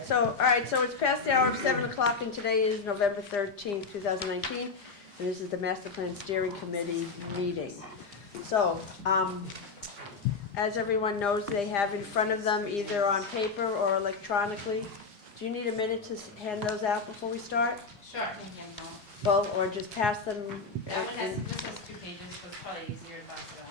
So, all right, so it's past the hour of 7 o'clock, and today is November 13th, 2019, and this is the Master Plan Steering Committee meeting. So, as everyone knows, they have in front of them either on paper or electronically. Do you need a minute to hand those out before we start? Sure, I can hand them out. Both, or just pass them? That one has, this has 2 pages, so it's probably easier to pass it out.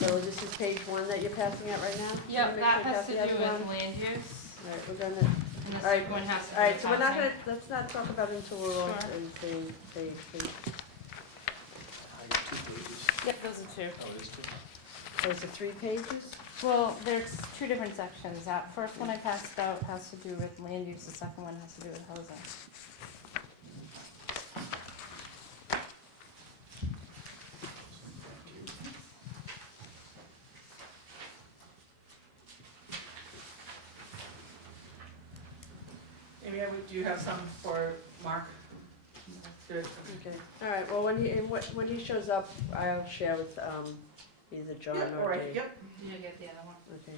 So this is page 1 that you're passing out right now? Yep, Can you that make sure has to you do have the other with one? land use, All right, we're gonna, and the All right. second one has to do with all right, so we're not housing. gonna, let's not talk about it until we're all Sure. in the same page, please. I got 2 pages. Yep, those are 2. Oh, it is 2? So is it 3 pages? Well, there's 2 different sections. That first one I passed out has to do with land use, the second one has to do with housing. Maybe do you have some for Mark? Good. Okay, all right, well, when he shows up, I'll share with, either John Yep, all or right, Dave. yep. You get the other one. Okay.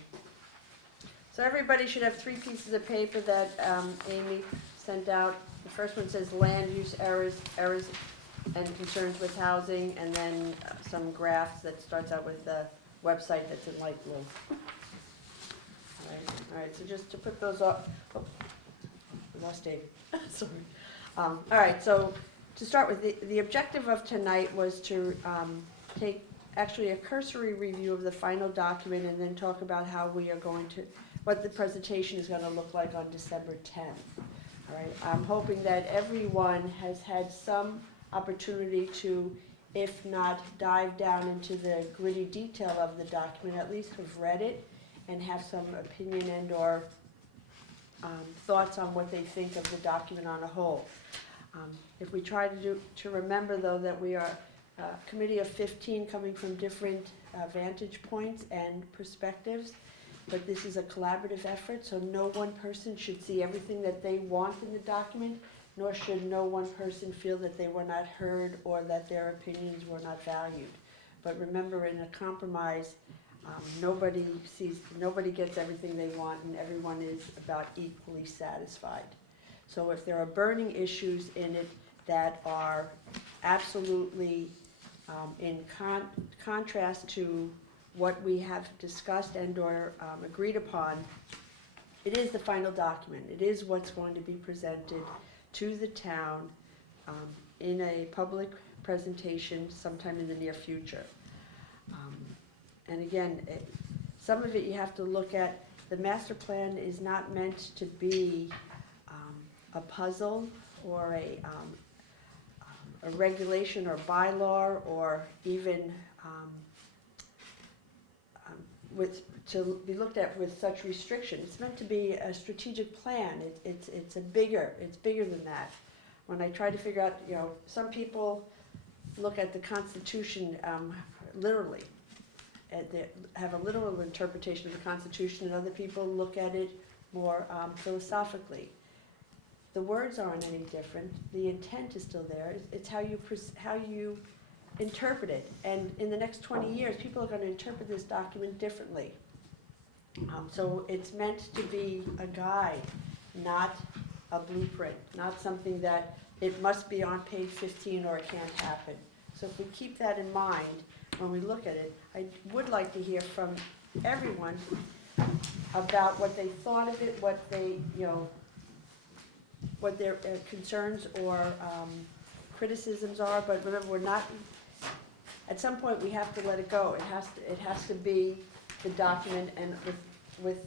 So everybody should have 3 pieces of paper that, Amy sent out. The first one says land use errors and concerns with housing, and then some graphs that starts out with the website that's in light blue. All right, so just to put those up, oh, we lost Dave, sorry. All right, so to start with, the objective of tonight was to take actually a cursory review of the final document and then talk about how we are going to, what the presentation is going to look like on December 10th. All right, I'm hoping that everyone has had some opportunity to, if not dive down into the gritty detail of the document, at least have read it and have some opinion and or thoughts on what they think of the document on a whole. If we try to remember, though, that we are a committee of 15 coming from different vantage points and perspectives, but this is a collaborative effort, so no one person should see everything that they want in the document, nor should no one person feel that they were not heard or that their opinions were not valued. But remember, in a compromise, nobody gets everything they want, and everyone is about equally satisfied. So if there are burning issues in it that are absolutely in contrast to what we have discussed and or agreed upon, it is the final document. It is what's going to be presented to the town in a public presentation sometime in the near future. And again, some of it you have to look at. The master plan is not meant to be a puzzle or a regulation or bylaw or even to be looked at with such restriction. It's meant to be a strategic plan. It's bigger than that. When I try to figure out, some people look at the Constitution literally. They have a literal interpretation of the Constitution, and other people look at it more philosophically. The words aren't any different. The intent is still there. It's how you interpret it. And in the next 20 years, people are going to interpret this document differently. So it's meant to be a guide, not a blueprint, not something that it must be on page 15 or it can't happen. So if we keep that in mind when we look at it, I would like to hear from everyone about what they thought of it, what they, what their concerns or criticisms are. But remember, we're not. At some point, we have to let it go. It has to be the document, and with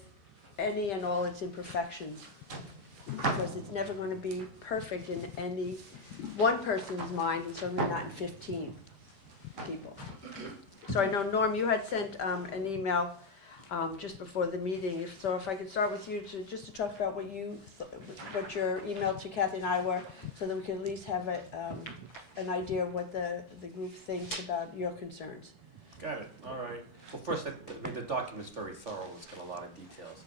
any and all its imperfections, because it's never going to be perfect in any one person's mind, and certainly not in 15 people. So I know, Norm, you had sent an email just before the meeting. So if I could start with you just to talk about what your email to Kathy and I were, so that we can at least have an idea of what the group thinks about your concerns. Got it, all right. Well, first, the document's very thorough. It's got a lot of details.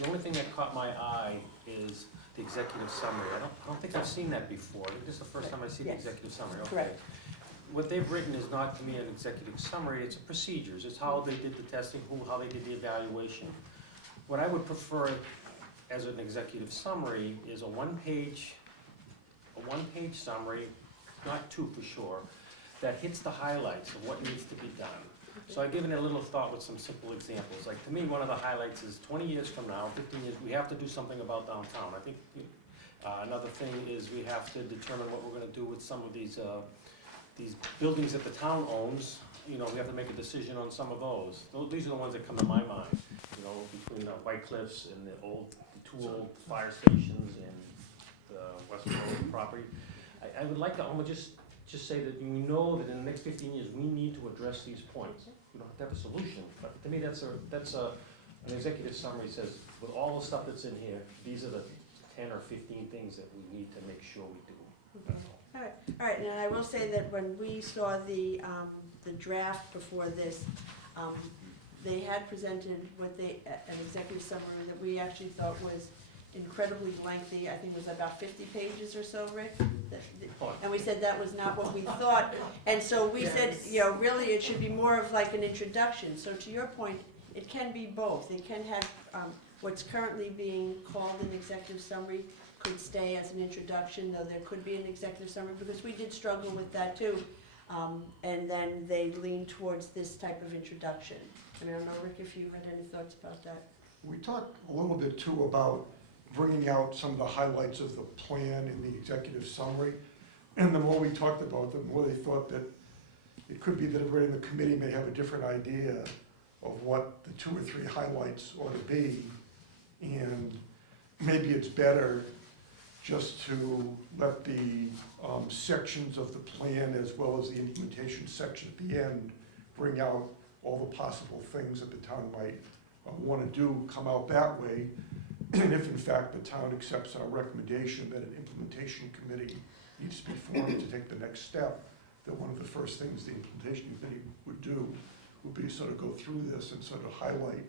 The only thing that caught my eye is the executive summary. I don't think I've seen that before. This is the first time I see the Yes. executive summary. Okay. Correct. what they've written is not, to me, an executive summary, it's procedures, it's how they did the testing, how they did the evaluation. What I would prefer as an executive summary is a one-page summary, not two for sure, that hits the highlights of what needs to be done. So I've given it a little thought with some simple examples. Like, to me, one of the highlights is 20 years from now, 15 years, we have to do something about downtown. I think another thing is we have to determine what we're gonna do with some of these buildings that the town owns. You know, we have to make a decision on some of those. These are the ones that come to my mind, you know, between White Cliffs and the two old fire stations and the West Road property. I would like to almost just say that we know that in the next 15 years, we need to address these points. We don't have to have a solution, but to me, that's an executive summary says, with all the stuff that's in here, these are the 10 or 15 things that we need to make sure we do. That's all. All right, and I will say that when we saw the draft before this, they had presented an executive summary that we actually thought was incredibly lengthy. I think it was about 50 pages or so, Rick? And we said that was not what we thought. And so we said, you know, really it should be more of like an introduction. So to your point, it can be both. It can have what's currently being called an executive summary could stay as an introduction, though there could be an executive summary, because we did struggle with that too. And then they lean towards this type of introduction. And I don't know, Rick, if you had any thoughts about that. We talked a little bit too about bringing out some of the highlights of the plan in the executive summary. And the more we talked about it, the more they thought that it could be that everybody in the committee may have a different idea of what the 2 or 3 highlights ought to be. And maybe it's better just to let the sections of the plan as well as the implementation section at the end bring out all the possible things that the town might want to do, come out that way. And if in fact the town accepts our recommendation that an implementation committee needs to be formed to take the next step, that one of the first things the implementation committee would do would be to sort of go through this and sort of highlight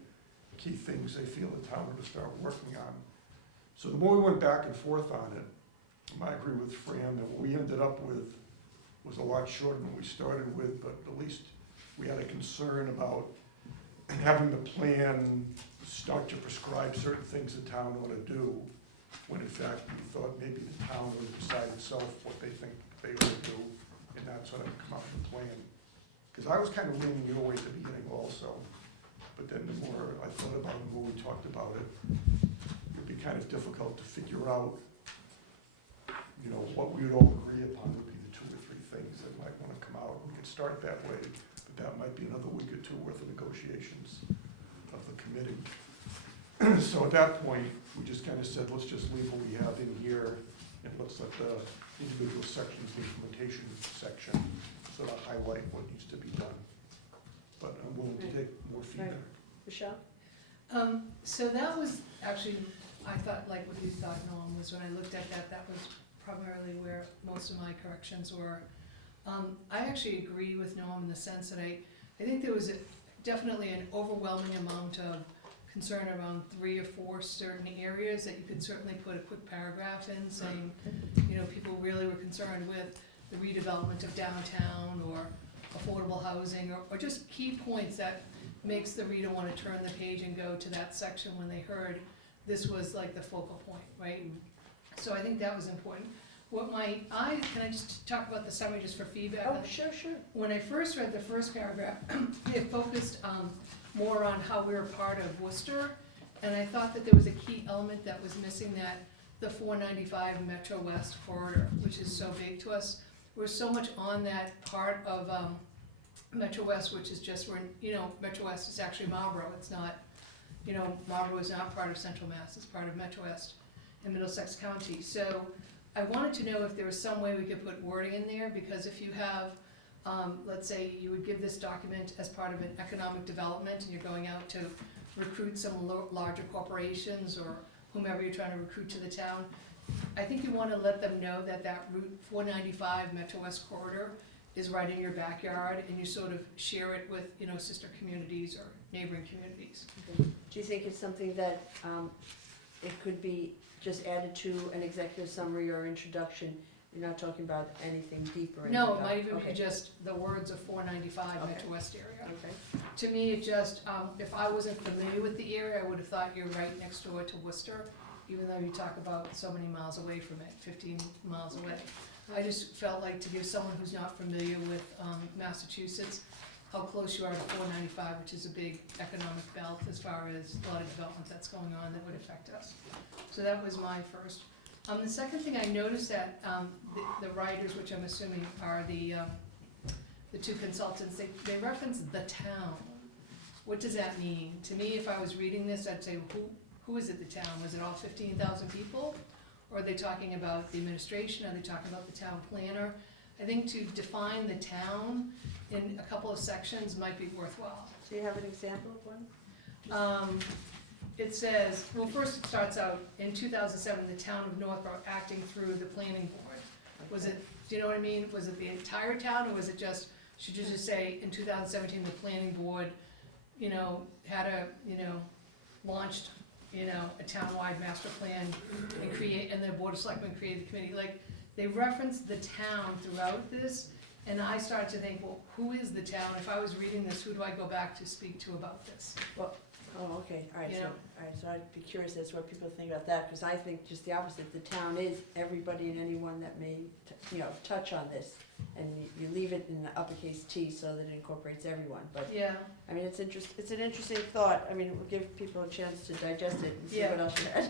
key things they feel the town ought to start working on. So the more we went back and forth on it, I agree with Fran that what we ended up with was a lot shorter than we started with, but at least we had a concern about having the plan start to prescribe certain things the town ought to do, when in fact we thought maybe the town would decide itself what they think they ought to do, and not sort of come up with a plan. Because I was kind of leaning your way at the beginning also, but then the more I thought about it, the more we talked about it, it would be kind of difficult to figure out, you know, what we would all agree upon would be the 2 or 3 things that might want to come out. We could start that way, but that might be another week or 2 worth of negotiations of the committee. So at that point, we just kind of said, let's just leave what we have in here, and let's let the individual sections, the implementation section, sort of highlight what needs to be done. But I'm willing to take more feedback. Michelle? So that was actually, I thought, like what you thought, Norm, was when I looked at that, that was primarily where most of my corrections were. I actually agree with Norm in the sense that I think there was definitely an overwhelming amount of concern around 3 or 4 certain areas that you could certainly put a quick paragraph in saying, you know, people really were concerned with the redevelopment of downtown or affordable housing or just key points that makes the reader want to turn the page and go to that section when they heard this was like the focal point, right? So I think that was important. Can I just talk about the summary just for feedback? Oh, sure. When I first read the first paragraph, it focused more on how we were part of Worcester, and I thought that there was a key element that was missing, that the 495 Metro West corridor, which is so big to us. We're so much on that part of Metro West, which is just where, you know, Metro West is actually Marlborough. It's not, you know, Marlborough is not part of Central Mass, it's part of Metro West in Middlesex County. So I wanted to know if there was some way we could put wording in there, because if you have, let's say you would give this document as part of an economic development and you're going out to recruit some larger corporations or whomever you're trying to recruit to the town, I think you want to let them know that that Route 495 Metro West corridor is right in your backyard, and you sort of share it with, you know, sister communities or neighboring communities. Do you think it's something that it could be just added to an executive summary or introduction You're not talking about anything deeper in No, the- it might even okay. be just the words of 495 Okay. Metro West area. Okay, To me, it just, if I wasn't familiar with the area, I would have thought you're right next door to Worcester, even though you talk about so many miles away from it, 15 miles away. I just felt like to give someone who's not familiar with Massachusetts, how close you are to 495, which is a big economic belt as far as a lot of development that's going on that would affect us. So that was my first. The second thing I noticed that the writers, which I'm assuming are the two consultants, they reference the town. What does that mean? To me, if I was reading this, I'd say, who is it, the town? Was it all 15,000 people? Or are they talking about the administration? Are they talking about the town planner? I think to define the town in a couple of sections might be worthwhile. so you have an example of one? It says, well, first it starts out, in 2007, the town of Northborough acting through the planning board. Was it, do you know what I mean? Was it the entire town, or was it just, should you just say, in 2017, the planning board, had launched, a townwide master plan and the board of selectmen created the committee, like, they reference the town throughout this, and I started to think, well, who is the town? If I was reading this, who do I go back to speak to about this? Oh, okay, all right, Yeah. so I'd be curious as to what people think about that, because I think just the opposite, the town is everybody and anyone that may, touch on this. And you leave it in the uppercase T so that it incorporates everyone, but, Yeah, I mean, it's an interesting thought, I mean, it will give people a chance to digest it and see Yeah. what else you had.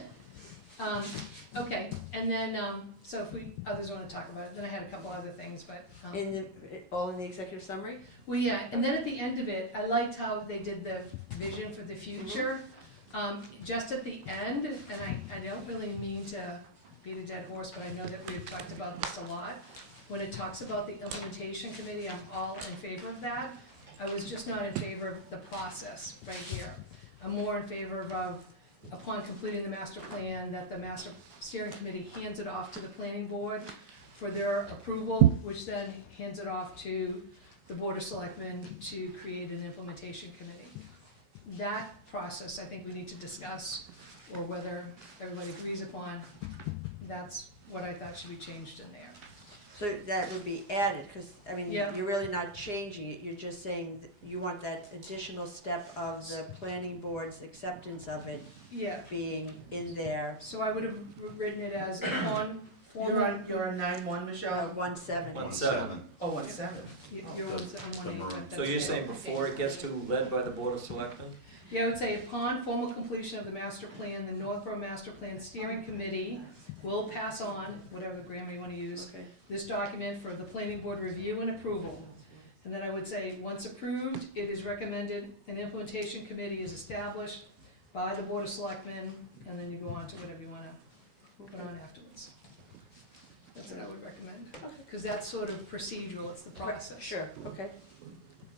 okay, and then, so if others wanna talk about it, then I had a couple other things, but, All in the executive summary? well, yeah, and then at the end of it, I liked how they did the vision for the future. Just at the end, and I don't really mean to beat a dead horse, but I know that we've talked about this a lot. When it talks about the implementation committee, I'm all in favor of that. I was just not in favor of the process right here. I'm more in favor of, upon completing the master plan, that the master steering committee hands it off to the planning board for their approval, which then hands it off to the board of selectmen to create an implementation committee. That process, I think we need to discuss, or whether everybody agrees upon, that's what I thought should be changed in there. So that would be added, because, I mean, Yeah. you're really not changing it, you're just saying that you want that additional step of the planning board's acceptance of it Yeah, being in there. so I would have written it as upon formal. You're on 9-1, Michelle? 1/7. 1/7. Oh, 1-7. You're on 1/8, but So that's you're okay. saying before it gets to led by the Board of Selectmen? Yeah, I would say upon formal completion of the master plan, the Northborough Master Plan Steering Committee will pass on, whatever grammar you wanna use, Okay, this document for the planning board review and approval. And then I would say, once approved, it is recommended an implementation committee is established by the board of selectmen, and then you go on to whatever you wanna put on afterwards. That's what I would recommend, because that's sort of procedural, it's the process. sure, okay.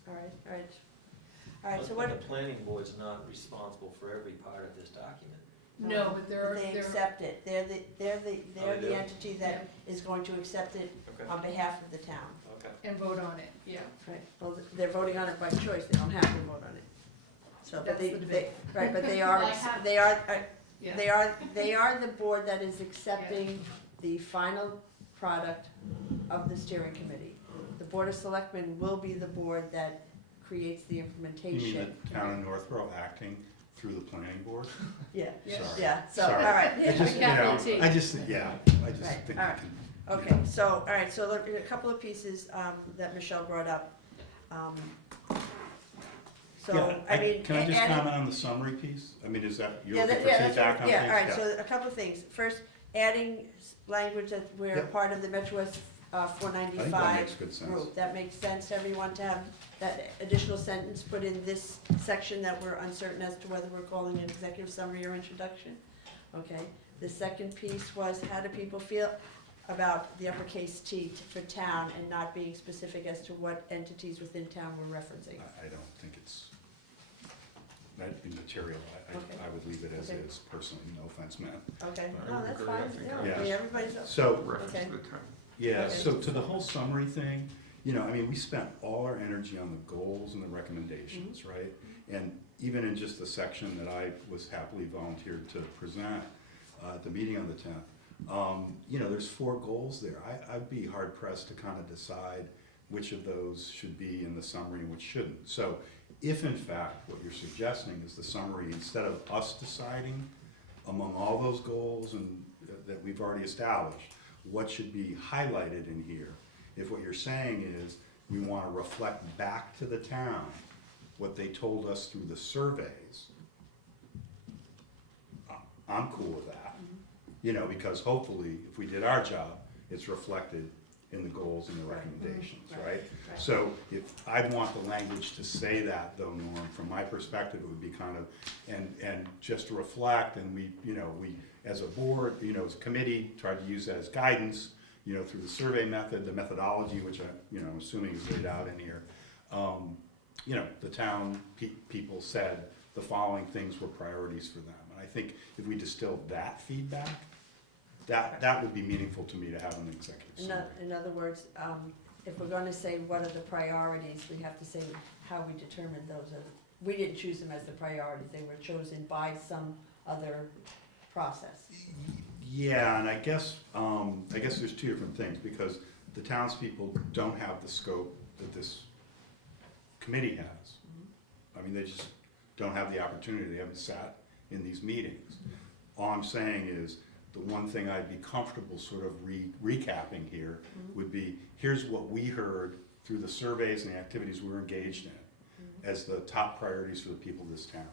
All right, so But what, the planning board's not responsible for every part of this document. No, but there are, they accept it, they're Oh, the they do? entity that is going to accept it Okay, on behalf of the town. okay. and vote on it, yeah. Right, well, they're voting on it by choice, they don't have to vote on it. So, but That's they, the debate. right, but they Well, are, I have- Yeah. they are the board that is accepting the final product of the steering committee. The board of selectmen will be the board that creates the You mean implementation. the town of Northborough acting through the planning board? Yeah, Yes. Sorry. yeah, so, all Sorry. right. I just, you Capital know, T. I just think Right, I all right. can. Okay, so, all right, so there are a couple of pieces that Michelle brought up. So, Yeah, I mean. Can I just adding- comment on the summary piece? I mean, is that, you're Yeah, looking for that's feedback what- on yeah, things? all right, so a couple of things. First, adding language that we're Yep. part of the Metro West I think that 495 makes good sense. group. That makes sense to everyone to have that additional sentence put in this section that we're uncertain as to whether we're calling it executive summary or introduction. Okay, the second piece was, how do people feel about the uppercase T for town and not being specific as to what entities within town we're referencing? I don't think it's, that'd be material. Okay. I would leave it as Okay. is personally, no offense meant. Okay, I no, would that's agree. I fine. think Yeah, I- I mean, everybody's, So, Reference Okay. to the town. yeah, Okay. so to the whole summary thing, you know, I mean, we spent all our energy on the goals and the recommendations, Mm-hmm. right? And even in just the section that I was happily volunteered to present at the meeting on the 10th, You know, there's 4 goals there. I'd be hard pressed to kind of decide which of those should be in the summary and which shouldn't. So if in fact what you're suggesting is the summary, instead of us deciding among all those goals and that we've already established, what should be highlighted in here, if what you're saying is we want to reflect back to the town what they told us through the surveys, I'm cool with that. You know, because hopefully, if we did our job, it's reflected in the goals and the recommendations, right? Right. So if, I'd want the language to say that though, Norm, from my perspective, it would be kind of, and just to reflect, and we, you know, we, as a board, you know, as a committee, tried to use that as guidance, you know, through the survey method, the methodology, which I, you know, assuming is laid out in here. You know, the town people said the following things were priorities for them. And I think if we distilled that feedback, that would be meaningful to me to have in the executive summary. In other words, if we're gonna say what are the priorities, we have to say how we determined those are, we didn't choose them as the priorities, they were chosen by some other process. Yeah, and I guess there's 2 different things, because the townspeople don't have the scope that this committee has. I mean, they just don't have the opportunity, they haven't sat in these meetings. All I'm saying is, the one thing I'd be comfortable sort of recapping here would be, here's what we heard through the surveys and the activities we were engaged in as the top priorities for the people of this town.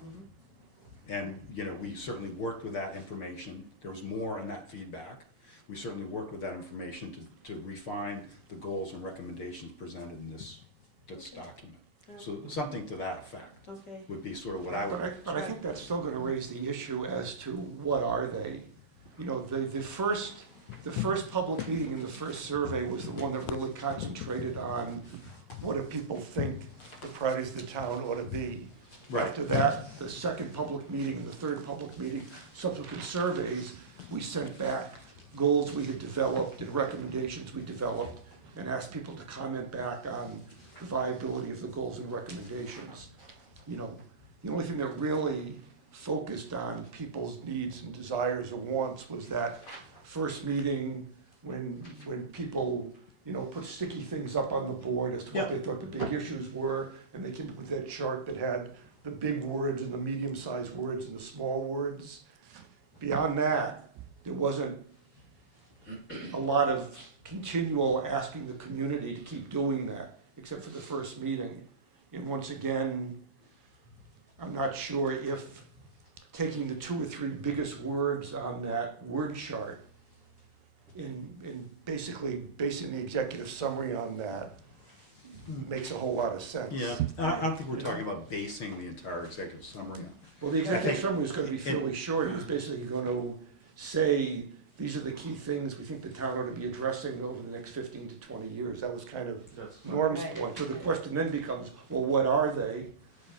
And, you know, we certainly worked with that information. There was more in that feedback. We certainly worked with that information to refine the goals and recommendations presented in this document. So something to that effect Okay. would be sort of what I would. But I think that's still gonna raise the issue as to what are they? You know, the first public meeting and the first survey was the one that really concentrated on what do people think the priorities of the town ought to be. Right. After that, the second public meeting and the third public meeting, subsequent surveys, we sent back goals we had developed and recommendations we developed and asked people to comment back on the viability of the goals and recommendations. You know, the only thing that really focused on people's needs and desires or wants was that first meeting when people, you know, put sticky things up on the board as to what they thought the big issues were, and they came up with that chart that had the big words and the medium-sized words and the small words. Beyond that, there wasn't a lot of continual asking the community to keep doing that, except for the first meeting. And once again, I'm not sure if taking the 2 or 3 biggest words on that word chart and basically basing the executive summary on that makes a whole lot of sense. Yeah, I don't think we're talking about basing the entire executive summary on. Well, the executive summary is gonna be fairly short. It was basically gonna say, these are the key things we think the town ought to be addressing over the next 15 to 20 years. That was kind of Norm's point. So the question then becomes, well, what are they?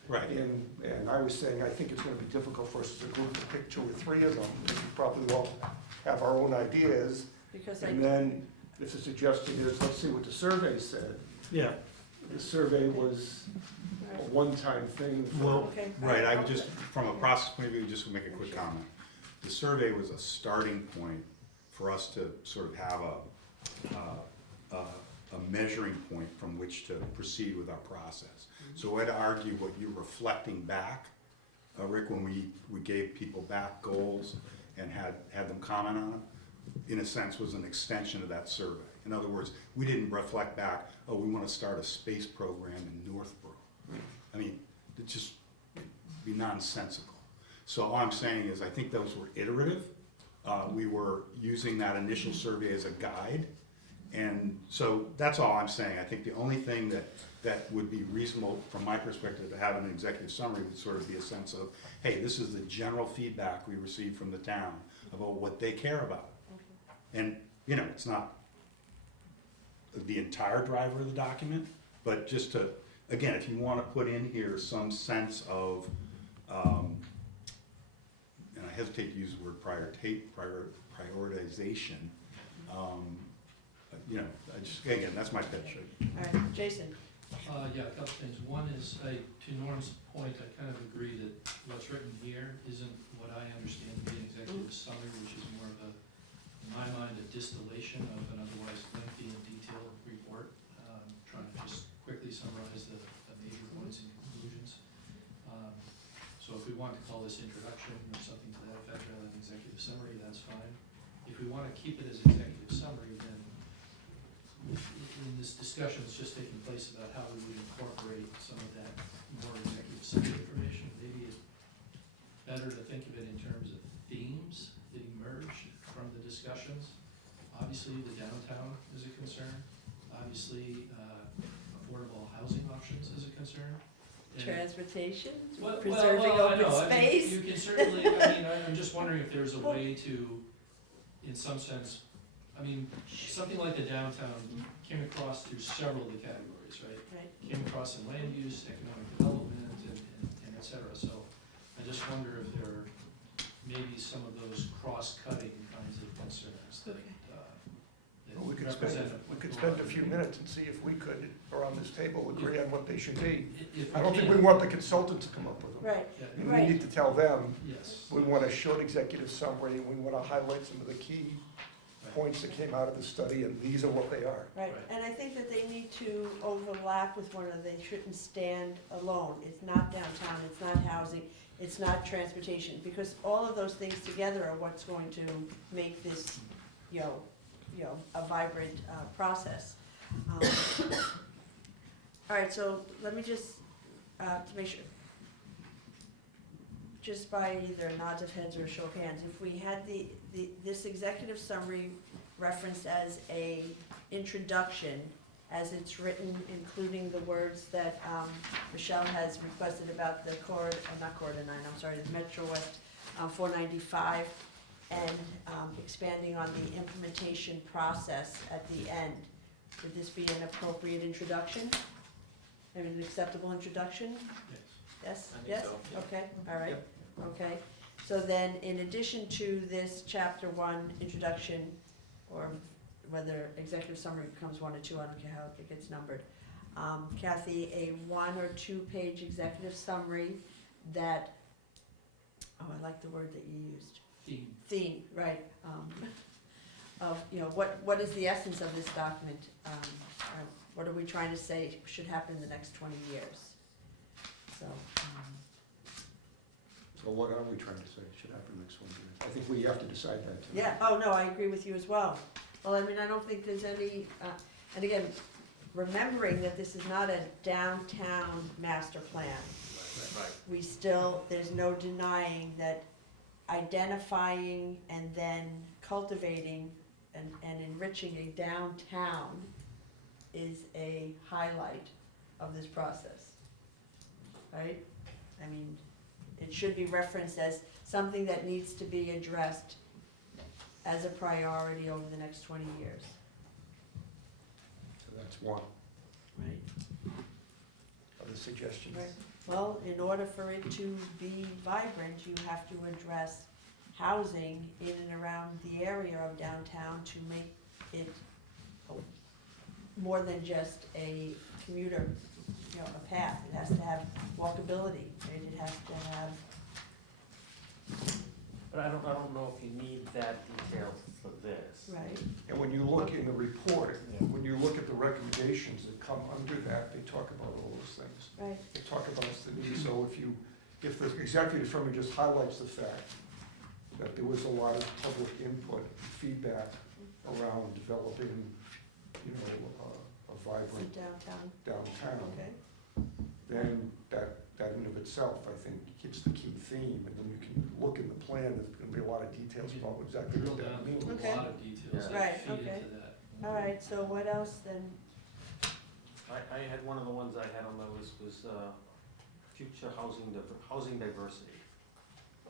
Right. And I was saying, I think it's gonna be difficult for us as a group to pick 2 or 3 of them. We probably won't have our own ideas. Because And then, if the suggestion is, let's see what the survey said. Yeah. The survey was a one-time thing. Well, Okay. right, I would just, from a process point of view, just make a quick comment. The survey was a starting point for us to sort of have a measuring point from which to proceed with our process. So I'd argue what you're reflecting back, Rick, when we gave people back goals and had them comment on them, in a sense was an extension of that survey. In other words, we didn't reflect back, oh, we want to start a space program in Northborough. I mean, it'd just be nonsensical. So all I'm saying is I think those were iterative. We were using that initial survey as a guide. And so that's all I'm saying. I think the only thing that would be reasonable from my perspective to have an executive summary would sort of be a sense of, hey, this is the general feedback we received from the town about what they care about. And, you know, it's not the entire driver of the document, but just to, again, if you want to put in here some sense of, and I hesitate to use the word prioritization, you know, again, that's my pitch. All right, Jason. Yeah, a couple things. One is, to Norm's point, I kind of agree that what's written here isn't what I understand to be an executive summary, which is more of a in my mind, a distillation of an otherwise lengthy and detailed report, trying to just quickly summarize the major points and conclusions. So if we want to call this introduction or something to that effect rather than executive summary, that's fine. If we want to keep it as executive summary, then in this discussion that's just taking place about how we would incorporate some of that more executive summary information, maybe it's better to think of it in terms of themes that emerge from the discussions. Obviously, the downtown is a concern. Obviously, affordable housing options is a concern. And- Transportation, Well, preserving well, I open know. I mean, space. you can certainly, I mean, I'm just wondering if there's a way to, in some sense, I mean, something like the downtown came across through several of the categories, right? Right. Came across in land use, economic development, and et cetera. So I just wonder if there are maybe some of those cross-cutting kinds of concerns that, Well, we that could spend, represent we could spend a few minutes and see if we could, around this table, agree on what they should be. If I don't think we can- want the consultant to come up with them. Right, Yeah, I mean, Right. we need to tell them, yes. we want a short executive summary, and we want to highlight some of the key points that came out of the study, and these are what they are. right. Right. And I think that they need to overlap with one another. They shouldn't stand alone. It's not downtown, it's not housing, it's not transportation, because all of those things together are what's going to make this, a vibrant process. All right, so let me just, to make sure, just by either nods of heads or a show of hands, if we had this executive summary referenced as a introduction, as it's written, including the words that Michelle has requested about the the Metro West 495, and expanding on the implementation process at the end, would this be an appropriate introduction? I mean, an acceptable introduction? Yes. Yes, I think yes, so, yeah. okay, all right, okay. So then, in addition to this chapter one introduction, or whether executive summary becomes 1 or 2, I don't care how it gets numbered. Kathy, a 1 or 2 page executive summary that, oh, I like the word that you used. Theme, right, of, what is the essence of this document? What are we trying to say should happen in the next 20 years? So, So what are we trying to say should happen next one? I think we have to decide that too. yeah, oh, no, I agree with you as well. Well, I mean, I don't think there's any, and again, remembering that this is not a downtown master plan. Right. We still, there's no denying that identifying and then cultivating and enriching a downtown is a highlight of this process, right? I mean, it should be referenced as something that needs to be addressed as a priority over the next 20 years. So that's one Right. of the suggestions. Right. Well, in order for it to be vibrant, you have to address housing in and around the area of downtown to make it more than just a commuter, a path. It has to have walkability, right? It has to have, But I don't know if you need that detail for this. right? And when you look in the report, when you look at the recommendations that come under that, they talk about all those things. Right, They talk about the need, so if the executive summary just highlights the fact that there was a lot of public input, feedback around developing, a so vibrant downtown, downtown, okay. then that in of itself, I think, hits the key theme, and then you can look in the plan, there's gonna be a lot of details about exactly Drill what down that means. to Okay. a lot of details Yeah. Right, that feed okay. into that. All right, so what else then? I had one of the ones I had on the list was future housing diversity.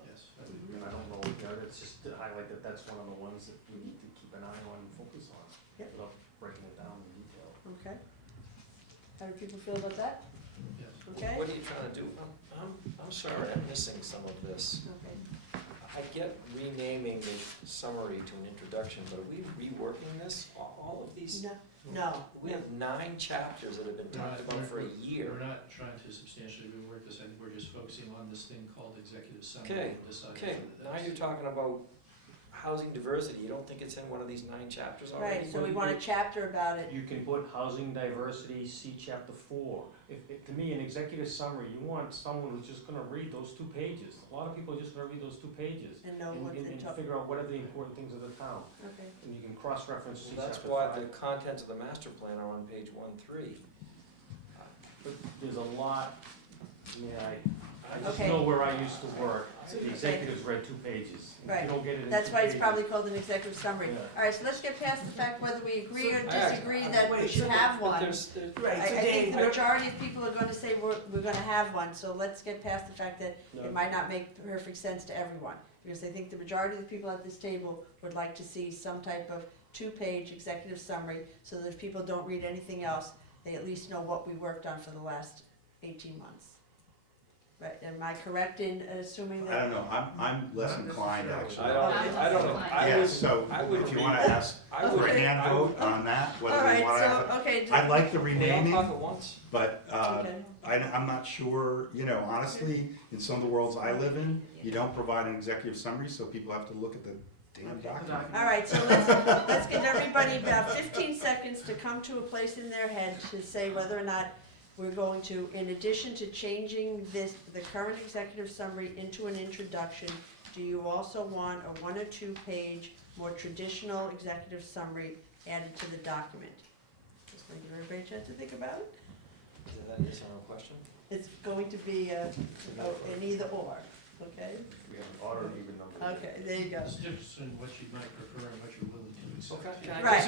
Yes. And I don't know, it's just to highlight that that's one of the ones that we need to keep an eye on and focus on. Yep. Without breaking it down in detail. Okay. How do people feel about that? Yes. Okay? What are you trying to do? I'm sorry, I'm missing some of this. Okay. I get renaming the summary to an introduction, but are we reworking this, all of these? No, We have 9 chapters that have been talked about for a year. We're not trying to substantially rework this, I think we're just focusing on this thing called executive summary. Okay, and deciding Okay, whether now that's- you're talking about housing diversity, you don't think it's in one of these 9 chapters already? Right, so we want a chapter about it. You can put housing diversity, see chapter 4. To me, an executive summary, you want someone who's just gonna read those 2 pages. A lot of people are just gonna read those 2 pages And know what and they're talking. figure out what are the important things of the town. Okay. And you can cross-reference Well, see that's chapter why 5. the contents of the master plan are on page 1-3. But there's a lot, I mean, I just Okay. know where I used to work, the executives read 2 pages. If Right. you don't get it in 2 That's why it's pages- probably called an executive summary. Yeah. All right, so let's get past the fact whether we agree or I- disagree that we should have But one. there's, Right, I so think Dave, the majority of people are gonna say we're gonna have one, so let's get past the fact that No. it might not make perfect sense to everyone. Because I think the majority of the people at this table would like to see some type of 2-page executive summary, so that if people don't read anything else, they at least know what we worked on for the last 18 months. Right, am I correct in assuming I that? don't know, I'm less inclined actually. I don't know, I Yeah, would, so I would if you read wanna that. ask I for would, a hand I vote would, on that, All whether we right, wanna, so, okay. I'd like the they all renaming, talk at once. but, Okay. I'm not sure, honestly, in some of the worlds I live in, you don't provide an executive summary, so people have to look at the damn document. All right, so let's give everybody about 15 seconds to come to a place in their head to say whether or not we're going to, in addition to changing the current executive summary into an introduction, do you also want a 1 or 2-page, more traditional executive summary added to the document? Just gonna give everybody a chance to think about it. Is that a yes or no question? It's going to be an either or, okay? We have an order and even number. Okay, there you go. There's a difference in what you might prefer and what you're willing to accept. Okay. Right,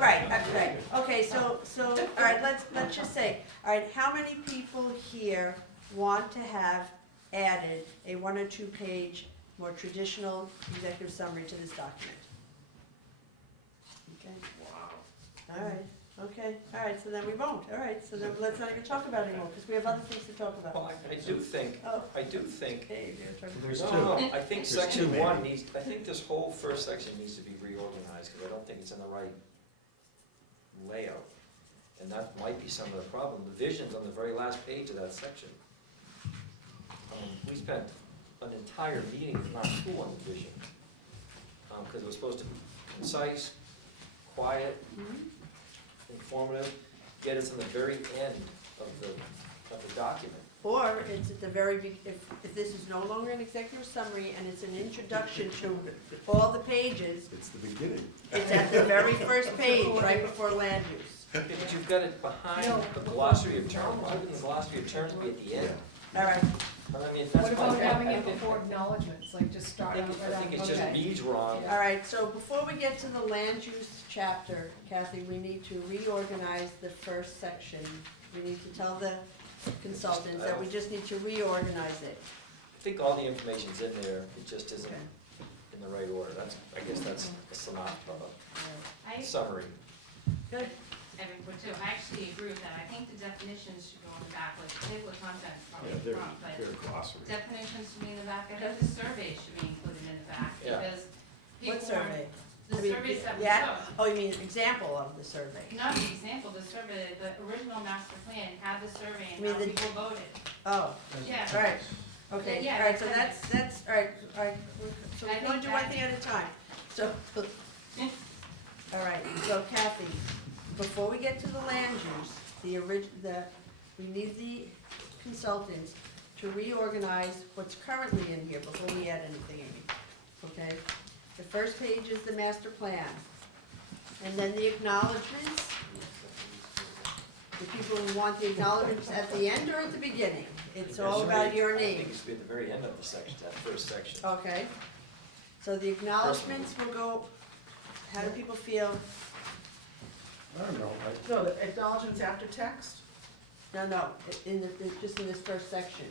right. Okay, so, all right, let's just say, all right, how many people here want to have added a 1 or 2-page, more traditional executive summary to this document? Okay, Wow. all right, so then we won't, all right, so then let's not even talk about it anymore, because we have other things to talk about. Well, I do think, Oh, okay, you're gonna talk There's no, 2. no, I think There's section 2 1 maybe. I think this whole first section needs to be reorganized, because I don't think it's in the right layout. And that might be some of the problem. The vision's on the very last page of that section. We spent an entire meeting, if not 2, on the vision. Because it was supposed to be concise, quiet, Mhm. informative, get us in the very end of the document. Or it's at the very, if this is no longer an executive summary and it's an introduction to all the pages, It's the beginning. it's at the very first page, right before land use. Yeah, but you've got it behind No. the glossary of terms. Why wouldn't the glossary of terms be at the end? All right, But I mean, What that's about my, having I it think, before acknowledgements, like just start out right I on, think it just okay. reads wrong. all right, so before we get to the land use chapter, Kathy, we need to reorganize the first section. We need to tell the consultants that we just need to reorganize it. I think all the information's in there, it just isn't Okay. in the right order. I guess that's a synopsis, I, a summary. Good. Everyone too, I actually agree with that, I think the definitions should go on the back, like table of contents probably Yeah, front, but they're glossary. definitions should be in the back, I think the survey should be included in the back, Yeah. because What people survey? the I mean, surveys that we yeah. took, Oh, you mean example of the survey? not the example, the survey, the original master plan had the survey I and mean, how the- people voted. Oh, Yeah. all right, okay, Yeah, all right, so that's- that's, all right, so I we're gonna think do that- one thing at a time, so. All right, so Kathy, before we get to the land use, we need the consultants to reorganize what's currently in here before we add anything in, okay? The first page is the master plan, and then the acknowledgements. The people who want the acknowledgements at the end or at the beginning, it's all about your I think name, it should be at the very end of the section, that first section. okay? So the acknowledgements will go, how do people feel? I don't know, So the acknowledgements after text? No, just in this first section.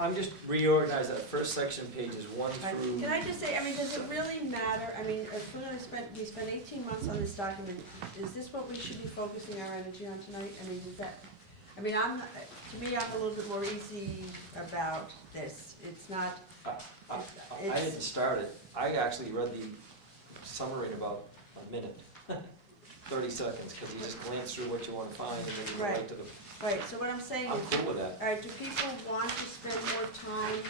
I'm just reorganize that first section, pages 1 Right. through. Can I just say, I mean, does it really matter? I mean, if we're gonna we spent 18 months on this document, is this what we should be focusing our energy on tonight? I mean, is that, to me, I'm a little bit more easy about this. It's not, I didn't start it. I actually read the summary in about a minute, 30 seconds, because you just glance through what you want to find and then you go Right. right to the, right, so what I'm saying I'm is, cool with that. all right, do people want to spend more time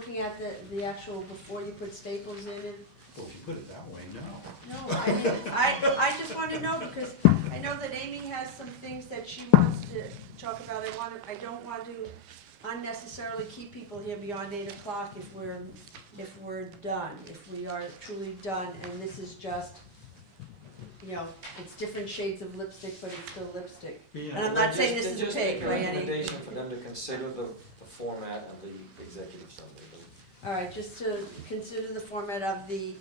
looking at the actual, before you put staples in it? Well, if you put it that way, no. No, I mean, I just want to know, because I know that Amy has some things that she wants to talk about. I don't want to unnecessarily keep people here beyond 8 o'clock if we're done, if we are truly done, and this is just, you know, it's different shades of lipstick, but it's still lipstick. Yeah. And I'm not saying this is a pig, Just make a right, Annie? recommendation for them to consider the format of the executive summary. All right, just to consider the format of the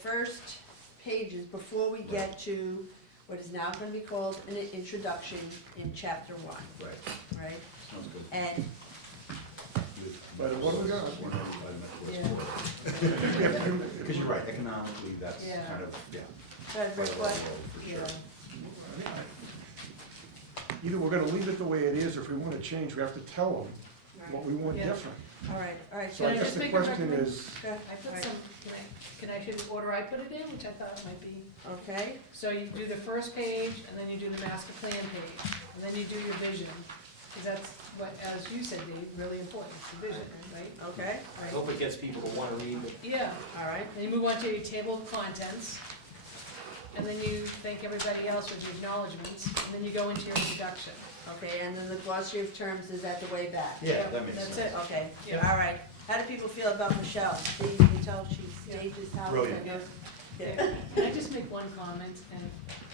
first pages before we get to what is now gonna be called an introduction in chapter 1, Right, right? sounds good. And, But what do we got? Because you're right, economically, that's Yeah. kind of, yeah. but part of our what, role, for you sure. know, Either we're gonna leave it the way it is, or if we wanna change, we have to tell them what we want Yeah. different. all right, So Can I I guess just the make a question recommend- is, go ahead. I put some, can I show the order I put it in, which I thought might be, Okay, so you do the first page, and then you do the master plan page, and then you do your vision. Because that's what, as you said, Dave, really important, the vision, right? okay, I hope it gets people to want to read the Yeah, all right, then you move on to your table of contents, and then you thank everybody else with your acknowledgements, and then you go into your introduction. okay, and then the glossary of terms is at the way back. Yeah, that makes sense. That's it. Okay, Yeah. all right. How do people feel about Michelle? See, you can tell she Yeah. stages how. Brilliant. Yeah. Can I just make one comment, and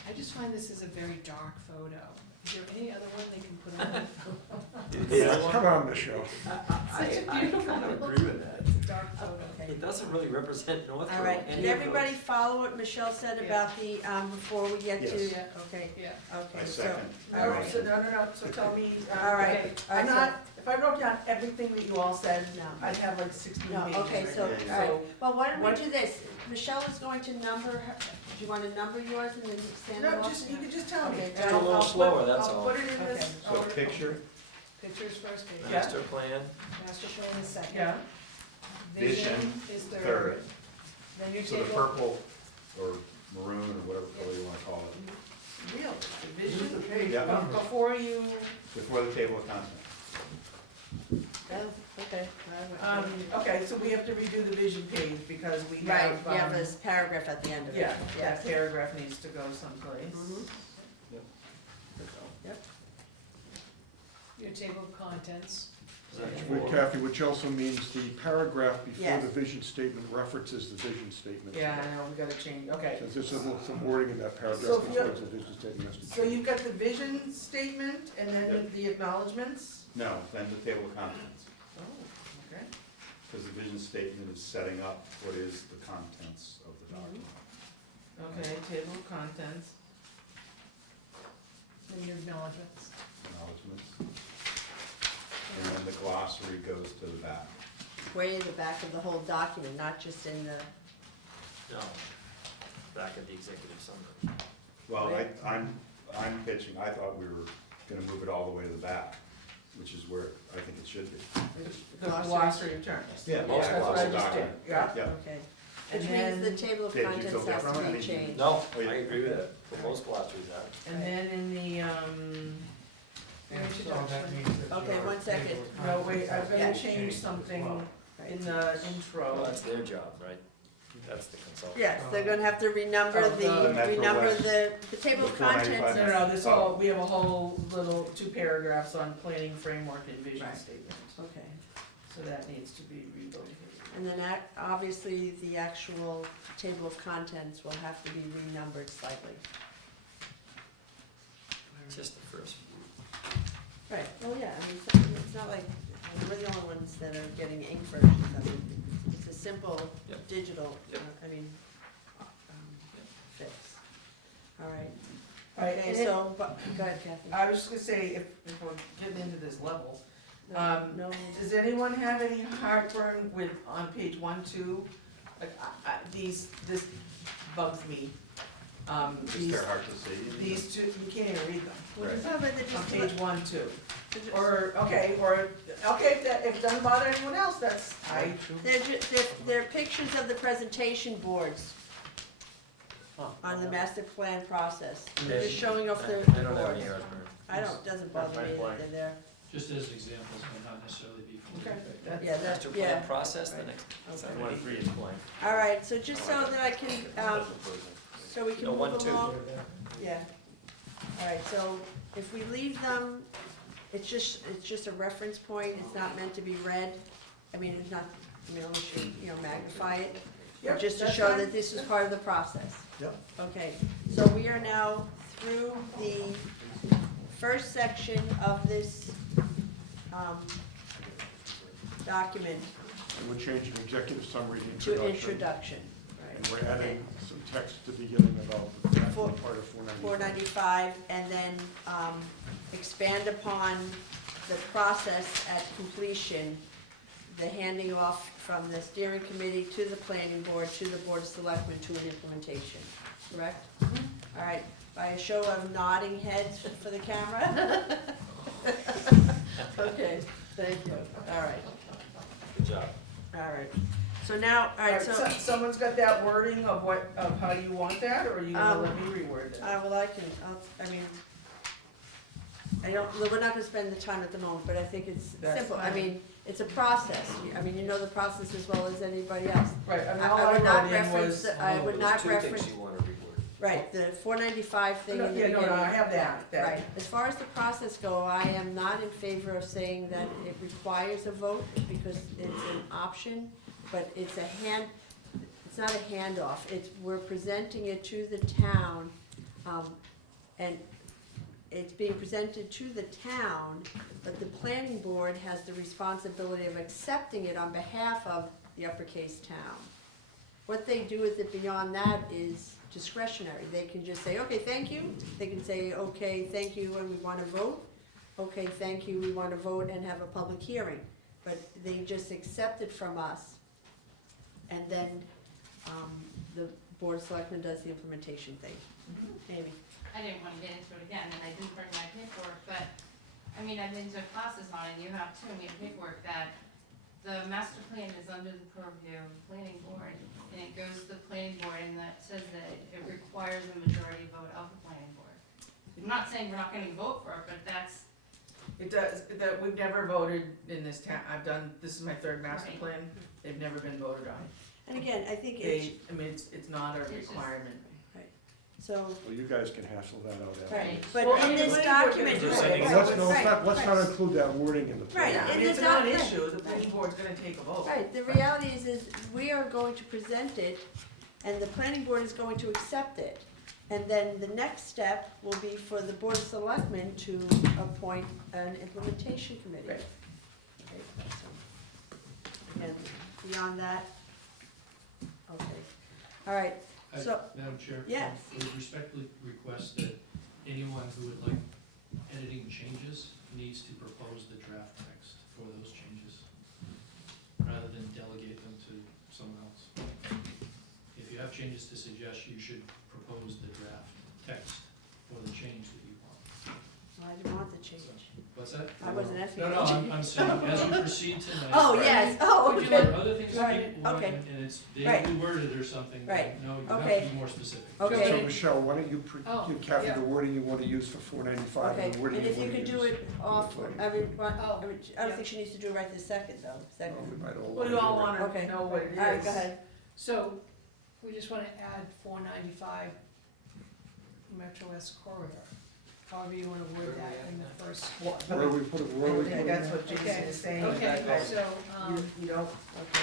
I just find this is a very dark photo. Is there any other one they can put on? come on, Michelle. Such a beautiful, kind of agree with that. dark photo. Okay. It doesn't really represent Northborough. All right, any did of everybody those. follow what Michelle said about the, before we get to? Yes. Yeah. Okay, Yeah. okay, I so, second. all right. So, no, so tell me. All right, Okay. all I'm right, not, if I wrote down everything that you all said, No. I'd have like 16 No, pages. okay, right so, there. all right. So, Well, why don't we what- do this? Michelle is going to number her, do you want to number yours and then stand No, off? just, you could just tell me. Okay, and just a I'll- little I'll put- slower, that's all. I'll put it in this. Okay. So picture, Pictures first page. Yeah. Master plan, Master plan is second. Yeah, Vision is third. third. Then your so the table, purple or maroon or whatever color you want to call it, real, the vision, Yeah. before you, before the table of contents. Okay. okay, so we have to redo the vision page because we Right, have, you have this paragraph at the end of it. yeah, Yes. that paragraph needs to go someplace. Mhm. your table of contents. is that With four? Kathy, which also means the paragraph before Yes. the vision statement references the vision statement. Yeah, I know, we gotta change, okay. So there's some wording in that paragraph So that if you're- says the vision statement has to So change. you've got the vision statement and then the acknowledgements? No, then the table of contents, Oh, okay. because the vision statement is setting up what is the contents of the document. Okay, table of contents. Then your acknowledgements. Acknowledgements. And then the glossary goes to the back. Way in the back of the whole document, not just in the, No, back at the executive summary. Well, I'm pitching, I thought we were gonna move it all the way to the back, which is where I think it should be. The glossary of terms. Yeah, most That's what I just did, document. yeah. Yeah. okay. And Which means the then, table of Dave, do you contents feel has to different? be changed. No, Oh, yeah. I agree with that, for most glossaries out. and then in the, Your introduction. Okay, one second. no, wait, I've Yeah. gotta change something in the Well, intro. that's their job, right? That's the consultant. Yes, they're gonna have to renumber Oh, the Metro renumber West. the table of The 495. contents. No, this whole, we have a whole little 2 paragraphs on planning framework and vision Right. statement. Okay, So that needs to be relocated. and then obviously the actual table of contents will have to be renumbered slightly. Just the first few. Right, well, yeah, I mean, it's not like, we're the only ones that are getting ink versions of it. It's a simple Yep. digital, Yep. fix. All right, Right, okay, and it- so, but, go ahead, Kathy. I was just gonna say, if we're getting into this level, No, does anyone have any heartburn with, on page 1, 2? Like, this bugs me. They're hard to see. These two, you can't even read them, we're Right. talking about the on just, page 1, 2. Or, okay, if it doesn't bother anyone else, that's, they're pictures of the presentation boards on the master plan process. They're just showing off the I don't have any boards. heartburn. Doesn't bother me that they're there. Just as examples, may not necessarily be. Okay. that's. Yeah, that, Master yeah. plan process, the right. next. Okay. I want to re-explain. All right, so just so that I can, so we can No, move 1, 2. along. Yeah. All right, so if we leave them, it's just a reference point, it's not meant to be read. I mean, it's not, I mean, unless you magnify it, Yep, just to that's show fine. that this is part of the process. Yep. Okay, so we are now through the first section of this, document And we're changing executive summary to to introduction. introduction, And right? we're adding some text at the beginning about the Four- part of 495. 495, and then expand upon the process at completion, the handing off from the steering committee to the planning board, to the board of selectmen, to an implementation, correct? All right, by a show of nodding heads for the camera? Okay, thank you, all right, Good job. all right. So now, all right, so, Someone's got that wording of of how you want that, or are you gonna Um, let me reword it? well, I mean, we're not gonna spend the time at the moment, but I think it's That's simple. I fine. mean, it's a process. I mean, you know the process as well as anybody else. Right, I mean, I all I would not wrote in reference, was, I would not There's 2 reference, things you want to reword. right, the 495 thing in the yeah, beginning. no, I have that. Right, as far as the process go, I am not in favor of saying that it requires a vote, because it's an option, but it's it's not a handoff, we're presenting it to the town, and it's being presented to the town, but the planning board has the responsibility of accepting it on behalf of the uppercase town. What they do with it beyond that is discretionary. They can just say, okay, thank you. They can say, okay, thank you, and we want to vote. Okay, thank you, we want to vote and have a public hearing. But they just accept it from us. And then the board of selectmen does the implementation thing. Amy? I didn't wanna get into it again, and I didn't bring my paperwork, but, I mean, I've been to classes on it, and you have too, and we have paperwork that the master plan is under the purview of the planning board, and it goes to the planning board, and that says that it requires a majority vote of the planning board. I'm not saying we're not gonna vote for it, but that's, It does, that we've never voted in this town, this is my 3rd master Right. plan, they've never been voted on. And again, I think it's, I mean, it's not a It's just- requirement. so, Well, you guys can hassle that out after. right, but Well, in I mean, this the planning board document, can- They're sending right, it Let's, out. no, let's not right. include that wording in the plan. Right, Yeah, I in mean, the it's a document. non-issue, the planning board's gonna take a vote. Right, the reality is we are going to present it, and the planning board is going to accept it. And then the next step will be for the board of selectmen to appoint an implementation committee. Right. Okay, so, and beyond that, okay, all right, so, Madam Chair? Yes. I would respectfully request that anyone who would like editing changes needs to propose the draft text for those changes, rather than delegate them to someone else. If you have changes to suggest, you should propose the draft text for the change that you want. I didn't want the change. What's that? I wasn't asking. No, no, I'm saying, as we proceed tonight. Oh, yes, oh, Would you okay. like other things that Right, people want, okay. and it's Right. vaguely worded or something, Right, no, you have okay. to be more specific. Okay. So Michelle, why don't you Oh, give Kathy yeah. the wording you want to use for 495 Okay, and the wording and you if you want to could use. do it off, for the I mean, Oh, I don't yeah. think she needs to do it right this second, though, Well, second. we might all Well, you all wanna do it. wanna Okay. know what it is. All right, go ahead. So, we just wanna add 495 Metro West corridor, however you wanna word that in the first. Where we put it, where we put Yeah, it. that's what Jason Okay. is saying, Okay, that so, you don't, Okay,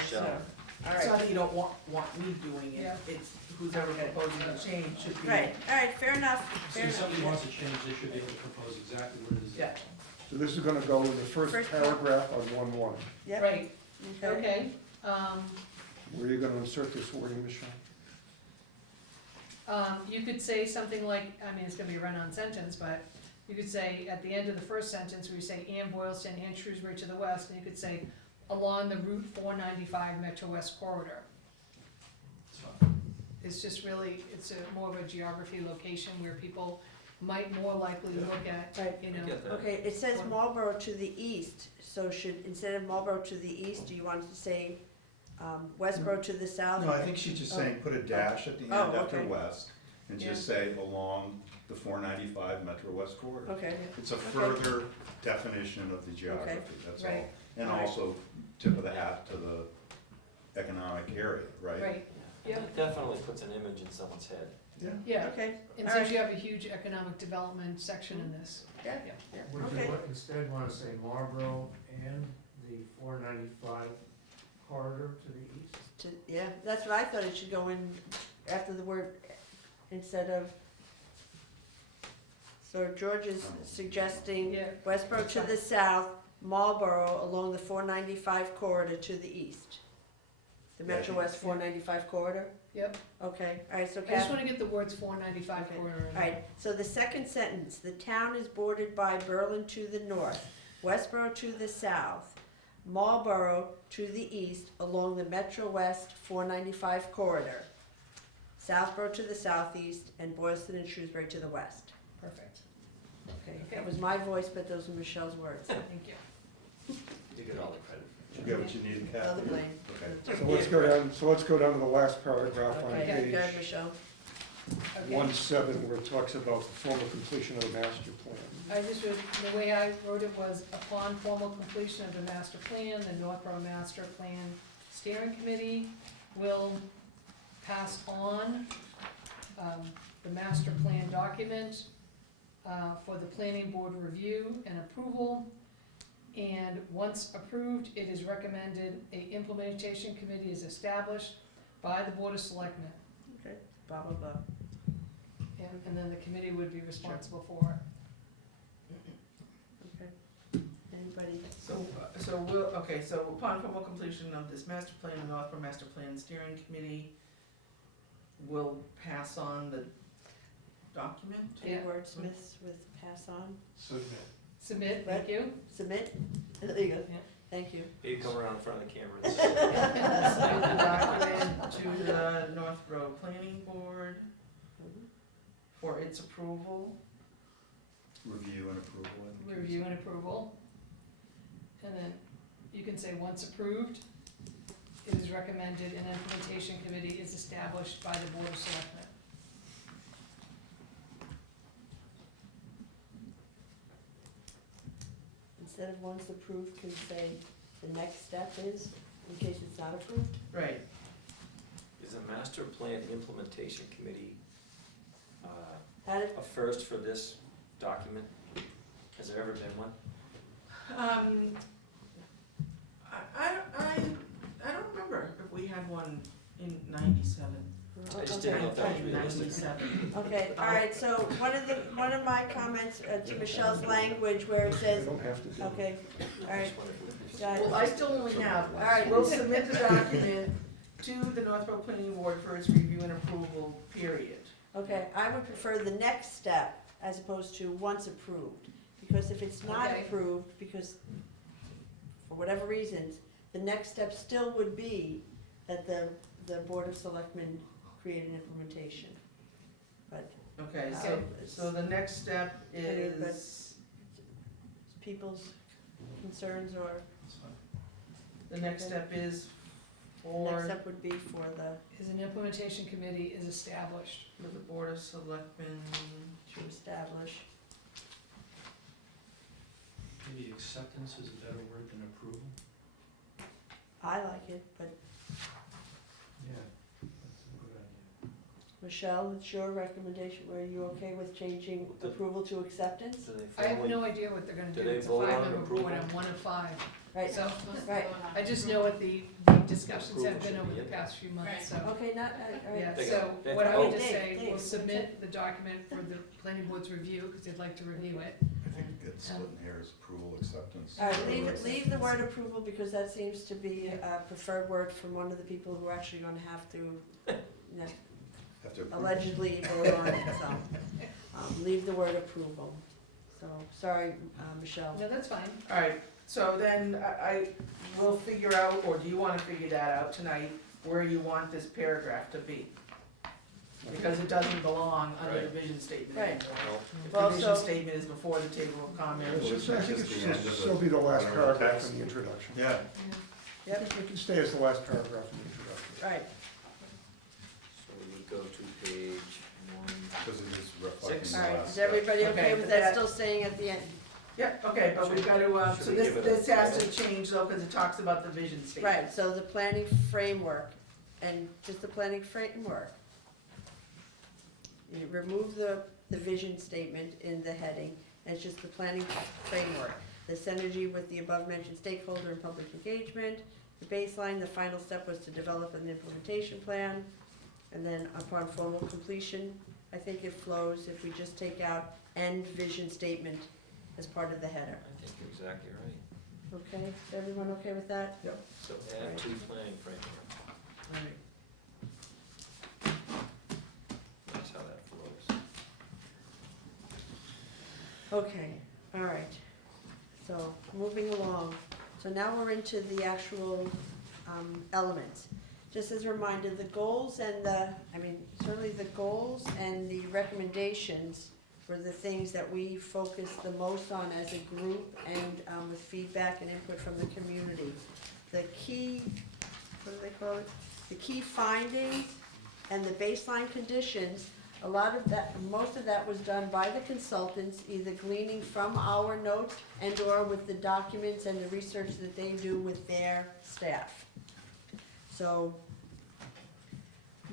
so, Michelle. all it's not right, that you don't want me doing it, Yeah. it's who's ever Okay. proposing the change should be. right, all right, fair enough, So fair if somebody enough. wants to change, they should be able to propose exactly what it is. Yeah, So this is gonna go in the first First paragraph on 1-1. Yep, right, okay, okay, Where are you gonna insert this wording, Michelle? you could say something like, I mean, it's gonna be a run-on sentence, but you could say, at the end of the first sentence, where you say, and Boylston and Shrewsbury to the west, and you could say, along the Route 495 Metro West corridor. It's fine. It's just really, it's more of a geography location where people might more likely look at, right, you know. I get that. okay, it says Marlborough to the east, so instead of Marlborough to the east, do you want it to say, Westboro to the south? No, I think she's just saying, put a dash at the end Oh, after okay. west, and just say along the 495 Metro West corridor. Okay, It's a further definition of the geography, that's all. Right. And also tip of the hat to the economic area, right? Right, yeah, It definitely puts an image in someone's head. yeah. Okay, And all since right. you have a huge economic development section in this. Yeah, Yeah. yeah, Would okay. you instead wanna say Marlboro and the 495 corridor to the east? Yeah, that's what I thought, it should go in after the word, instead of, so George is suggesting Yeah. Westboro to the south, Marlboro along the 495 corridor to the east. The Yeah, I Metro think- West 495 corridor? Yep, Okay, all right, so I just Kath, wanna get the words 495 Okay. corridor in all right, so the second sentence, the town is bordered by Berlin to the north, Westboro to the south, Marlboro to the east along the Metro West 495 corridor, Southboro to the southeast, and Boylston and Shrewsbury to the west. Perfect, Okay, that was my voice, but those were Michelle's words. thank you. You get all the credit. Did you get what you needed, All the Kathy? blame. Okay. So let's go down to the last paragraph on Okay, page go ahead, Michelle. Okay. 1-7, where it talks about the formal completion of the master plan. I just wrote, the way I wrote it was, upon formal completion of the master plan, the Northborough Master Plan Steering Committee will pass on the master plan document for the planning board review and approval. And once approved, it is recommended a implementation committee is established by the Board of Selectmen. Okay, blah, blah, blah. And then the committee would be responsible for it. Okay. Anybody? So upon formal completion of this master plan, the Northborough Master Plan Steering Committee will pass on the document? Any Yeah. wordsmiths with pass on? Submit, thank you. Submit? There you go. Yeah. Thank you. You come around in front of the camera and Submit the document to the Northborough Planning Board for its approval. Review and approval. I think you Review said. and approval. And then you can say, once approved, it is recommended an implementation committee is established by the Board of Selectmen. Instead of once approved, can say the next step is, in case it's not approved? Right. Is a master plan implementation committee How did, a first for this document? Has there ever been one? I don't remember if we had one in 97. I just didn't know if that was Okay. realistic. 97. Okay, all right, so one of my comments to Michelle's language where it They says, don't have to be. okay, all right, got Well, it. I still only have, All right. we'll submit the document to the Northborough Planning Board for its review and approval, period. Okay, I would prefer the next step as opposed to once approved. Because if it's not Okay. approved, because for whatever reasons, the next step still would be that the Board of Selectmen create an implementation. But Okay, Okay. so the next step Okay, but- is, people's concerns or, That's fine. the next step is next for step would be for the, Is an implementation committee is established. the Board of Selectmen. to establish. Maybe acceptance is a better word than approval. I like it, but Yeah, that's a good idea. Michelle, it's your recommendation. Were you okay with changing approval to acceptance? Do they I have formally- no idea what they're gonna Do do. they It's a vote on five-member board, approval? I'm one of five. Right, So, right. I just know what the discussions have been over the past few months, so. Okay, not, all Yeah, right. They so got- they what I got- would oh. just say, Dave, we'll Dave, submit the document for the planning board's review, because they'd like to review it. I think it gets splitting hairs, approval, acceptance. All right, leave the word approval because that seems to be a preferred word from one of the people who are actually gonna have to, you know, Have to approve. allegedly vote on it, so. Leave the word approval. So, sorry, Michelle. No, that's fine. Alright, so then I will figure out, or do you wanna figure that out tonight, where you want this paragraph to be? Because it doesn't belong under the Right. vision statement Right. anymore. No. If Well, the vision so- statement is before the table of comments. Well, I think just it the should end of the- still be the last whatever the paragraph text. in the introduction. Yeah. Yep. It can stay as the last paragraph in the introduction. Right, So we would go to page one. Because it is reflecting Six. the all right, last is step. everybody okay Okay, with but that that- still saying at the end? Yeah, okay, but we've got to, Should so we this, give it a this has to title? change though, because it talks about the vision statement. Right, so the planning framework, and just the planning framework. You remove the vision statement in the heading, and it's just the planning framework. The synergy with the above-mentioned stakeholder and public engagement, the baseline, the final step was to develop an implementation plan, and then upon formal completion, I think it flows if we just take out end vision statement as part of the header. I think you're exactly right. Okay, is everyone okay with that? So add to planning framework, All right. that's how that flows. Okay, all right. So, moving along. So now we're into the actual elements. Just as a reminder, the goals and certainly the goals and the recommendations were the things that we focused the most on as a group and with feedback and input from the community. The key, what do they call it? The key findings and the baseline conditions, a lot of that, most of that was done by the consultants, either gleaning from our notes and or with the documents and the research that they do with their staff. So,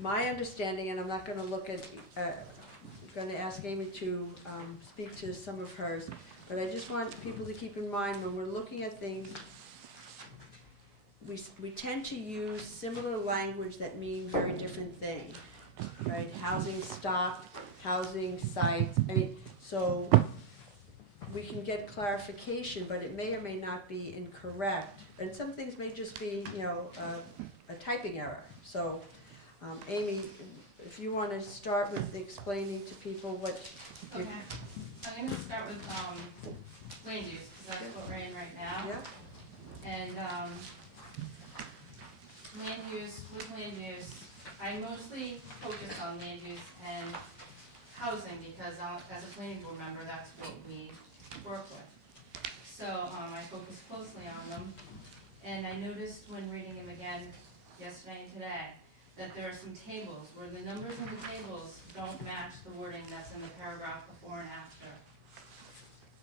my understanding, and I'm not gonna look at, gonna ask Amy to speak to some of hers, but I just want people to keep in mind when we're looking at things, we tend to use similar language that mean very different things, right? Housing stock, housing sites, so we can get clarification, but it may or may not be incorrect. And some things may just be, a typing error. So, Amy, if you wanna start with explaining to people what you're. Okay, I'm gonna start with, land use, because that's what we're in right now. Yeah, And, with land use, I mostly focus on land use and housing, because as a planning board member, that's what we work with. So, I focus closely on them, and I noticed when reading them again yesterday and today, that there are some tables where the numbers in the tables don't match the wording that's in the paragraph before and after.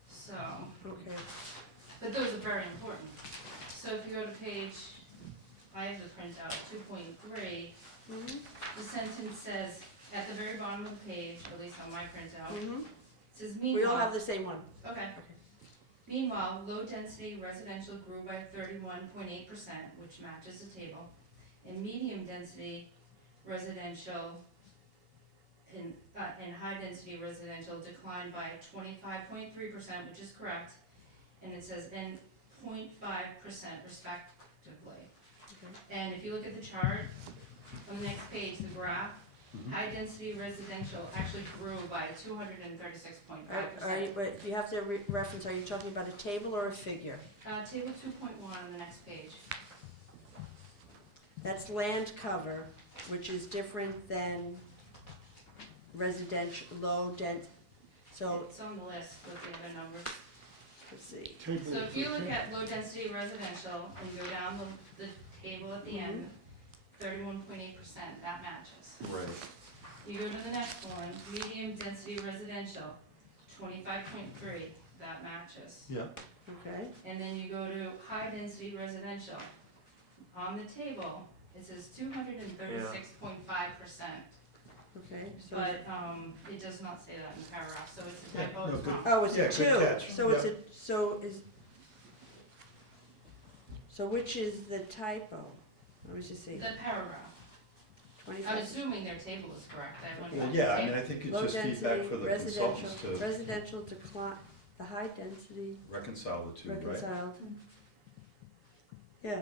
So, okay, but those are very important. So if you go to page, I have the printout, 2.3, the sentence says, at the very bottom of the page, at least on my printout, it says we meanwhile. all have the same one. Okay. Meanwhile, low-density residential grew by 31.8%, which matches the table, and medium-density residential and high-density residential declined by 25.3%, which is correct, and it says, and 0.5% respectively. Okay. And if you look at the chart, on the next page, the graph, high-density residential actually grew by 236.5%. But you have to reference, are you talking about a table or a figure? Table 2.1 on the next page. That's land cover, which is different than residential, low dent, so, It's on the list with the other numbers. let's see. So if you look at low-density residential and go down the table at the end, 31.8%, that matches. Right. You go to the next one, medium-density residential, 25.3, that matches. Yeah. Okay, And then you go to high-density residential. On the table, it says 236.5%, okay, so. but it does not say that in the paragraph, so it's a typo, no, it's good. wrong. Oh, it's Yeah, a good two, catch. so it's a, so which is the typo? Let me just see, The paragraph. I'm 25. assuming their table is correct, I went Well, back to yeah, the I mean, table. I think it's Low just feedback density, for the residential, consultants to residential decline, the high density reconcile the two, right? reconciled. Yeah,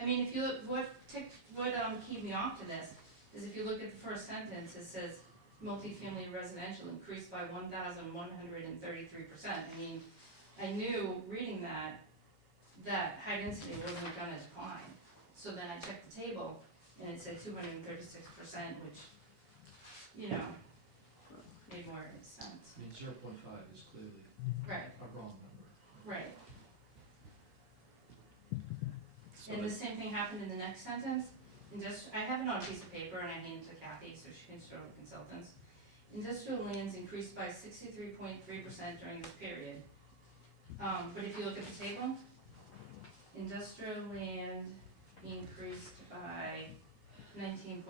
I mean, if you look, what keyed me off to this is if you look at the first sentence, it says multifamily residential increased by 1,133%. I mean, I knew reading that high density wasn't gonna decline. So then I checked the table and it said 236%, which, made more sense. I mean, 0.5 is clearly Right, a wrong number. right. So And the same thing happened in the next sentence, and I have it on a piece of paper and I handed it to Kathy so she can show the consultants. Industrial lands increased by 63.3% during this period. But if you look at the table, industrial land increased by 19.2%.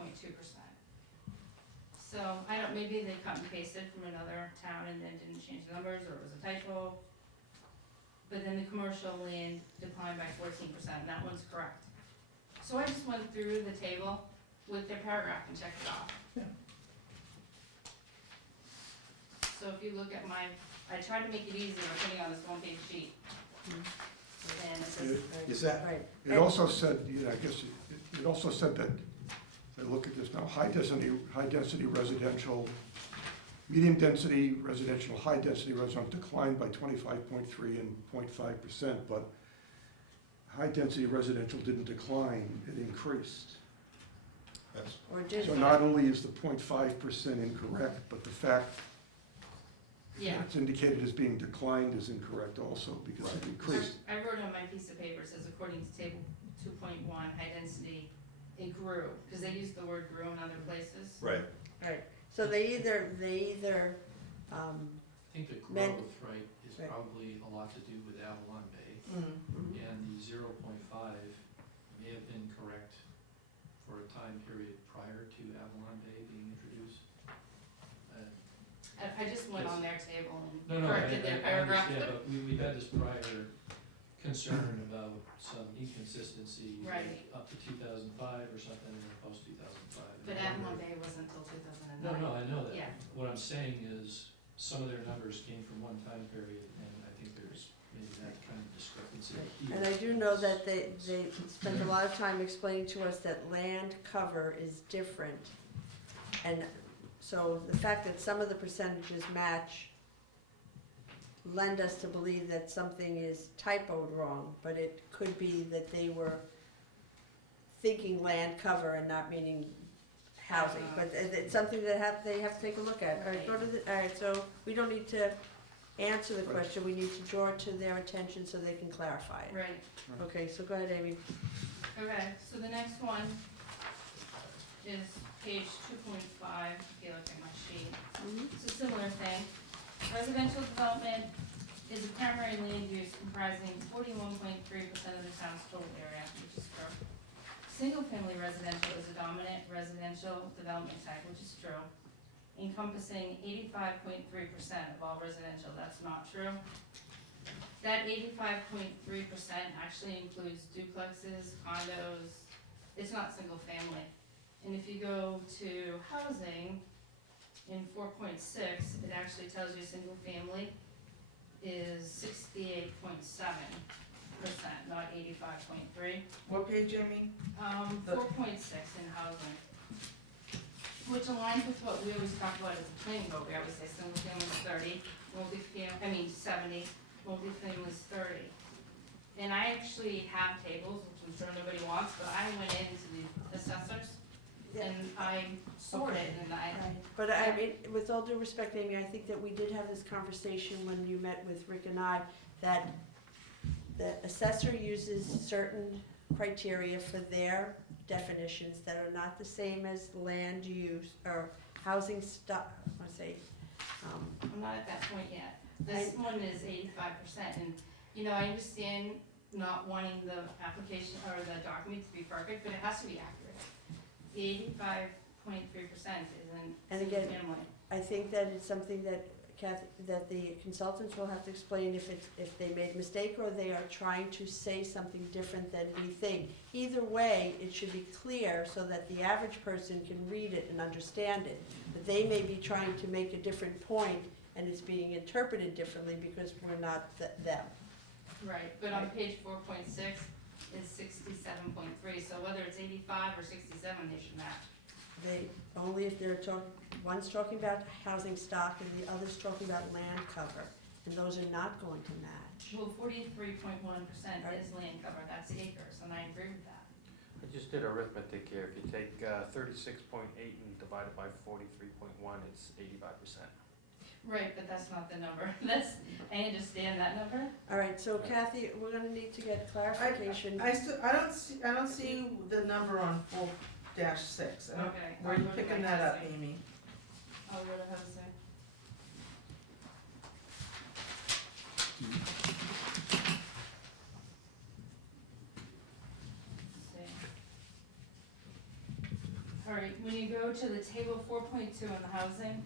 So, I don't, maybe they cut and pasted from another town and then didn't change the numbers, or it was a typo. But then the commercial land declined by 14%, and that one's correct. So I just went through the table with their paragraph and checked it off. Yeah. So if you look at my, I tried to make it easy by putting on this one-page sheet. And it says, Is that, Right. it also said, I guess, it also said that, I look at this now, high density residential, medium density residential, high density residential declined by 25.3 and 0.5%, but high density residential didn't decline, it increased. That's, Or did. So not only is the 0.5% incorrect, but the fact yeah. it's indicated as being declined is incorrect also, because it increased. I wrote on my piece of paper, it says according to table 2.1, high density, it grew, because they use the word grew in other places. right. Right, so they either, I think the Meant- growth, right, is Right. probably a lot to do with Avalon Bay. Mm. And the 0.5 may have been correct for a time period prior to Avalon Bay being introduced. I just went on their table No, and no, corrected their I paragraph. understand, but we've had this prior concern about some inconsistency. Right. Up to 2005 or something, and then post 2005. But Avalon Bay wasn't until 2009. No, I know that. Yeah. What I'm saying is, some of their numbers came from one time period, and I think there's maybe that kind of discrepancy here. and I do know that they spent a lot of time explaining to us that land cover is different. And so the fact that some of the percentages match lend us to believe that something is typoed wrong, but it could be that they were thinking land cover and not meaning housing, but it's something that they have to take a look at. All right, all right, so we don't need to answer the question, we need to draw it to their attention so they can clarify it. Right, Okay, so go ahead, Amy. okay, so the next one is page 2.5, if you look at my sheet. It's a similar thing. Residential development is a primary land use comprising 41.3% of the town's total area, which is true. Single-family residential is a dominant residential development type, which is true, encompassing 85.3% of all residential. That's not true. That 85.3% actually includes duplexes, condos. It's not single-family. And if you go to housing, in 4.6, it actually tells you single family is 68.7%, not 85.3. What page, Amy? 4.6 in housing. Which aligns with what we always talk about as a planning board. We always say single family is 30, 70, multifamily is 30. And I actually have tables, which I'm sure nobody wants, but I went into the assessors and I sorted and I, But I mean, with all due respect, Amy, I think that we did have this conversation when you met with Rick and I, that the assessor uses certain criteria for their definitions that are not the same as land use or housing stock, I wanna say, I'm not at that point yet. This one is 85%, and, you know, I understand not wanting the application or the document to be perfect, but it has to be accurate. The 85.3% isn't And again, single family. I think that it's something that Kathy, that the consultants will have to explain if they made a mistake or they are trying to say something different than we think. Either way, it should be clear so that the average person can read it and understand it. But they may be trying to make a different point and it's being interpreted differently because we're not them. Right, but on page 4.6, it's 67.3, so whether it's 85 or 67, they should match. They, only if they're one's talking about housing stock and the other's talking about land cover, and those are not going to match. Well, 43.1% is land cover, that's acres, and I agree with that. I just did arithmetic here. If you take 36.8 and divide it by 43.1, it's 85%. Right, but that's not the number. That's, I understand that number. All right, so Kathy, we're gonna need to get clarification. I don't see the number on 4-6. Okay. Where are you I'll go to picking my that up, housing. Amy? I'll go to housing. All right, when you go to the table 4.2 on the housing.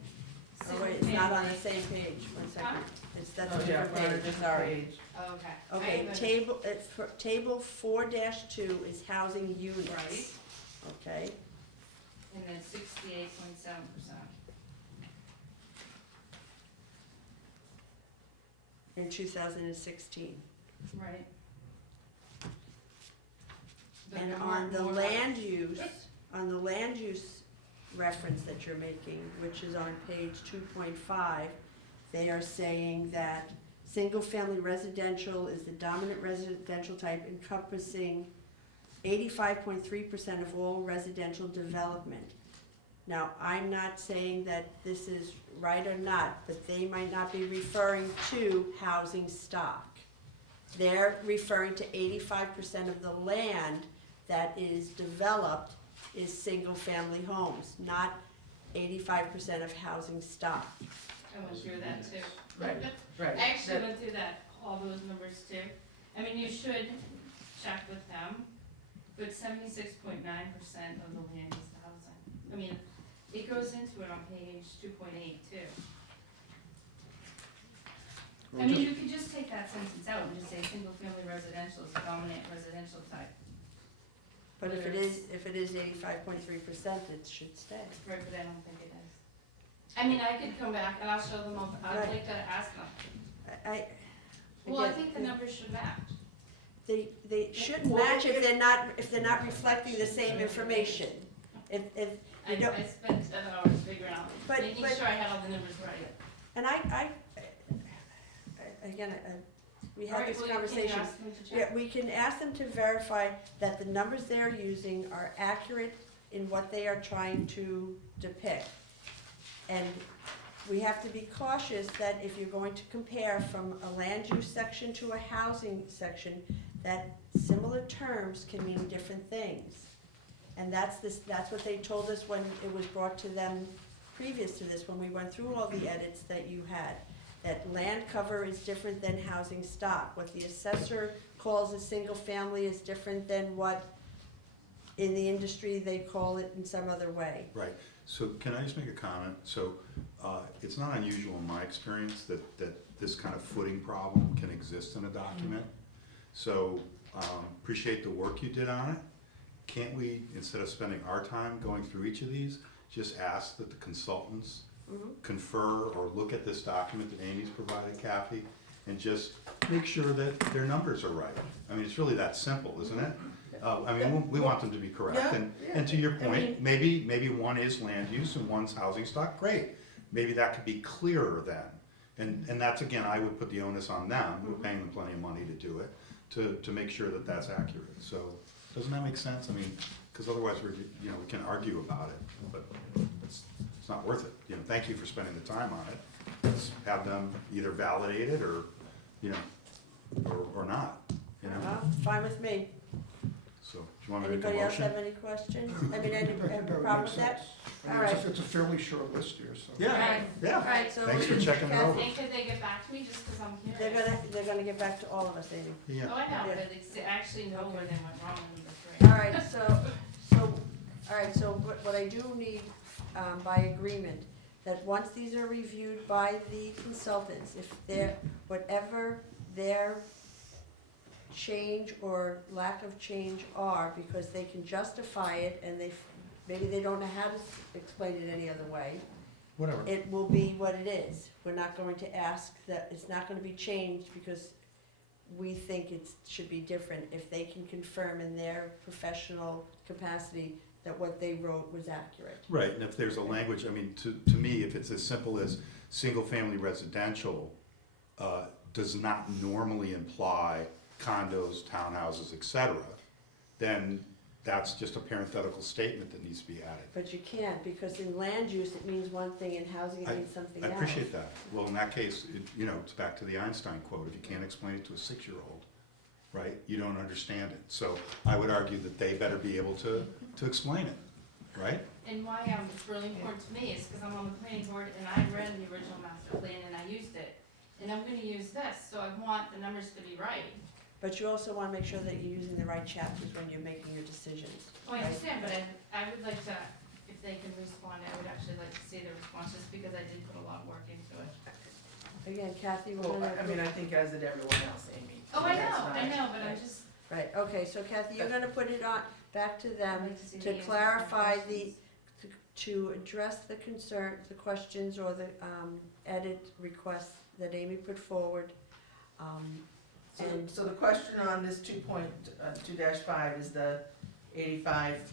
Oh, wait, it's not on the single-family- same page, one second. It's, that's Oh, a yeah, different we're on a page, different sorry. page. Oh, okay. I Okay, have a- table, table 4-2 is housing units. Right. Okay, And then 68.7%. in 2016. Right. But And there on aren't the more land use, on the land use reference that you're making, which is on page 2.5, they are saying that single-family residential is the dominant residential type encompassing 85.3% of all residential development. Now, I'm not saying that this is right or not, but they might not be referring to housing stock. They're referring to 85% of the land that is developed is single-family homes, not 85% of housing stock. I went through that too. Right, right. I actually That- went through that, all those numbers too. I mean, you should check with them, but 76.9% of the land is the housing. I mean, it goes into it on page 2.8 too. I mean, you could just take that sentence out and just say single-family residential is the dominant residential type. But if it is 85.3%, it should stay. Right, but I don't think it is. I mean, I could come back and I'll show them all, I'd Right. like to ask them. Well, I again, think the numbers should match. They shouldn't Well, match if they're not reflecting the same information. If I you don't, spent 10 hours figuring out, But- making but- sure I had all the numbers right. and again, we had Alright, this well, can you conversation. ask them to Yeah, check? we can ask them to verify that the numbers they're using are accurate in what they are trying to depict. And we have to be cautious that if you're going to compare from a land use section to a housing section, that similar terms can mean different things. And that's what they told us when it was brought to them previous to this, when we went through all the edits that you had. That land cover is different than housing stock. What the assessor calls a single family is different than what in the industry they call it in some other way. Right, so can I just make a comment? So, it's not unusual in my experience that this kind of footing problem can exist in a document. So, appreciate the work you did on it. Can't we, instead of spending our time going through each of these, just ask that the consultants confer or look at this document that Amy's provided, Kathy, and just make sure that their numbers are right? I mean, it's really that simple, isn't it? I mean, we want them to be correct, and to your point, maybe one is land use and one's housing stock, great. Maybe that could be clearer then, and that's, again, I would put the onus on them, we're paying them plenty of money to do it, to make sure that that's accurate, so, doesn't that make sense? I mean, because otherwise we can argue about it, but it's not worth it, thank you for spending the time on it. Let's have them either validate it or, or not, Well, fine with me. So, do you want me to make a Anybody else motion? have any questions? I mean, any I think that would problem make with that? sense. I mean, All right. it's a fairly short list here, so. Yeah, Right. yeah. Alright, so. Thanks for checking it over. And could they get back to me just because I'm curious? They're gonna get back to all of us, Amy. Yeah. Oh, I know, Yeah. but it's, I actually know where they went wrong in number 3. All right, so what I do need, by agreement, that once these are reviewed by the consultants, if whatever their change or lack of change are, because they can justify it and maybe they don't know how to explain it any other way, Whatever. it will be what it is. We're not going to ask that, it's not gonna be changed because we think it should be different if they can confirm in their professional capacity that what they wrote was accurate. Right, and if there's a language, I mean, to me, if it's as simple as single-family residential, does not normally imply condos, townhouses, et cetera, then that's just a parenthetical statement that needs to be added. But you can't, because in land use, it means one thing, in housing, it means something I else. appreciate that. Well, in that case, it's back to the Einstein quote, if you can't explain it to a 6-year-old, right, you don't understand it. So I would argue that they better be able to explain it. right? And why it's really important to me is because I'm on the planning board and I read the original master plan and I used it. And I'm gonna use this, so I want the numbers to be right. But you also wanna make sure that you're using the right chapters when you're making your decisions. Oh, I right? understand, but I would like to, if they can respond, I would actually like to see their responses because I did put a lot of work into it. Again, Kathy, we're Well, gonna. I mean, I think as did everyone else, Amy. Oh, I That's know, not- but I'm just, Right, okay, so Kathy, you're gonna put it on, back to I'd them like to see the to answers to my clarify the, questions. to address the concern, the questions or the, edit requests that Amy put forward. And, So the question on this 2.2-5 is the 85.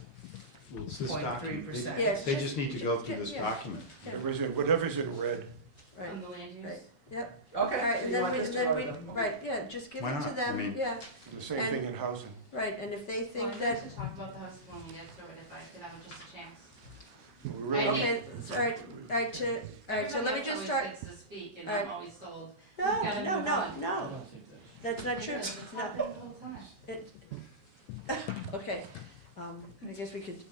Well, it's this document. 0.3%. Yes. They just need to go through this Yeah. document. Whatever's in red. right, on the land use. right, yep. Okay. All right, so and you then want we, this and to then go we, to them? right, yeah, just give Why it to not? I them, mean- yeah, The same And- thing in housing. right, and if they Well, think I'd that, like to talk about the house when we get to it, if I could have just a chance. We really- okay, so, all right, so let me Everybody just else start. always gets to speak, and All right. I'm always told, No, We've gotta no, move no, on. I no, don't think that's. that's not true, because it's no, happened the whole time. it, okay, I guess we could,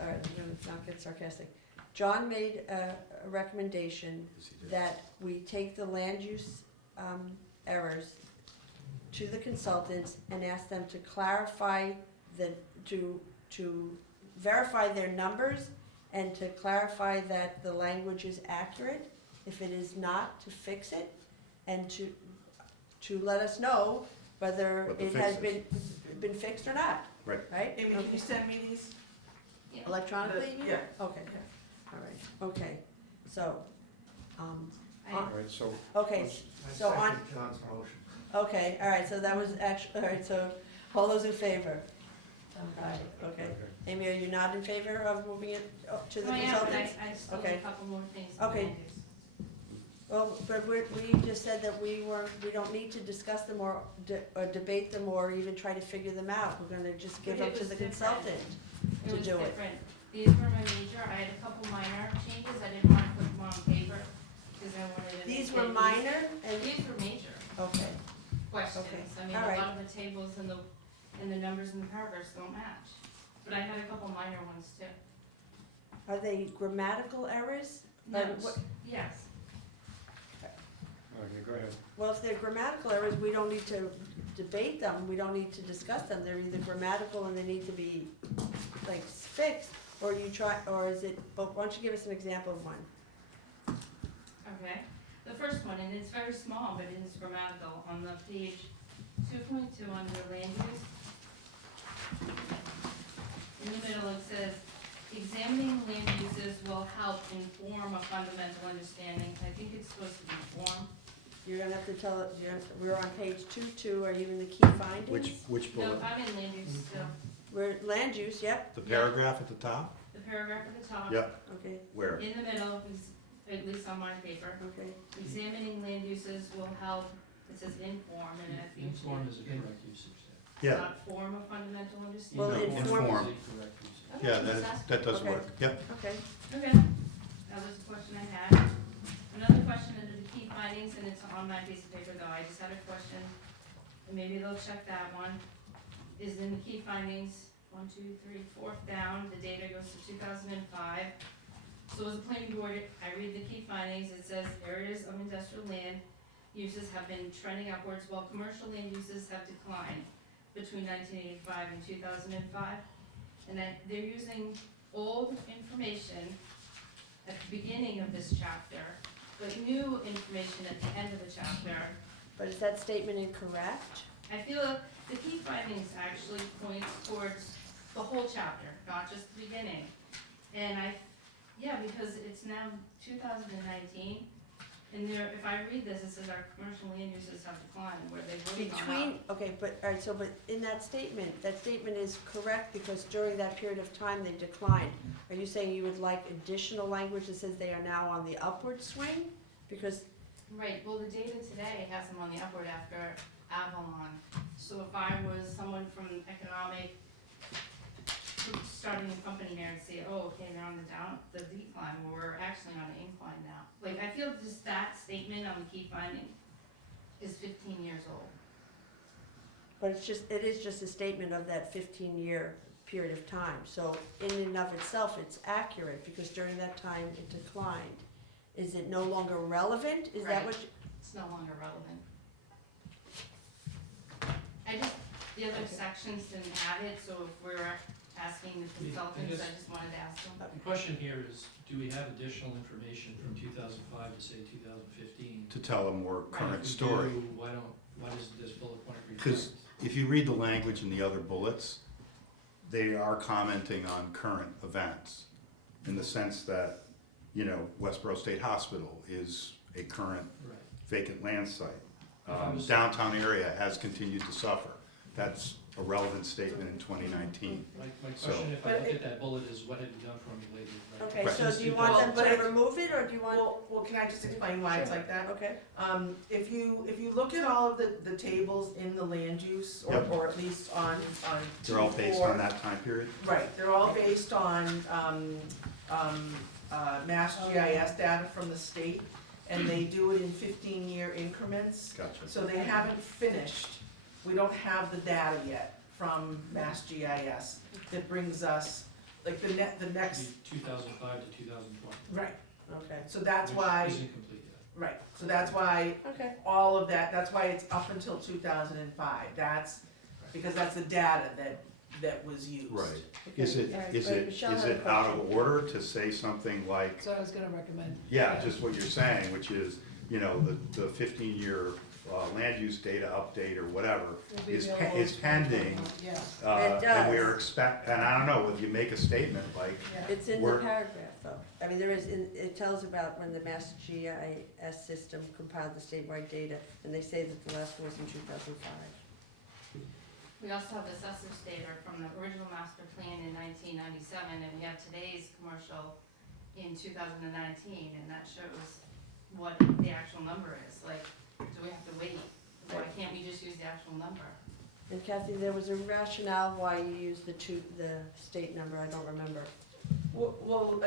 all right, I'm gonna not get sarcastic. John made a recommendation Yes, he did. that we take the land use, errors to the consultants and ask them to clarify to verify their numbers and to clarify that the language is accurate. If it is not, to fix it and to let us know whether What the it has fix been fixed or not. Right. Right? Amy, can you send me these? Yeah. Electronically? you mean? Yeah. Okay, all right, okay, so, I- All right, so okay, I So on- second John's motion. okay, all right, so that was actually, all right, so, all those in favor? Aye, okay. Amy, are you not in favor of moving it up to the Oh, yeah, but consultants? I still have Okay. a couple more things to Okay. land use. Well, but we just said that we don't need to discuss them or debate them or even try to figure them out. We're gonna just give But them it to was the different. consultant. It to was do it. different. These were my major, I had a couple minor changes, I didn't want to put them on paper, because I wanted to. These make were it minor easy. and, These were major okay, questions, Okay. I mean, All a right. lot of the tables and the numbers in the paragraphs don't match. But I had a couple minor ones too. are they grammatical errors? No, what- yes, Okay, go ahead. Well, if they're grammatical errors, we don't need to debate them, we don't need to discuss them, they're either grammatical and they need to be, like, fixed, or you try, or is it, but why don't you give us an example of one? okay. The first one, and it's very small, but it is grammatical, on the page 2.2 under land use. In the middle, it says, examining land uses will help inform a fundamental understanding. I think it's supposed to be form. You're gonna have to tell it, we're on page 2.2, are you in the key findings? Which No, bullet? I'm in land use still. We're, land use, yep, The paragraph at the top? The paragraph at the top. Yep, okay, where? In the middle, is, at least on my paper, okay. examining land uses will help, it says inform, and I think it should Inform be is a correct usage Yeah, not form a fundamental understanding. Well, No, inform- inform. Is a correct usage. Okay, yeah, just that, ask. that does Okay. work, yep. Okay, Okay, that was a question I had. Another question under the key findings, and it's on my piece of paper though, I just had a question, and maybe they'll check that one, is in the key findings, 1, 2, 3, 4th down, the data goes to 2005. So as a planning board, I read the key findings, it says areas of industrial land uses have been trending upwards while commercial land uses have declined between 1985 and 2005. And that they're using old information at the beginning of this chapter, but new information at the end of the chapter. but is that statement incorrect? I feel the key findings actually point towards the whole chapter, not just the beginning. And because it's now 2019, and there, if I read this, it says our commercial land uses have declined, where they've really gone up. Between, okay, but, all right, so, but in that statement is correct because during that period of time they declined. Are you saying you would like additional language that says they are now on the upward swing? Because, Right, well, the data today has them on the upward after Avalon. So if I was someone from economic, starting a company here and see, oh, okay, they're on the decline, well, we're actually on an incline now. Like, I feel just that statement on the key finding is 15 years old. but it is just a statement of that 15-year period of time. So in and of itself, it's accurate, because during that time it declined. Is it no longer relevant? Is that Right. what, It's no longer relevant. The other sections didn't have it, so if we're asking the I consultants, guess- I just wanted to ask them. The question here is, do we have additional information from 2005 to say 2015? To tell a more If current we story. do, why doesn't this bullet point reflect? Because if you read the language in the other bullets, they are commenting on current events in the sense that, you know, Westboro State Hospital is a current Right. vacant land site. If I was- Downtown area has continued to suffer. That's a relevant statement in 2019. My So- question, if I look at that bullet, is what have you done for me lately? Right. okay, Right. so Since do you want them 2000 to remove it, or do you want? Well, can I just explain why it's Sure. like that? Okay, If you look at all of the tables in the land use, Yep. or at least on They're all based 2-4, on that time period? Right, they're all based on, Mass GIS data from the state, and they do it in 15-year increments. Gotcha. So they haven't finished, we don't have the data yet from Mass GIS that brings us, like, the next, Be 2005 to 2020. right, okay, so that's which why, isn't complete yet. right, so that's why okay. all of that, that's why it's up until 2005, that's, because that's the data that was used. Right. Is Okay, it, all right, is but it, Michelle is had a it out of question. order to say something like, So I was gonna recommend. yeah, just what you're saying, which is, you know, the 15-year land use data update or whatever Will be is available is in pending. 2021. Yeah, It And we're does. and I don't know, whether you make a statement like, yeah. It's in the We're- paragraph, though. I mean, it tells about when the Mass GIS system compiled the statewide data, and they say that the last one was in 2005. We also have the assessor's data from the original master plan in 1997, and we have today's commercial in 2019, and that shows what the actual number is. Like, do we have to wait? Why can't we just use the actual number? And Kathy, there was a rationale why you used the state number, I don't remember. Well,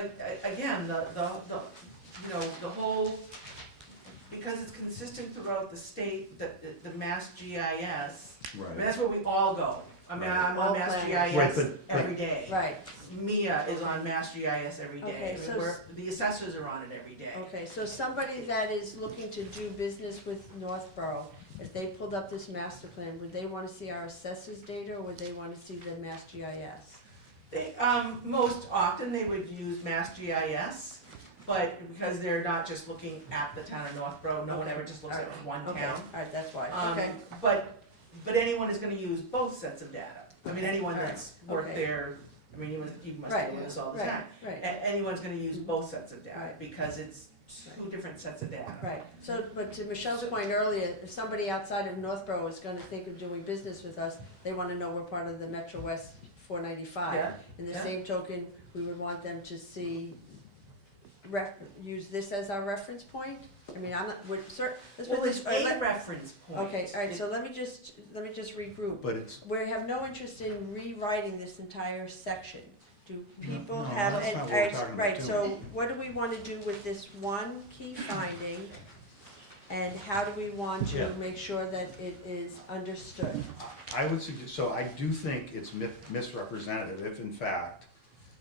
again, you know, the whole, because it's consistent throughout the state, the Mass GIS, I mean, right, that's where we all go. I mean, Right. I'm All on Mass planners. Right, GIS but- every day. Right, Mia is on Mass GIS every day. Okay, I mean, so the assessors are on it every day. okay, so somebody that is looking to do business with Northborough, if they pulled up this master plan, would they wanna see our assessors data, or would they wanna see the Mass GIS? They, most often they would use Mass GIS, but because they're not just looking at the town of Northborough, no one ever just looks at one Okay, town. alright, that's why, Um, okay, But anyone is gonna use both sets of data. I mean, anyone Alright, that's worked okay. there, I mean, you must Right, deal with this all the right, time. right, Anyone's gonna use both sets of data, Right. because it's two different sets of data. right. So, but to Michelle's point earlier, if somebody outside of Northborough is gonna think of doing business with us, they wanna know we're part of the Metro West 495. Yeah, In the yeah. same token, we would want them to see, use this as our reference point? I mean, I'm not, let's put Well, this, it's all right, a reference point. okay, all right, so let me just regroup. but it's, We have no interest in rewriting this entire section. Do people no, have, that's and- not what all we're right, talking about right, so doing. what do we wanna do with this one key finding? And how do we want Yeah. to make sure that it is understood? I would suggest, so I do think it's misrepresentative if in fact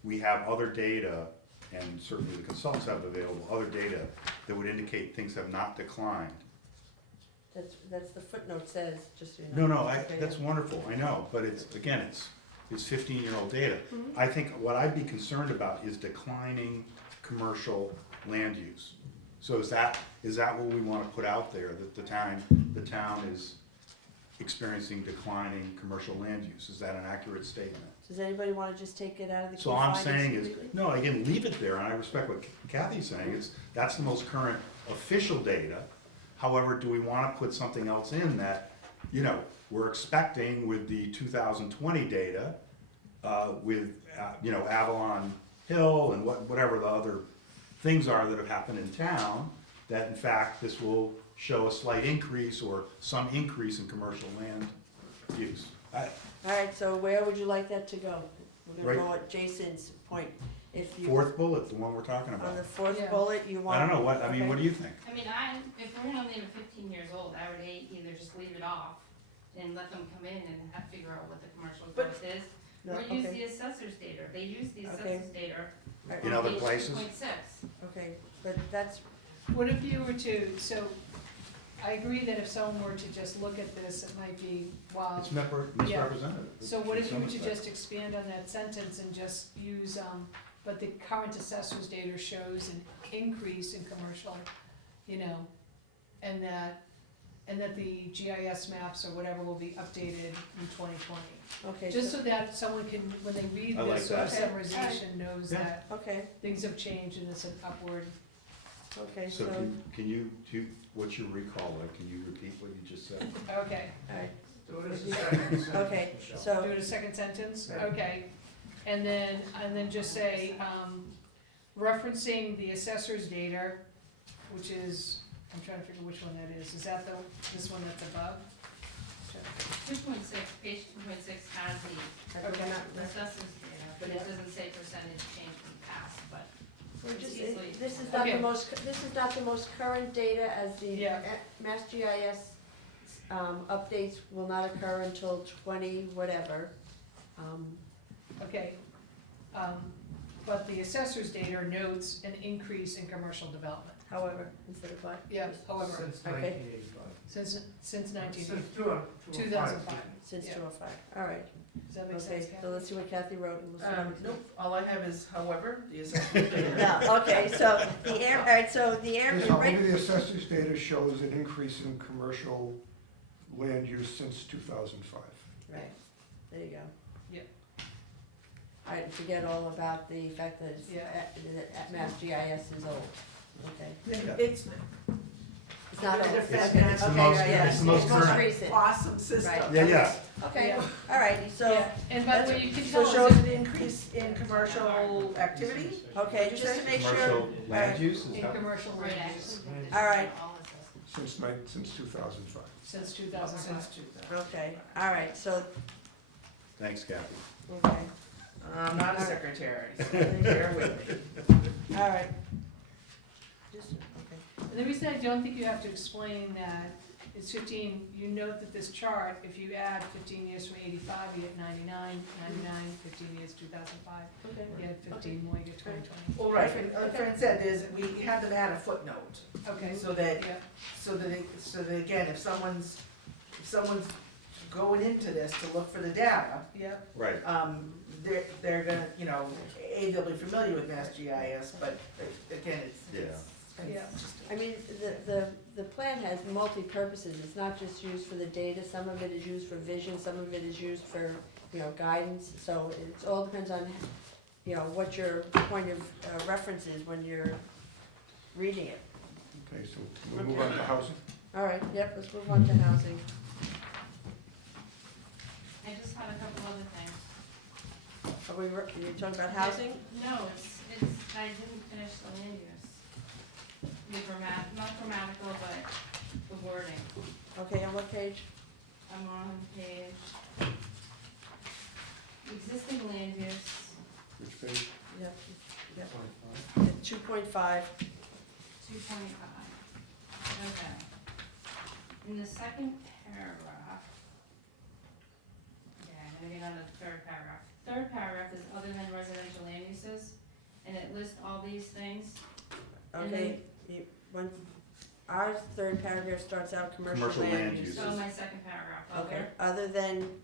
we have other data, and certainly the consultants have available, other data that would indicate things have not declined. That's the footnote says, just so you know. No, Okay, that's yeah. wonderful, I know, but it's, again, it's 15-year-old data. Mhm. I think what I'd be concerned about is declining commercial land use. So is that what we wanna put out there, that the town is experiencing declining commercial land use? Is that an accurate statement? Does anybody wanna just take it out of the key So I'm findings saying is, completely? no, again, leave it there, and I respect what Kathy's saying, that's the most current official data. However, do we wanna put something else in that, you know, we're expecting with the 2020 data, with, you know, Avalon Hill and whatever the other things are that have happened in town, that in fact, this will show a slight increase or some increase in commercial land use. Alright, so where would you like that to go? We're Right. gonna go at Jason's point. If you, Fourth bullet, the one we're talking on about. the fourth Yeah. bullet, you want. I don't know, what okay. do you think? I mean, if we're gonna leave it 15 years old, I would either just leave it off and let them come in and figure out what the commercial But- growth is, No, or use okay. the assessor's data, they use the Okay. assessor's data. Alright, In other places? 2.6. Okay, but that's, What if you were to, so, I agree that if someone were to just look at this, it might be, wow. It's misrepresented. So what if you In were some to respects. just expand on that sentence and just use, but the current assessor's data shows an increase in commercial, you know, and that the GIS maps or whatever will be updated in 2020. okay, Just so, so that someone can, when they read I like this sort of that. summarization, knows Yeah. that okay, things have changed and it's an upward. okay, So so, can you, what's your recall like? Can you repeat what you just said? Okay, alright, Do it as a second sentence, okay, Michelle. so, do it a second sentence, Yeah. okay. And then just say, referencing the assessor's data, which is, I'm trying to figure which one that is that this one that's above? 2.6, page 2.6 has the okay, not, assessor's data, but it Yeah. doesn't say percentage change in the past, but we're it's just, easily. this is not the Okay. this is not the most current data as the Yeah. Mass GIS, updates will not occur until 20 whatever. Okay, but the assessor's data notes an increase in commercial development. However, instead of what? Yeah, however, Since Okay. 1985. since 1980, Since 2005. Yeah. Since 205, all right, does that make okay, sense, so Kathy? let's see what Kathy wrote and we'll see. what we- Nope, all I have is however, the assessment data. No, okay, so the air, all right, so the air, Here's you're how right, maybe the assessor's data shows an increase in commercial land use since 2005. right, there you go. Yep. All right, and forget all about the fact that it's, Yeah. that Mass GIS is old, okay? It's It's not old, It's okay, the okay, most- right, yeah, it's the most current. recent. awesome system. Right. Yeah, yeah. Okay, Yeah. all right, so, Yeah, and by the way, you can So tell shows us, an increase in commercial activity? okay, just to make sure, Commercial land use is in that? commercial Right, land use actually. All right. All assessors. Since 2005. since 2005. Since 2000. okay, all right, so, Thanks, Kathy. okay, I'm not a secretary, so bear with me. all right. Just, okay, And the reason I don't think you have to explain that is 15, you note that this chart, if you add 15 years from 85, you get 99, 99, 15 years, 2005, okay, you add 15 more, you get 2020. Well, right, and Fran said is, we had them add a footnote, Okay, so that, yeah, so that again, if someone's going into this to look for the data, yeah, Right. they're gonna, you know, they'll be familiar with Mass GIS, but again, Yeah. yeah. I mean, the plan has multi-purposes, it's not just used for the data, some of it is used for vision, some of it is used for, you know, guidance, so it all depends on, you know, what your point of reference is when you're reading it. Okay, so can we move on to housing? All right, yep, let's move on to housing. I just had a couple other things. Are we, you talking about housing? No, I didn't finish the land use. Not grammatical, but the wording. Okay, on what page? I'm on page, existing land use, Which page? Yep, yep, 25. 2.5, 2.5. Okay. In the second paragraph, yeah, I'm gonna get on the third paragraph. Third paragraph is other than residential land uses, and it lists all these things. okay, our third paragraph starts out commercial Commercial land land use. uses. So my second paragraph, Okay, other.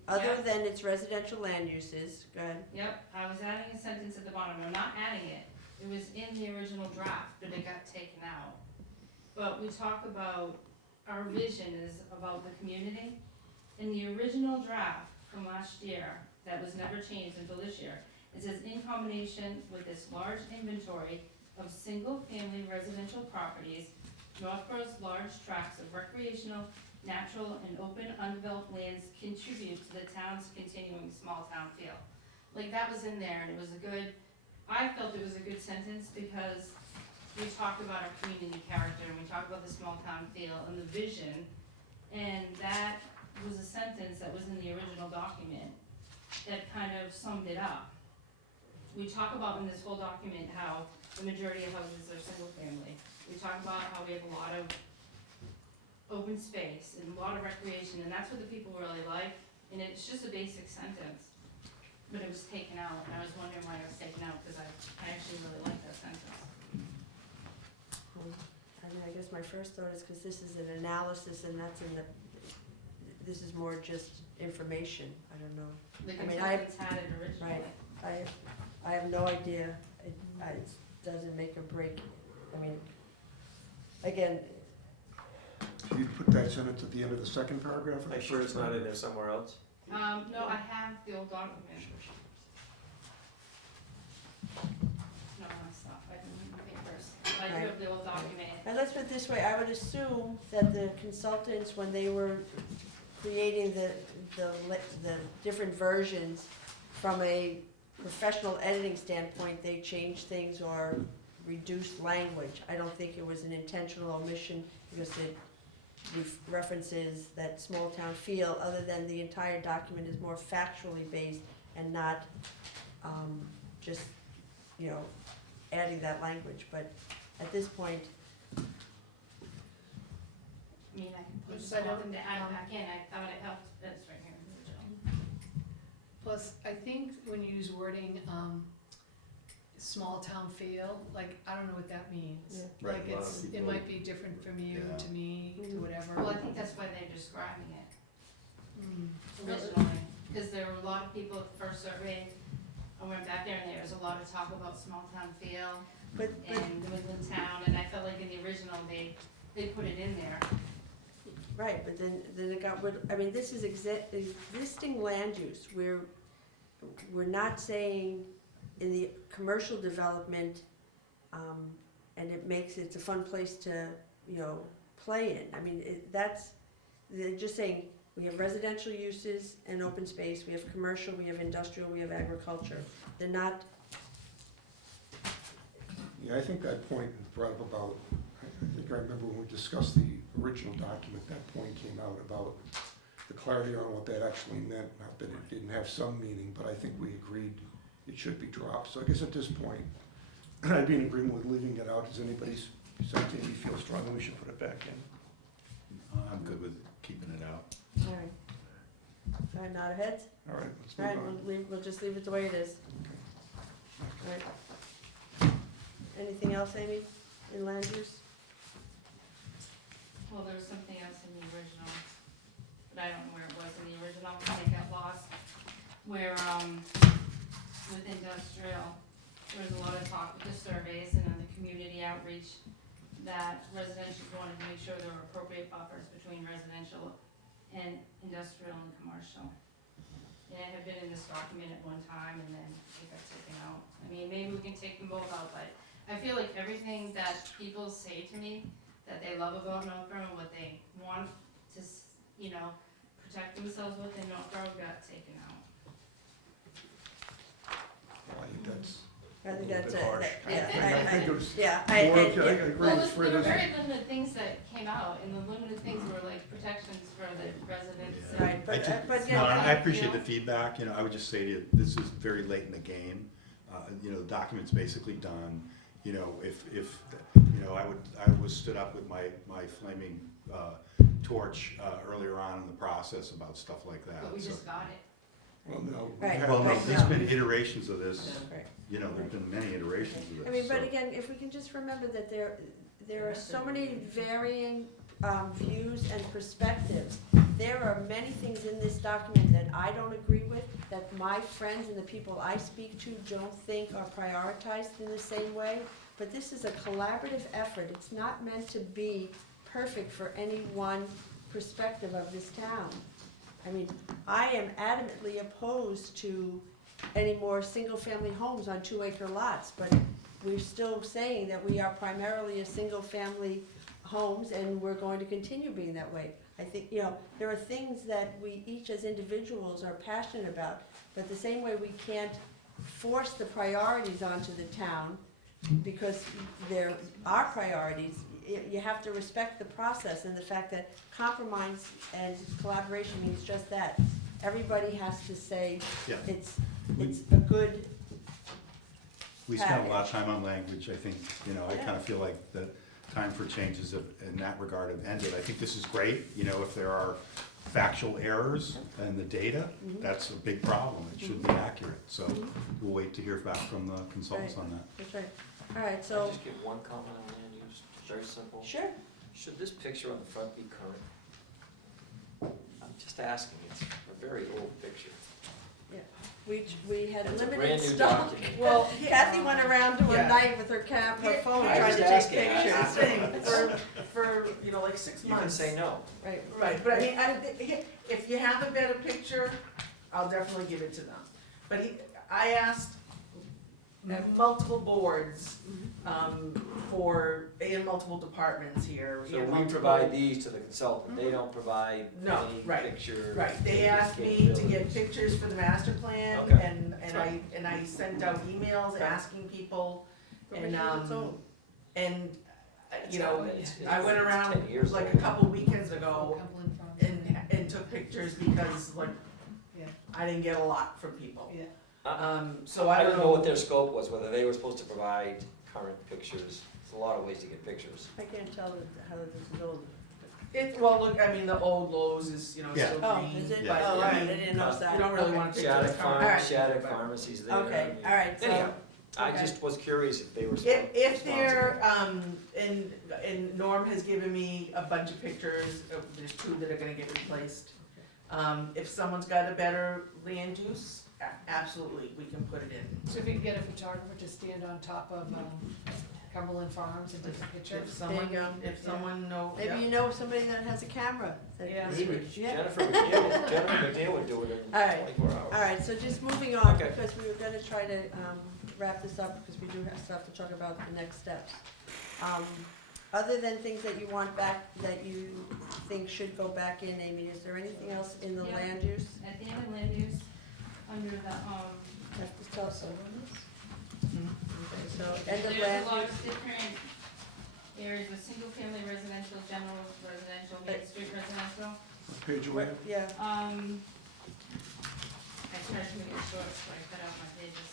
other than its residential land uses, go ahead. Yep, I was adding a sentence at the bottom, I'm not adding it, it was in the original draft, but it got taken out. But we talk about, our vision is about the community. In the original draft from last year, that was never changed until this year, it says in combination with this large inventory of single-family residential properties, Northborough's large tracts of recreational, natural, and open undeveloped lands contribute to the town's continuing small-town feel. Like, that was in there, and it was a good, I felt it was a good sentence, because we talked about our community character, and we talked about the small-town feel and the vision, and that was a sentence that was in the original document that kind of summed it up. We talk about in this whole document how the majority of houses are single-family. We talk about how we have a lot of open space and a lot of recreation, and that's what the people really like, and it's just a basic sentence. but it was taken out, and I was wondering why it was taken out, because I actually really like that sentence. I mean, I guess my first thought is because this is an analysis and that's in the, this is more just information, I don't know. The I mean, I- consultants had it originally. Right. I have no idea, it doesn't make or break, I mean, again, You put that sentence at the end of the second paragraph? or the Make sure it's first not in paragraph? there somewhere else. No, I have the old document. No, that's not, I didn't read the papers, but I do have the old document. and let's put it this way, I would assume that the consultants, when they were creating the different versions from a professional editing standpoint, they changed things or reduced language. I don't think it was an intentional omission because it references that small town feel, other than the entire document is more factually based and not just, you know, adding that language. But at this point, I mean, I can put Yes, I don't- something to add back in, I thought it helped, that's right here in the original. Plus, I think when you use wording, small town feel, like, I don't know what that means. Yeah. Right, Like, a lot of it's, it people- might be different from you, Yeah. to me, to whatever. Well, I think that's why they're describing it Mm. originally, because there were a lot of people at the first survey, I went back there and there was a lot of talk about small town feel but and New England town, and I felt like in the original, they put it in there. right, but then it got, I mean, this is existing land use. We're not saying in the commercial development, and it's a fun place to, you know, play in. I mean, they're just saying, we have residential uses and open space, we have commercial, we have industrial, we have agriculture. They're not, Yeah, I think that point is brought up about, I think I remember when we discussed the original document, that point came out about the clarity on what that actually meant, not that it didn't have some meaning, but I think we agreed it should be dropped. So I guess at this point, I'd be in agreement with leaving it out. Does anybody, something you feel strongly we should put it back in? I'm good with keeping it out. all right. All right, nod of heads? All right, let's All move right, on. we'll just leave it the way it is. All right. Anything else, Amy, in land use? Well, there was something else in the original, but I don't know where it was in the original, I think it got lost, where, with industrial, there was a lot of talk with the surveys and then the community outreach, that residential wanted to make sure there were appropriate buffers between residential and industrial and commercial. And it had been in this document at one time and then it got taken out. I mean, maybe we can take them both out, but I feel like everything that people say to me that they love about Northborough and what they want to, you know, protect themselves with in Northborough got taken out. Well, I think that's I think a little that's bit it. harsh. Yeah, I think it was yeah, more, I agree Well, with Fred. there were isn't it? very limited things that came out, and the limited things were like protections for the residents. Yeah. Right, but, I ju- but No, yeah, I appreciate the feedback, you know, I would just say to you, this is very late in the game. You know, the document's basically done, you know, if, you know, I was stood up with my flaming torch earlier on in the process about stuff like that. But we so- just got it. Well, no. Right. Well, no, Right, there's no. been iterations of this, right. you know, there've been many iterations of this. I mean, but so- again, if we can just remember that there are so many varying views and perspectives. There are many things in this document that I don't agree with, that my friends and the people I speak to don't think are prioritized in the same way. But this is a collaborative effort. It's not meant to be perfect for any one perspective of this town. I mean, I am adamantly opposed to any more single-family homes on 2-acre lots, but we're still saying that we are primarily a single-family homes, and we're going to continue being that way. I think, you know, there are things that we each as individuals are passionate about, but the same way we can't force the priorities onto the town, because they're our priorities, you have to respect the process and the fact that compromise and collaboration means just that. Everybody has to say Yeah. it's a good, We spent a lot of time on language, I think, you know, I Yeah. kind of feel like the time for changes in that regard have ended. I think this is great, you know, if there are factual errors in the data, Mhm. that's a big problem, it should be accurate. So we'll wait to hear back from the consultants on that. That's right. All right, Can I so, just give one comment on land use, very simple? sure. Should this picture on the front be current? I'm just asking, it's a very old picture. We had It's a limited brand new stock. document. Well, Kathy went around to a Yeah. night with her phone I trying was to take asking. pictures. Here's the thing, for, you know, like 6 You can months. say no. Right. Right, but I mean, if you have a better picture, I'll definitely give it to them. But I asked at multiple boards, in multiple departments here. So in we multiple- provide these to the consultant, they don't provide No, any right, picture. Right, they picture asked me to capabilities. get pictures for the master plan, Okay. and I sent out emails asking people, and, you know, I went around 10 years like a ago. couple weekends ago Cumberland Farms. and took pictures because like, Yeah. I didn't get a lot from people. Yeah. So I don't know what their scope was, whether they were supposed to provide current pictures. There's a lot of ways to get pictures. I can't tell how this is old. Well, look, I mean, the old Lowe's is, you know, Yeah. still Oh, green. is it? Yeah. but, Oh, all right, I mean, didn't notice that. You don't really Okay. want to picture Shattuck the car. Alright. Shattuck Pharmacy's there. Okay, all right, so. Anyhow, I okay. just was curious if they were. If they're, and Norm has given me a bunch of pictures, there's 2 that are gonna get replaced. If someone's got a better land use, absolutely, we can put it in. So if you can get a photographer to stand on top of Cumberland Farms and take a picture. If someone, go. if someone know, Maybe you know somebody that has a camera. that Yeah. can Maybe. switch. Yeah. Jennifer McNeil would do it in All right. 24 hours. All right, so just moving on, Okay. because we were gonna try to wrap this up, because we do have stuff to talk about the next steps. Other than things that you want back, that you think should go back in, Amy, is there anything else in the Yeah. land use? At the end of land use, under the, Have to tell us. Okay, so end of there's a land lot use. of different areas with single-family residential, general residential, Main Street residential. What page are we at? Yeah, I tried to make it short, so I cut out my pages.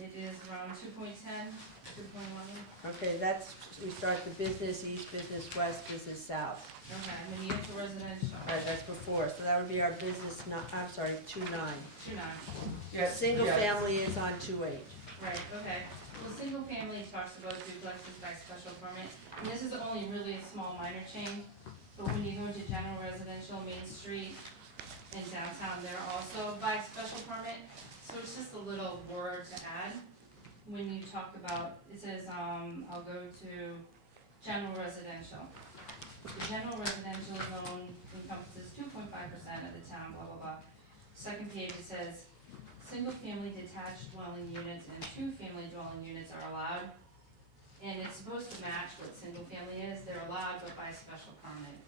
It is around 2.10, 2.11. okay, that's, we start the business east, business west, business south. Okay, and then you have the residential, All right, that's before, so that would be our business, I'm sorry, 2.9. 2.9. yes, Single yes. family is on 2.8. Right, okay. Well, single family talks about duplexes by special permit, and this is only really a small minor change, but when you go into general residential, Main Street, and downtown, they're also by special permit, so it's just a little word to add. When you talk about, it says, I'll go to general residential. The general residential zone encompasses 2.5% of the town, blah, blah, blah. Second page, it says, single-family detached dwelling units and two-family dwelling units are allowed. And it's supposed to match what single-family is, they're allowed, but by special permit.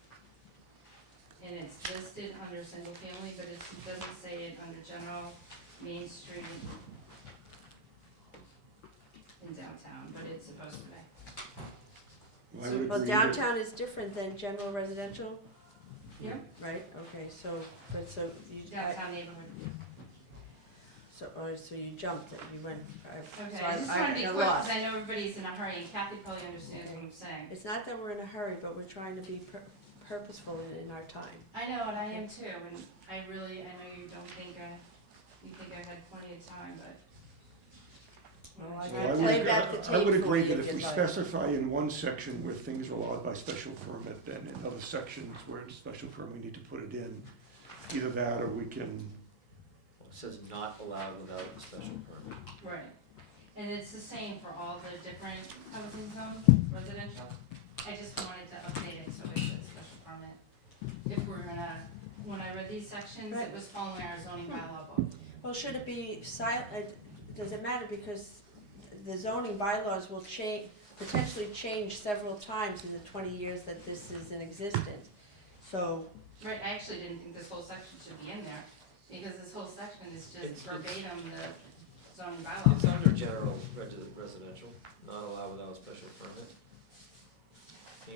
And it's listed under single-family, but it doesn't say it under general, Main Street, in downtown, but it's supposed to be. Well, I would Well, agree that- downtown is different than general residential, Yep. right? Okay, so, but so you, Downtown neighborhood. so you jumped it, you went, Okay, so I just trying to be got quick, lost. because I know everybody's in a hurry, and Kathy probably understands what I'm saying. It's not that we're in a hurry, but we're trying to be purposeful in our time. I know, and I am too, and I know you don't think you think I had plenty of time, but. Well, I Well, gotta I play would- back the tape. I would for agree you that if we you'd like. specify in one section where things are allowed by special permit, then in other sections where it's special permit, we need to put it in. Either that or we can, It says not allowed without a special permit. Right, and it's the same for all the different housing zones, residential. I just wanted to update it so it says special permit. If we're gonna, when I read these sections, Right. it was following our zoning bylaw book. Well, should it be does it matter, because the zoning bylaws will potentially change several times in the 20 years that this is in existence. So, Right, I actually didn't think this whole section should be in there, because this whole section is just It's- verbatim the zoning It's bylaw. under general residential, not allowed without a special permit.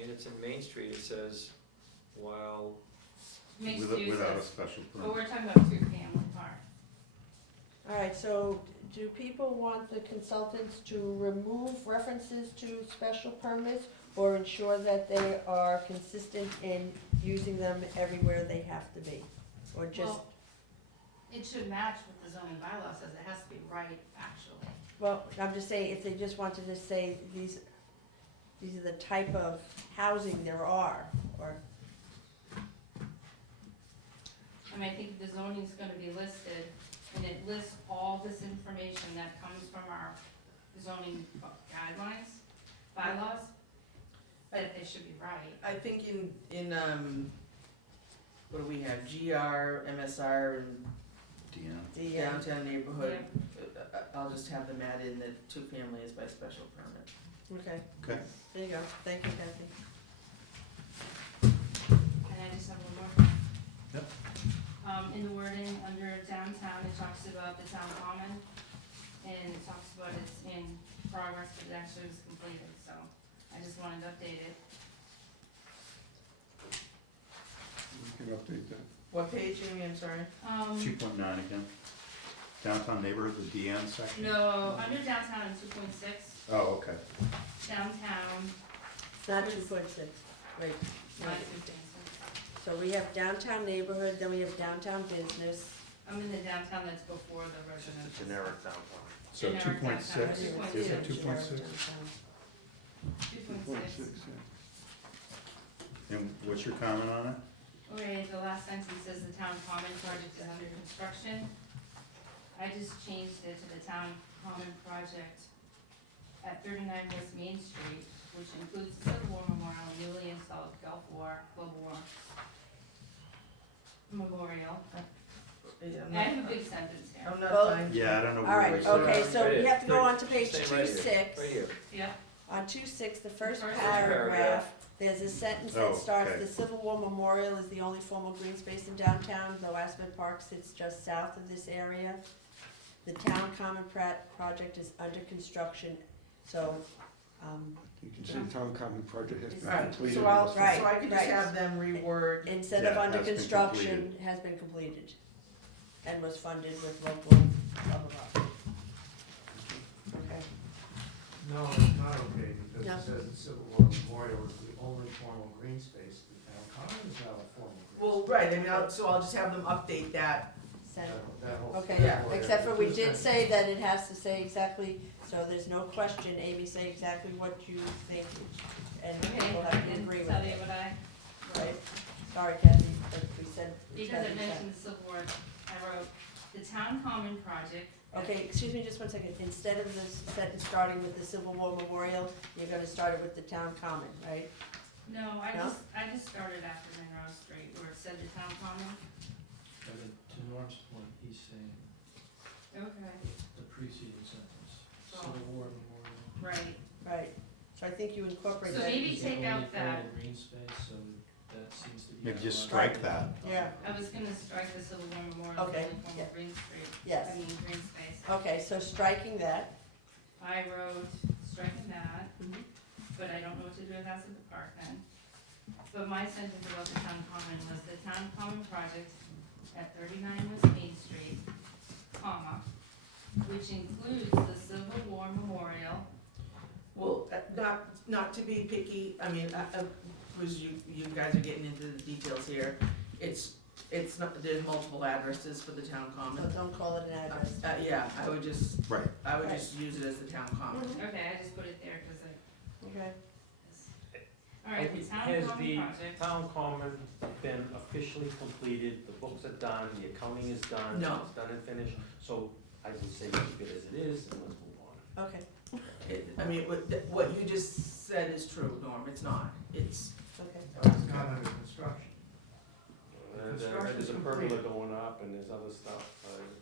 And it's in Main Street, it says, while, Mixed Without a uses, special but permit. we're talking about two-family part. all right, so do people want the consultants to remove references to special permits or ensure that they are consistent in using them everywhere they have to be? Or just, Well, it should match what the zoning bylaw says, it has to be right factually. Well, I'm just saying, if they just wanted to say these are the type of housing there are, or, I mean, I think the zoning's gonna be listed, and it lists all this information that comes from our zoning guidelines, bylaws, that they should be right. I think in, what do we have, GR, MSR, and Deanna? the, downtown neighborhood, I'll just have them add in that two-family is by special permit. okay, Okay. there you go, thank you, Kathy. And I just have one more. Yep. In the wording, under downtown, it talks about the town common, and it talks about it's in progress, but it actually was completed, so I just wanted to update it. We can update that. What page, Amy, I'm sorry? 2.9 again. Downtown neighborhood, the Deanna section? No, under downtown in 2.6, Oh, okay. downtown, It's not 2.6, wait, my wait. 2.6. So we have downtown neighborhood, then we have downtown business. I'm in the downtown that's before the It's just residential. a generic downtown. So Generic 2.6, downtown. is it 2.6? 2.6. 2.6, yeah. And what's your comment on it? Okay, the last sentence says the town common project is under construction. I just changed it to the town common project at 39 West Main Street, which includes the Civil War Memorial, and newly installed Gulf War, Global War Memorial. Yeah, I have a big sentence here. I'm not Well- fine. Yeah, I don't know All where right, we said. okay, so Right we here. have to go on to page Stay right here. 2.6. Right here. Yep, On 2.6, the first First paragraph, paragraph. there's a sentence Oh, that starts, okay. "The Civil War Memorial is the only formal green space in downtown, though Aspen Park sits just south of this area. The town common project is under construction," so, You can see town common project has been Alright, completed. so I'll, so Right, I could just right. have them reword, instead Yeah, of under has been construction, completed. has been completed, and was funded with local, blah, blah, blah. Okay, No, it's not okay, because No. it says the Civil War Memorial is the only formal green space. The town common is not a formal green well, space. right, I mean, I'll just have them update that. Send- That whole- okay, Yeah. except for we did say that it has to say exactly, so there's no question, Amy, say exactly what you think, and okay, we'll I have to can agree with tell you it, what I, right? Sorry, Kathy, but we said. because it mentioned the Civil War, I wrote, the town common project. Okay, excuse me just one second, instead of this sentence starting with the Civil War Memorial, you're gonna start it with the town common, right? No, I No? just started after Monroe Street, where it said the town common. But to Norm's point, he's saying Okay. the preceding sentence, Oh. Civil War Memorial. Right, Right, so I think you incorporate So that. maybe is the take only out that. formal green space, so that seems to be. Maybe just outlined. strike that. Yeah, I was gonna strike the Civil War Memorial, Okay, only form yeah. of Green Street, yes, I mean, green space. okay, so striking that. I wrote, striking that, Mhm. but I don't know what to do with House of the Park then. But my sentence about the town common was the town common project at 39 West Main Street, comma, which includes the Civil War Memorial. Well, not to be picky, I mean, because you guys are getting into the details here, it's not, there's multiple addresses for the town But common. don't call it an address. Yeah, I would just Right. use it as the town common. Mhm. Okay, I just put it there because it Okay, is. All right, the town Has common the project. town common been officially completed, the books are done, the accounting is done? No. It's done and finished, so I would say keep it as it is and let's move on. okay, I mean, what you just said is true, Norm, it's not, it's, okay. But it's not under construction. There's a pergola going up and there's other stuff,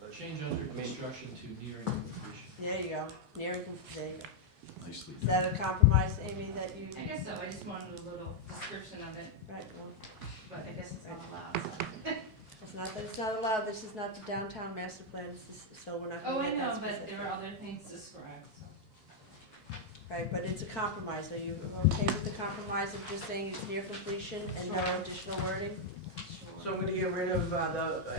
but Change under I mean- construction to nearing completion. There you go, nearing, there you go. Nicely Is done. that a compromise, Amy, that you, I guess so, I just wanted a little description of it, right, well, but I guess it's not allowed, so. it's not that it's not allowed, this is not the downtown master plan, so we're not Oh, gonna I get know, that but specific. there are other things described, so. Right, but it's a compromise, are you okay with the compromise of just saying it's near completion and no Sure. additional wording? so I'm gonna get rid of the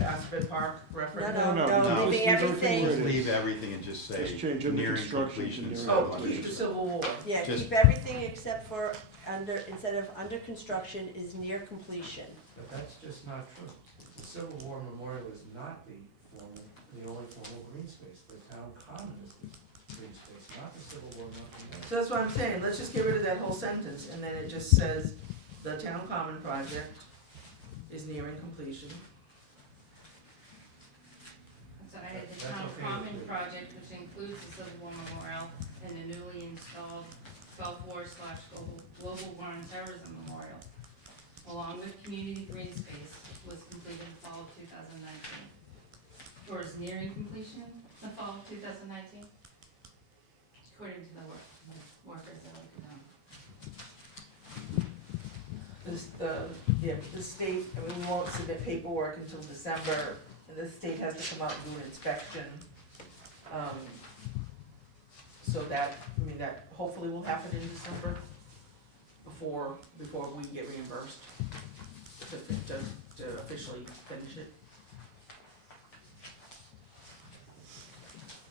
Aspen Park reference. No, No, no, just leaving leave everything everything, where it Just is. leave everything and just say Just change under nearing construction to completion. nearing Oh, completion. keep the Civil War. yeah, Just- keep everything except for under, instead of under construction is near completion. But that's just not true. The Civil War Memorial is not the the only formal green space. The town common is the green space, not the Civil War, nothing else. So that's what I'm saying, let's just get rid of that whole sentence, and then it just says, the town common project is nearing completion. So I had the That's town okay common with me. project, which includes the Civil War Memorial and the newly installed Gulf War/Global War on Terrorism Memorial, along with community green space, was completed in the fall of 2019. Or is nearing completion the fall of 2019? According to the workers that look at them. The state, I mean, we won't submit paperwork until December, and the state has to come out and do an inspection. So that, I mean, that hopefully will happen in December, before we get reimbursed to officially finish it.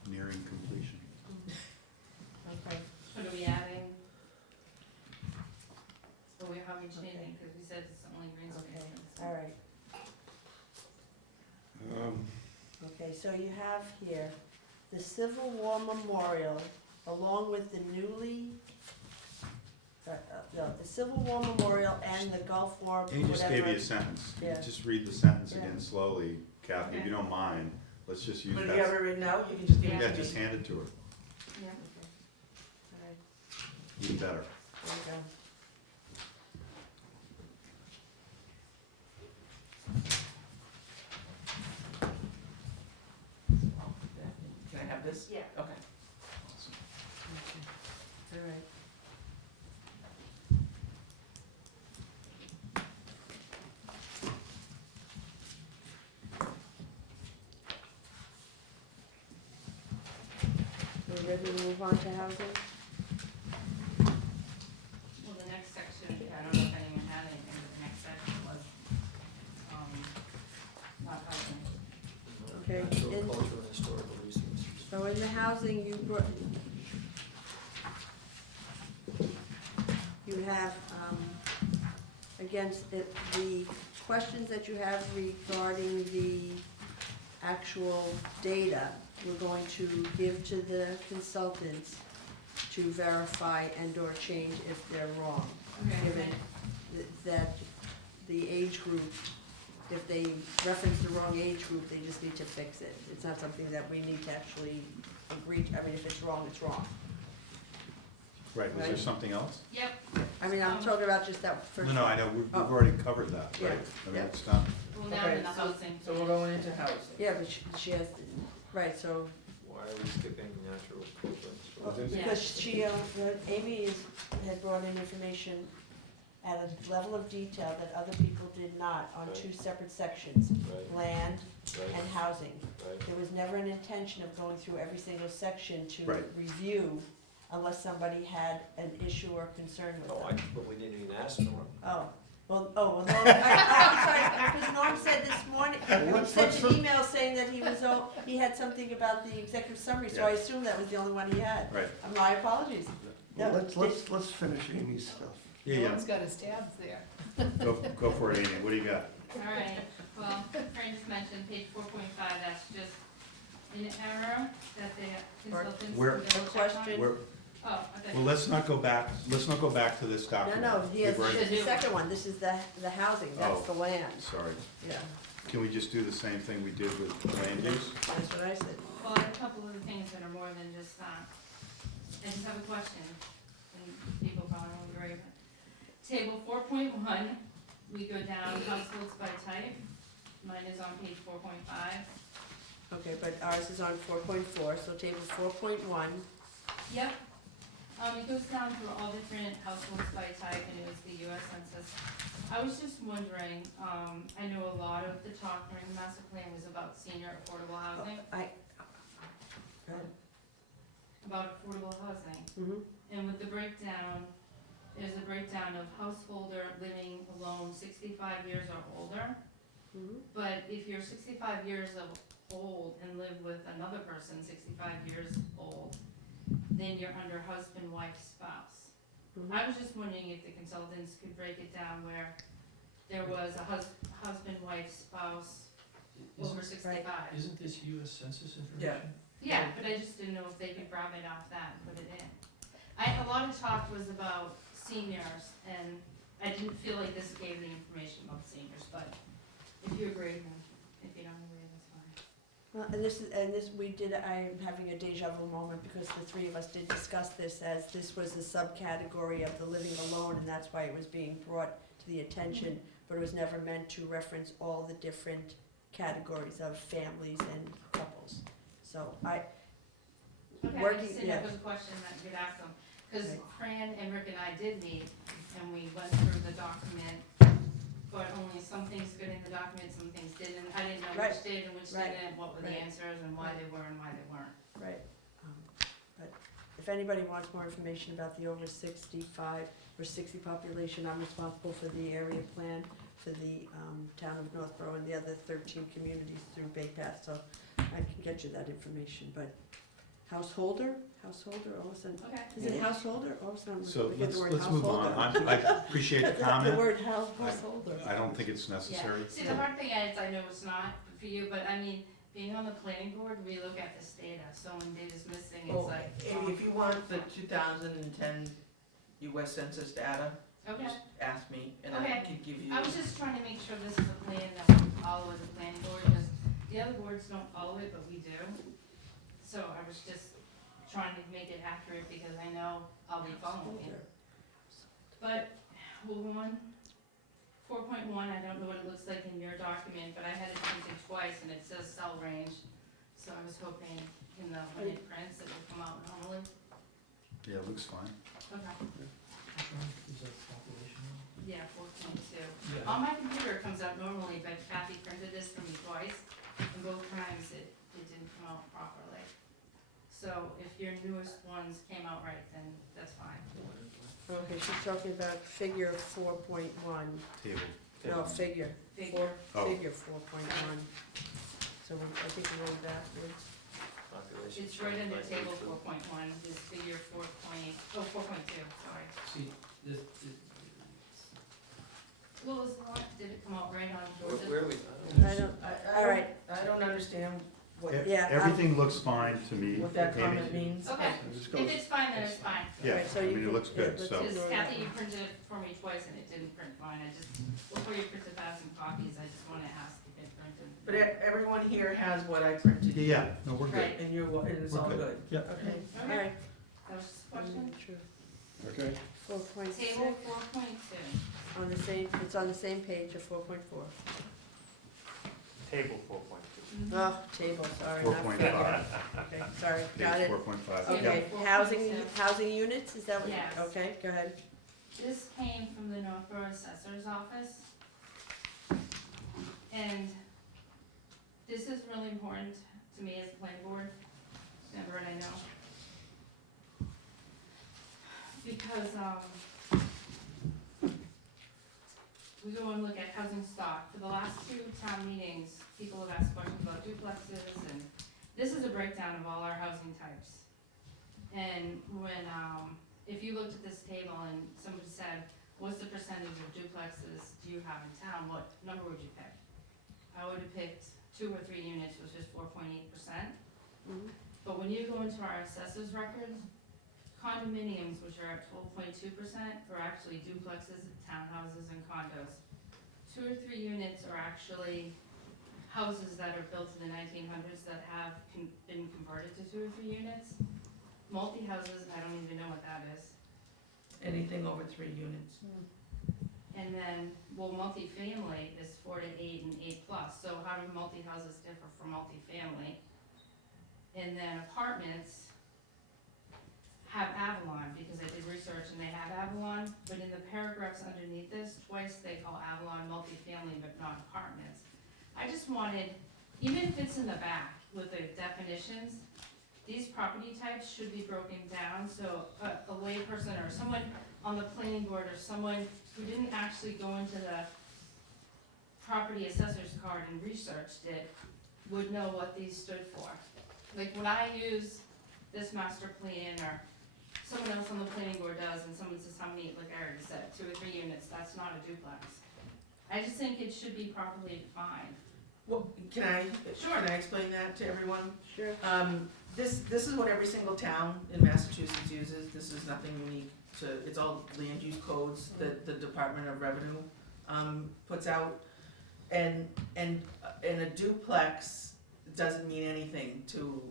Nearing completion. Okay. What are we adding? So how are we changing, because we said it's only green Okay, space. all right. Okay, so you have here the Civil War Memorial, along with the newly, the Civil War Memorial and the Gulf War, He just gave you a whatever. sentence. Yeah. Just read the sentence Yeah. again slowly, Kathy, if you don't mind. Let's just use But if you have that. it written out, you can just give it Yeah, to me. just hand it to her. Yeah. Okay. All right, Even better. there you go. Can I have this? Yeah. Okay. All right. We ready to move on to housing? Well, the next section, I don't know if anyone had anything, but the next section was, not housing. Okay, Natural, in- cultural, and historical resources. So in the housing, you have, against the questions that you have regarding the actual data, we're going to give to the consultants to verify and/or change if they're wrong. Okay, Given that the age group, if they reference the wrong age group, they just need to fix it. It's not something that we need to actually agree, I mean, if it's wrong, it's wrong. Right, was there Right. something else? Yep, I mean, I'm talking about just that first. No, I know, we've Oh. already covered that, Yeah, right? I mean, yeah. it's done. well, now Okay, in the housing. So we're going into housing. Yeah, but she has, right, so, Why are we skipping natural, cultural, and historical? Yeah. because Amy had brought in information at a level of detail that other people did not on two separate sections, Right, land right, and housing. right. There was never an intention of going through every single section to Right. review unless somebody had an issue or concern with Oh, them. but we didn't even ask Norm. Well, Norm, I'm sorry, because Norm said this morning, he let's- sent let's- an email saying that he had something about the executive summary, so I Yeah. assumed that was the only one he had. Right. My apologies. Well, No, let's finish Amy's stuff. Yeah, Norm's got his tabs there. go for it, Amy, what do you got? All right, well, Fran just mentioned page 4.5, that's just an error that the consultants. Where- can double check on. Question. We're- Oh, I thought. Well, let's not go back to this No, document. no, he has, We've already- there's the second one, this is the housing, that's Oh. the land, Sorry. yeah, Can we just do the same thing we did with land use? that's what I said. Well, I have a couple of the things that are more than just that. I just have a question, and people probably won't agree, but table 4.1, we go down households by type. Mine is on page 4.5. Okay, but ours is on 4.4, so table 4.1, Yep. It goes down through all different households by type, and it was the US Census. I was just wondering, I know a lot of the talk during the master plan was about senior affordable housing, about affordable housing. mhm, And with the breakdown, there's a breakdown of householder living alone 65 years or older. mhm. But if you're 65 years old and live with another person 65 years old, then you're under husband, wife, spouse. Mhm. I was just wondering if the consultants could break it down where there was a husband, wife, spouse over Isn't, sixty-five. isn't this US Census information? Yeah, but I just didn't know if they could grab it off that and put it in. A lot of talk was about seniors, and I didn't feel like this gave the information about seniors, but if you agree, then if you don't agree, that's fine. Well, I'm having a deja vu moment because the three of us did discuss this as this was a subcategory of the living alone, and that's why it was being brought to the attention, but it was never meant to reference all the different categories of families and couples. So Okay, I Working- just didn't know if it was a question that you could ask them, because Right. Fran and Rick and I did meet, and we went through the document, but only some things got in the document, some things didn't. I didn't know Right. which did and which Right. didn't, what were the Right. answers, and why they were and why they weren't. Right, but if anybody wants more information about the over 65 or 60 population, I'm responsible for the area plan for the town of Northborough and the other 13 communities through Bay Path, so I can get you that information, but householder, all of a sudden, Okay. is it householder? All of a sudden, I'm So looking at the word let's move on. householder. I appreciate the The comment. word householder. I don't think it's necessary. Yeah, see, the hard thing is, I know it's not for you, but I mean, being on the planning board, we look at this data, so when data's missing, it's Oh, like. Amy, if you want the 2010 US Census data, Okay, just ask me, and I Okay. can give you. I was just trying to make sure this is a plan that we follow as a planning board, because the other boards don't follow it, but we do. So I was just trying to make it accurate, because I know I'll be following it. But, hold on, 4.1, I don't know what it looks like in your document, but I had it printed twice, and it says cell range. So I was hoping in the, when it prints, it would come out normally. Yeah, it looks fine. Okay. Which one is that population one? Yeah, 4.2. Yeah. On my computer, it comes out normally, but Kathy printed this for me twice, and both times it didn't come out properly. So if your newest ones came out right, then that's fine. Okay, she's talking about figure 4.1, Table. no, figure, Figure. Oh. figure 4.1. So I think we're going backwards. Population It's right under by table people. 4.1, is figure 4.2, sorry. See, this, What was the one, did it come out right on Where Georgia? where are we? I don't, I all right, don't understand what, yeah. Everything looks fine to me. what that Amy. comment means. Okay, Just if goes- it's fine, then it's fine. Yeah, Alright, so I you mean, it can- looks yeah, good, let's so. Because ignore that. Kathy, you printed it for me twice and it didn't print fine, I just, before you print 1,000 copies, I just wanna ask if it printed. But everyone here has what I printed. Yeah, no, we're good. Right, And and it's We're all good. good. Yep. Okay. All okay, right. that was just a question. True. Okay. 4.6, Table 4.2. on the same, it's on the same page of 4.4. Table 4.2. Oh, table, sorry, not 4.5. figure. Okay, sorry, got Page it. 4.5. Okay. Okay, Yeah. housing, 4.6. housing units, is that what? Yes. Okay, go ahead. This came from the Northborough Assessor's Office. And this is really important to me as a planning board member, and I know. Because, we go and look at housing stock. For the last 2 town meetings, people have asked questions about duplexes, and this is a breakdown of all our housing types. And when, if you looked at this table and somebody said, what's the percentage of duplexes do you have in town, what number would you pick? I would have picked 2 or 3 units, which is 4.8%. Mhm. But when you go into our assessors records, condominiums, which are at 12.2%, are actually duplexes, townhouses, and condos. 2 or 3 units are actually houses that are built in the 1900s that have been converted to 2 or 3 units. Multi-houses, I don't even know what that is. Anything over 3 units. And then, well, multifamily is 4 to 8 and 8+, so how do multi-houses differ from multifamily? And then apartments have Avalon, because I did research and they have Avalon, but in the paragraphs underneath this, twice they call Avalon multifamily but not apartments. I just wanted, even if it's in the back with the definitions, these property types should be broken down, so a layperson or someone on the planning board or someone who didn't actually go into the property assessor's card and researched it would know what these stood for. Like when I use this master plan or someone else on the planning board does and someone says how many, like I already said, 2 or 3 units, that's not a duplex. I just think it should be properly defined. Well, can I explain that to everyone? Sure. This is what every single town in Massachusetts uses, this is nothing unique to, it's all land use codes that the Department of Revenue, puts out. And a duplex doesn't mean anything to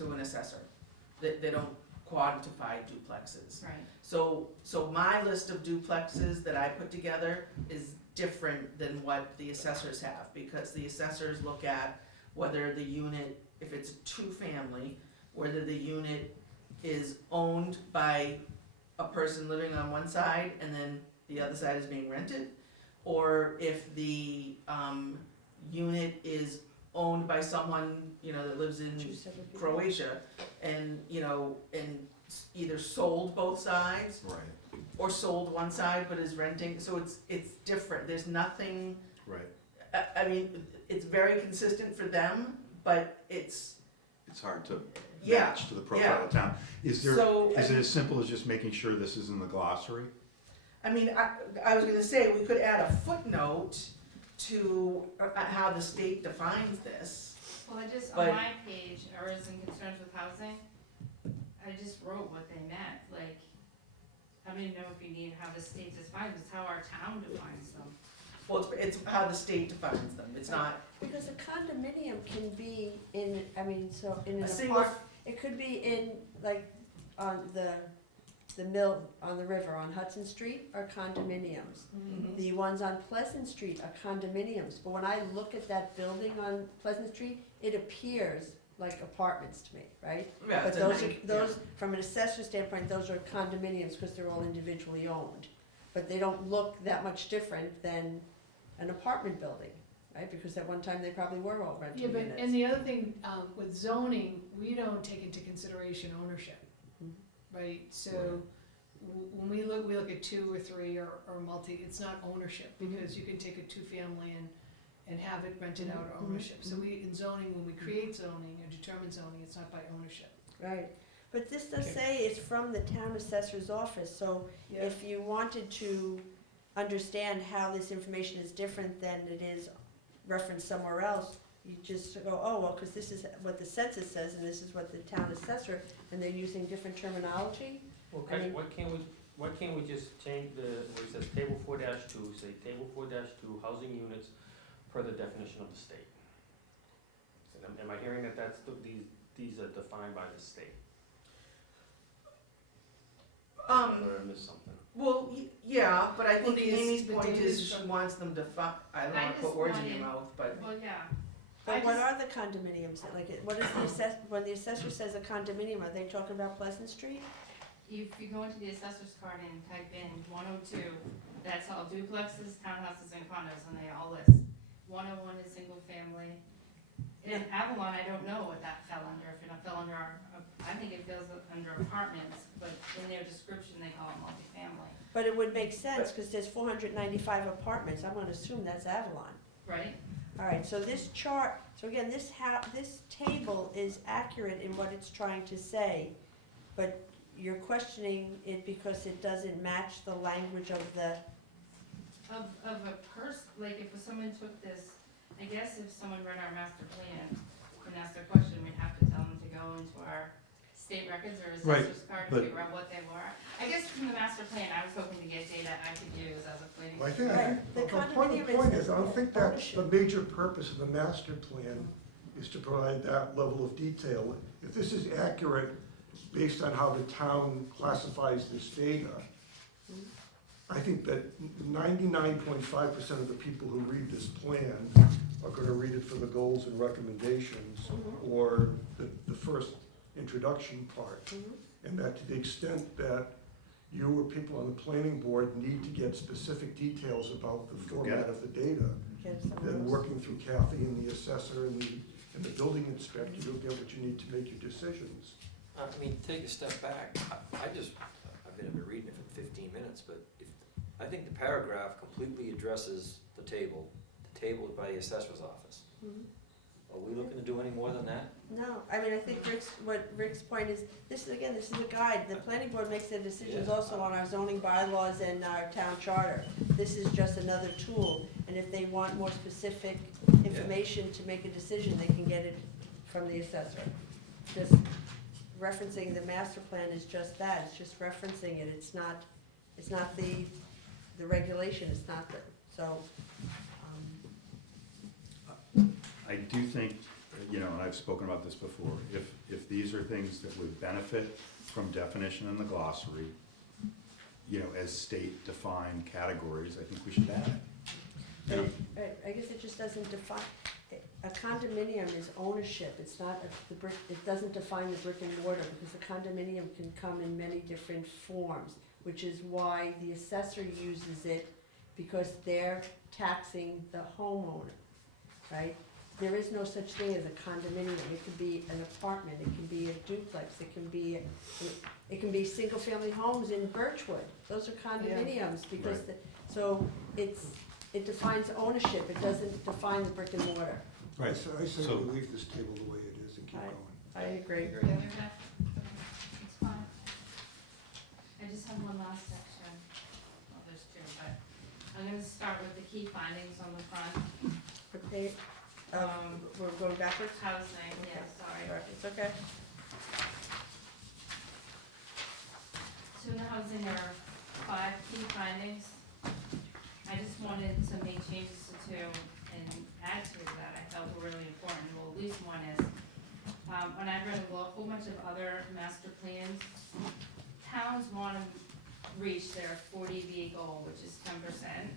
an assessor, they don't quantify duplexes. Right. So my list of duplexes that I put together is different than what the assessors have, because the assessors look at whether the unit, if it's a two-family, whether the unit is owned by a person living on one side and then the other side is being rented, or if the unit is owned by someone, that lives in Two separate people. Croatia and, and either sold both sides Right, or sold one side but is renting, so it's different, there's nothing, right. I mean, it's very consistent for them, but it's, It's hard to Yeah, match to the profile of town. Is it as simple as just making sure this is in the glossary? I mean, I was gonna say, we could add a footnote to how the state defines this. Well, I just, But- on my page, errors and concerns with housing, I just wrote what they meant, like, I don't even know if you need how the state defines, it's how our town defines them. Well, it's how the state defines them, it's not Because a condominium can be in, in a an single, apart, it could be in, like, on the mill on the river on Hudson Street are condominiums. Mhm. The ones on Pleasant Street are condominiums, but when I look at that building on Pleasant Street, it appears like apartments to me, right? Yeah, But it's a those are, nice- those, from an assessor standpoint, those are condominiums, because they're all individually owned. But they don't look that much different than an apartment building, right? Because at one time, they probably were all rental Yeah, but, units. and the other thing, with zoning, we don't take into consideration ownership, Mhm. right? So, when we look at two or three or multi, it's not ownership, because you can take a two-family and have it rented out or Mhm. ownership. So in zoning, when we create zoning or determine zoning, it's not by ownership. Right, but this does Okay. say it's from the town assessor's office, so Yeah. if you wanted to understand how this information is different than it is referenced somewhere else, you just go, oh, well, because this is what the census says, and this is what the town assessor, and they're using different terminology. Well, I mean- why can't we just change where it says table 4-2, say table 4-2, housing units per the definition of the state? Am I hearing that these are defined by the state? Or I missed something? Well, yeah, but I Well, think the Amy's the point data is is she from- wants them to I don't I wanna put just words in your wanted- mouth, but. Well, yeah, But I what just- are the condominiums, like, when the assessor says a condominium, are they talking about Pleasant Street? if you go into the assessor's card and type in 102, that's all duplexes, townhouses, and condos, and they all list. 101 is single family. In Avalon, I don't know what that fell under, if it fell under I think it falls under apartments, but in their description, they call it multifamily, But it would make sense, because there's 495 apartments, I'm gonna assume that's Avalon. right? All right, so this chart, so again, this table is accurate in what it's trying to say, but you're questioning it because it doesn't match the language of the, Of a like if someone took this, I guess if someone read our master plan and asked a question, we'd have to tell them to go into our state records or Right, assessor's card to but- figure out what they were. I guess from the master plan, I was hoping to get data I could use as a planning. Well, I think, Right, the the condominium point is is, I don't think that's the major purpose of the master plan, is to provide that level of detail. If this is accurate, based on how the town classifies this data, I think that 99.5% of the people who read this plan are gonna read it for the goals and recommendations, or the first introduction part. And that to the extent that you or people on the planning board need to get specific details about the Go get format it. of the data, get some of then those. working through Kathy and the assessor and the building inspector, you'll get what you need to make your decisions. I mean, take a step back, I've been reading it for 15 minutes, but I think the paragraph completely addresses the table. The table is by the assessor's office. Mhm. Are we looking to do any more than that? No, I mean, I think Rick's point is, this is a guide, the planning board makes their decisions Yeah. also on our zoning bylaws and our town charter. This is just another tool, and if they want more specific information to make a decision, they can get it from the assessor. Just referencing the master plan is just that, it's just referencing it, it's not the regulation, it's not the, so, I do think, you know, and I've spoken about this before, if these are things that would benefit from definition in the glossary, you know, as state-defined categories, I think we should add it. You know, I guess it just doesn't define, a condominium is ownership, it's not, the brick, it doesn't define the brick and mortar, because the condominium can come in many different forms, which is why the assessor uses it, because they're taxing the homeowner, right? There is no such thing as a condominium, it could be an apartment, it can be a duplex, it can be single-family homes in Birchwood, those are condominiums, because, Right. so it defines ownership, it doesn't define the brick and mortar. I say So- we leave this table the way it is and keep Aye. going. I agree. Yeah, okay. It's fine. I just have one last section. Well, there's two, but I'm gonna start with the key findings on the front. Okay, we're going backwards? Housing, yeah, sorry. All right, it's okay. So in the housing, there are 5 key findings. I just wanted to make changes to 2 and add 2 that I felt were really important. Well, at least one is, when I read a whole bunch of other master plans, towns want to reach their 40B goal, which is 10%.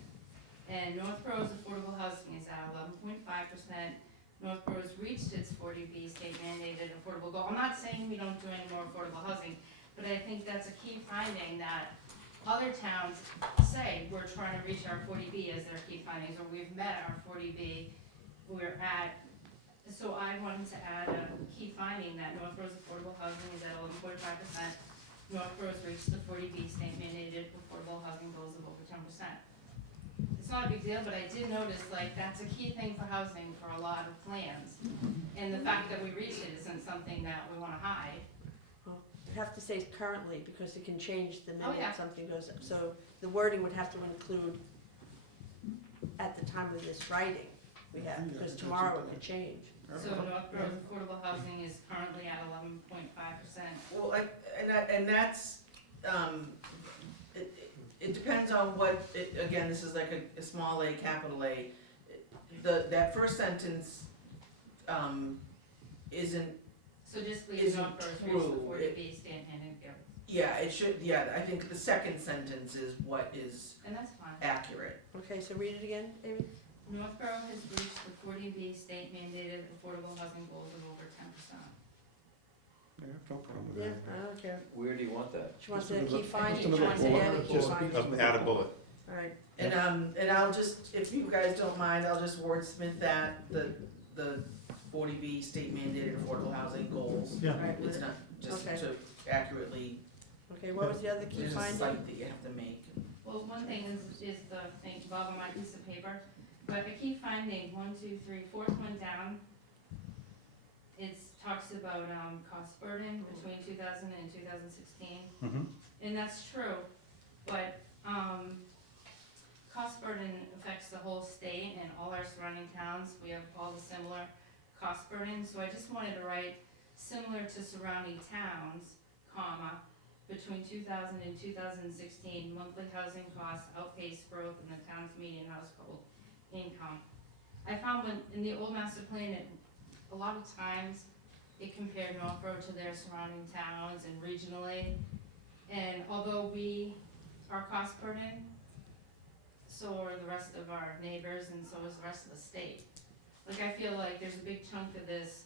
And Northborough's affordable housing is at 11.5%. Northborough's reached its 40B state mandated affordable goal. I'm not saying we don't do any more affordable housing, but I think that's a key finding that other towns say we're trying to reach our 40B as their key findings, or we've met our 40B. We're at, so I wanted to add a key finding that Northborough's affordable housing is at 11.5%. Northborough's reached the 40B state mandated affordable housing goals of over 10%. It's not a big deal, but I did notice, like, that's a key thing for housing for a lot of plans. And the fact that we reached it isn't something that we wanna hide. You have to say currently, because it can change the Oh, minute yeah. something goes up. So the wording would have to include at the time of this writing, we have, Yeah, because that's tomorrow it important. could change. So Northborough's affordable housing is currently at 11.5%. Well, and that's, it depends on what, again, this is like a small a, capital A. That first sentence, isn't, So just leave Isn't Northborough's reached the true. 40B state mandated goal. yeah, it should, yeah, I think the second sentence is what is And that's fine. accurate. Okay, so read it again, Amy? Northborough has reached the 40B state mandated affordable housing goals of over 10%. Yeah, no problem with Yeah, that. I don't care. Where do you want that? She wants Just a another- key finding, just she wants to another add a bullet. key Just finding. Add a bullet. All right, And I'll just, if you guys don't mind, I'll just wordsmith that, the 40B state mandated affordable housing goals. all right, It's not, just Okay. to accurately, okay, what was the other key there's a finding? site that you have to make. Well, one thing is the thing above on my piece of paper, but a key finding, 1, 2, 3, fourth one down, it talks about, cost burden between 2000 and 2016. Mhm. And that's true, but, cost burden affects the whole state and all our surrounding towns. We have all the similar cost burden, so I just wanted to write similar to surrounding towns, comma, between 2000 and 2016, monthly housing costs outpaced growth in the town's median household income. I found when, in the old master plan, a lot of times, it compared Northborough to their surrounding towns and regionally. And although our cost burden, so are the rest of our neighbors and so is the rest of the state. Like, I feel like there's a big chunk of this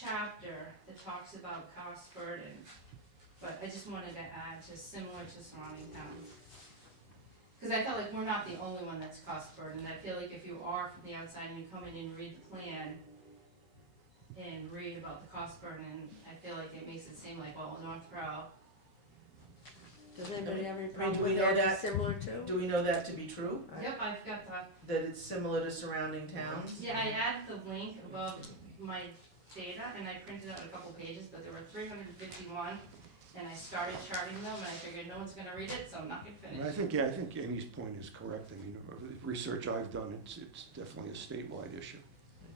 chapter that talks about cost burden, but I just wanted to add just similar to surrounding towns. Cause I felt like we're not the only one that's cost burden. I feel like if you are from the outside and you come in and read the plan and read about the cost burden, I feel like it makes it seem like, well, Northborough. Does anybody have any do problem we with know that that- similar to? Do we know that to be true? Yep, I've got the, That it's similar to surrounding towns? yeah, I add the link above my data and I printed out a couple pages, but there were 351 and I started charting them, and I figured no one's gonna read it, so I'm not gonna And I finish. think Amy's point is correct. I mean, the research I've done, it's definitely a statewide issue.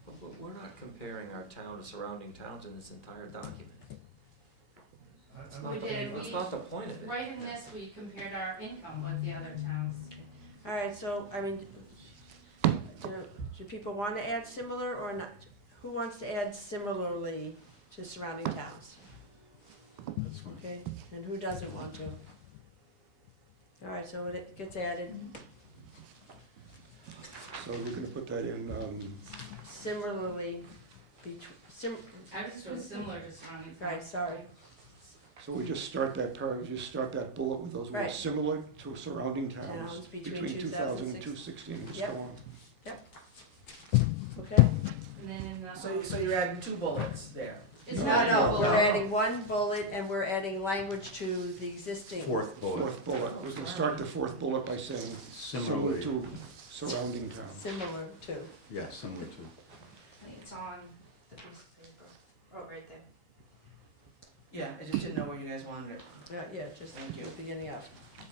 But we're not comparing our town to surrounding towns in this entire document. That's I'm not We the- did, That's we- not the point of it. Right in this, we compared our income with the other towns. All right, so, I mean, do people want to add similar or not? Who wants to add similarly to surrounding towns? That's fine. Okay, and who doesn't want to? All right, so it gets added. So we're gonna put that in, Similarly, I was so similar to surrounding towns. right, sorry. so we just start that paragraph, just start that bullet with those Right. words, similar to surrounding towns Towns between 2000 and 216 and so Yep. on. Okay? And then in the. So you're adding 2 bullets there. It's No, not No, a we're bullet. adding one bullet and we're adding language to the existing. Fourth bullet, Fourth bullet, we can start the fourth bullet by saying similar similarly, to surrounding towns. Similar to. yeah, similar to. I think it's on the piece of paper. Oh, right there. Yeah, I just didn't know where you guys wanted it. Yeah, just Thank you. the beginning of,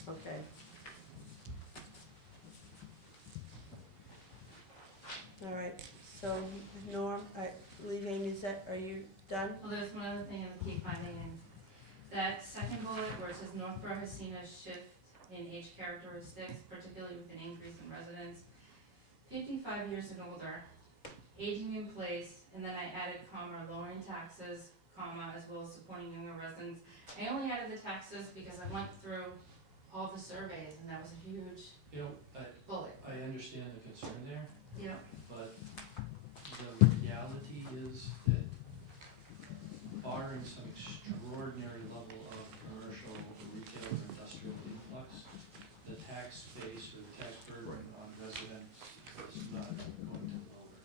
okay. All right, so Norm, I believe Amy, are you done? Well, there's one other thing I keep finding in that second bullet where it says Northborough has seen a shift in age characteristics, particularly with an increase in residents 55 years and older, aging in place, and then I added comma, lowering taxes, comma, as well as supporting younger residents. I only added the taxes because I went through all the surveys, and that was a huge You know, bullet. I understand the concern there, Yeah. but the reality is that barring some extraordinary level of commercial or retail or industrial influx, the tax base or the tax burden on residents is not going to lower.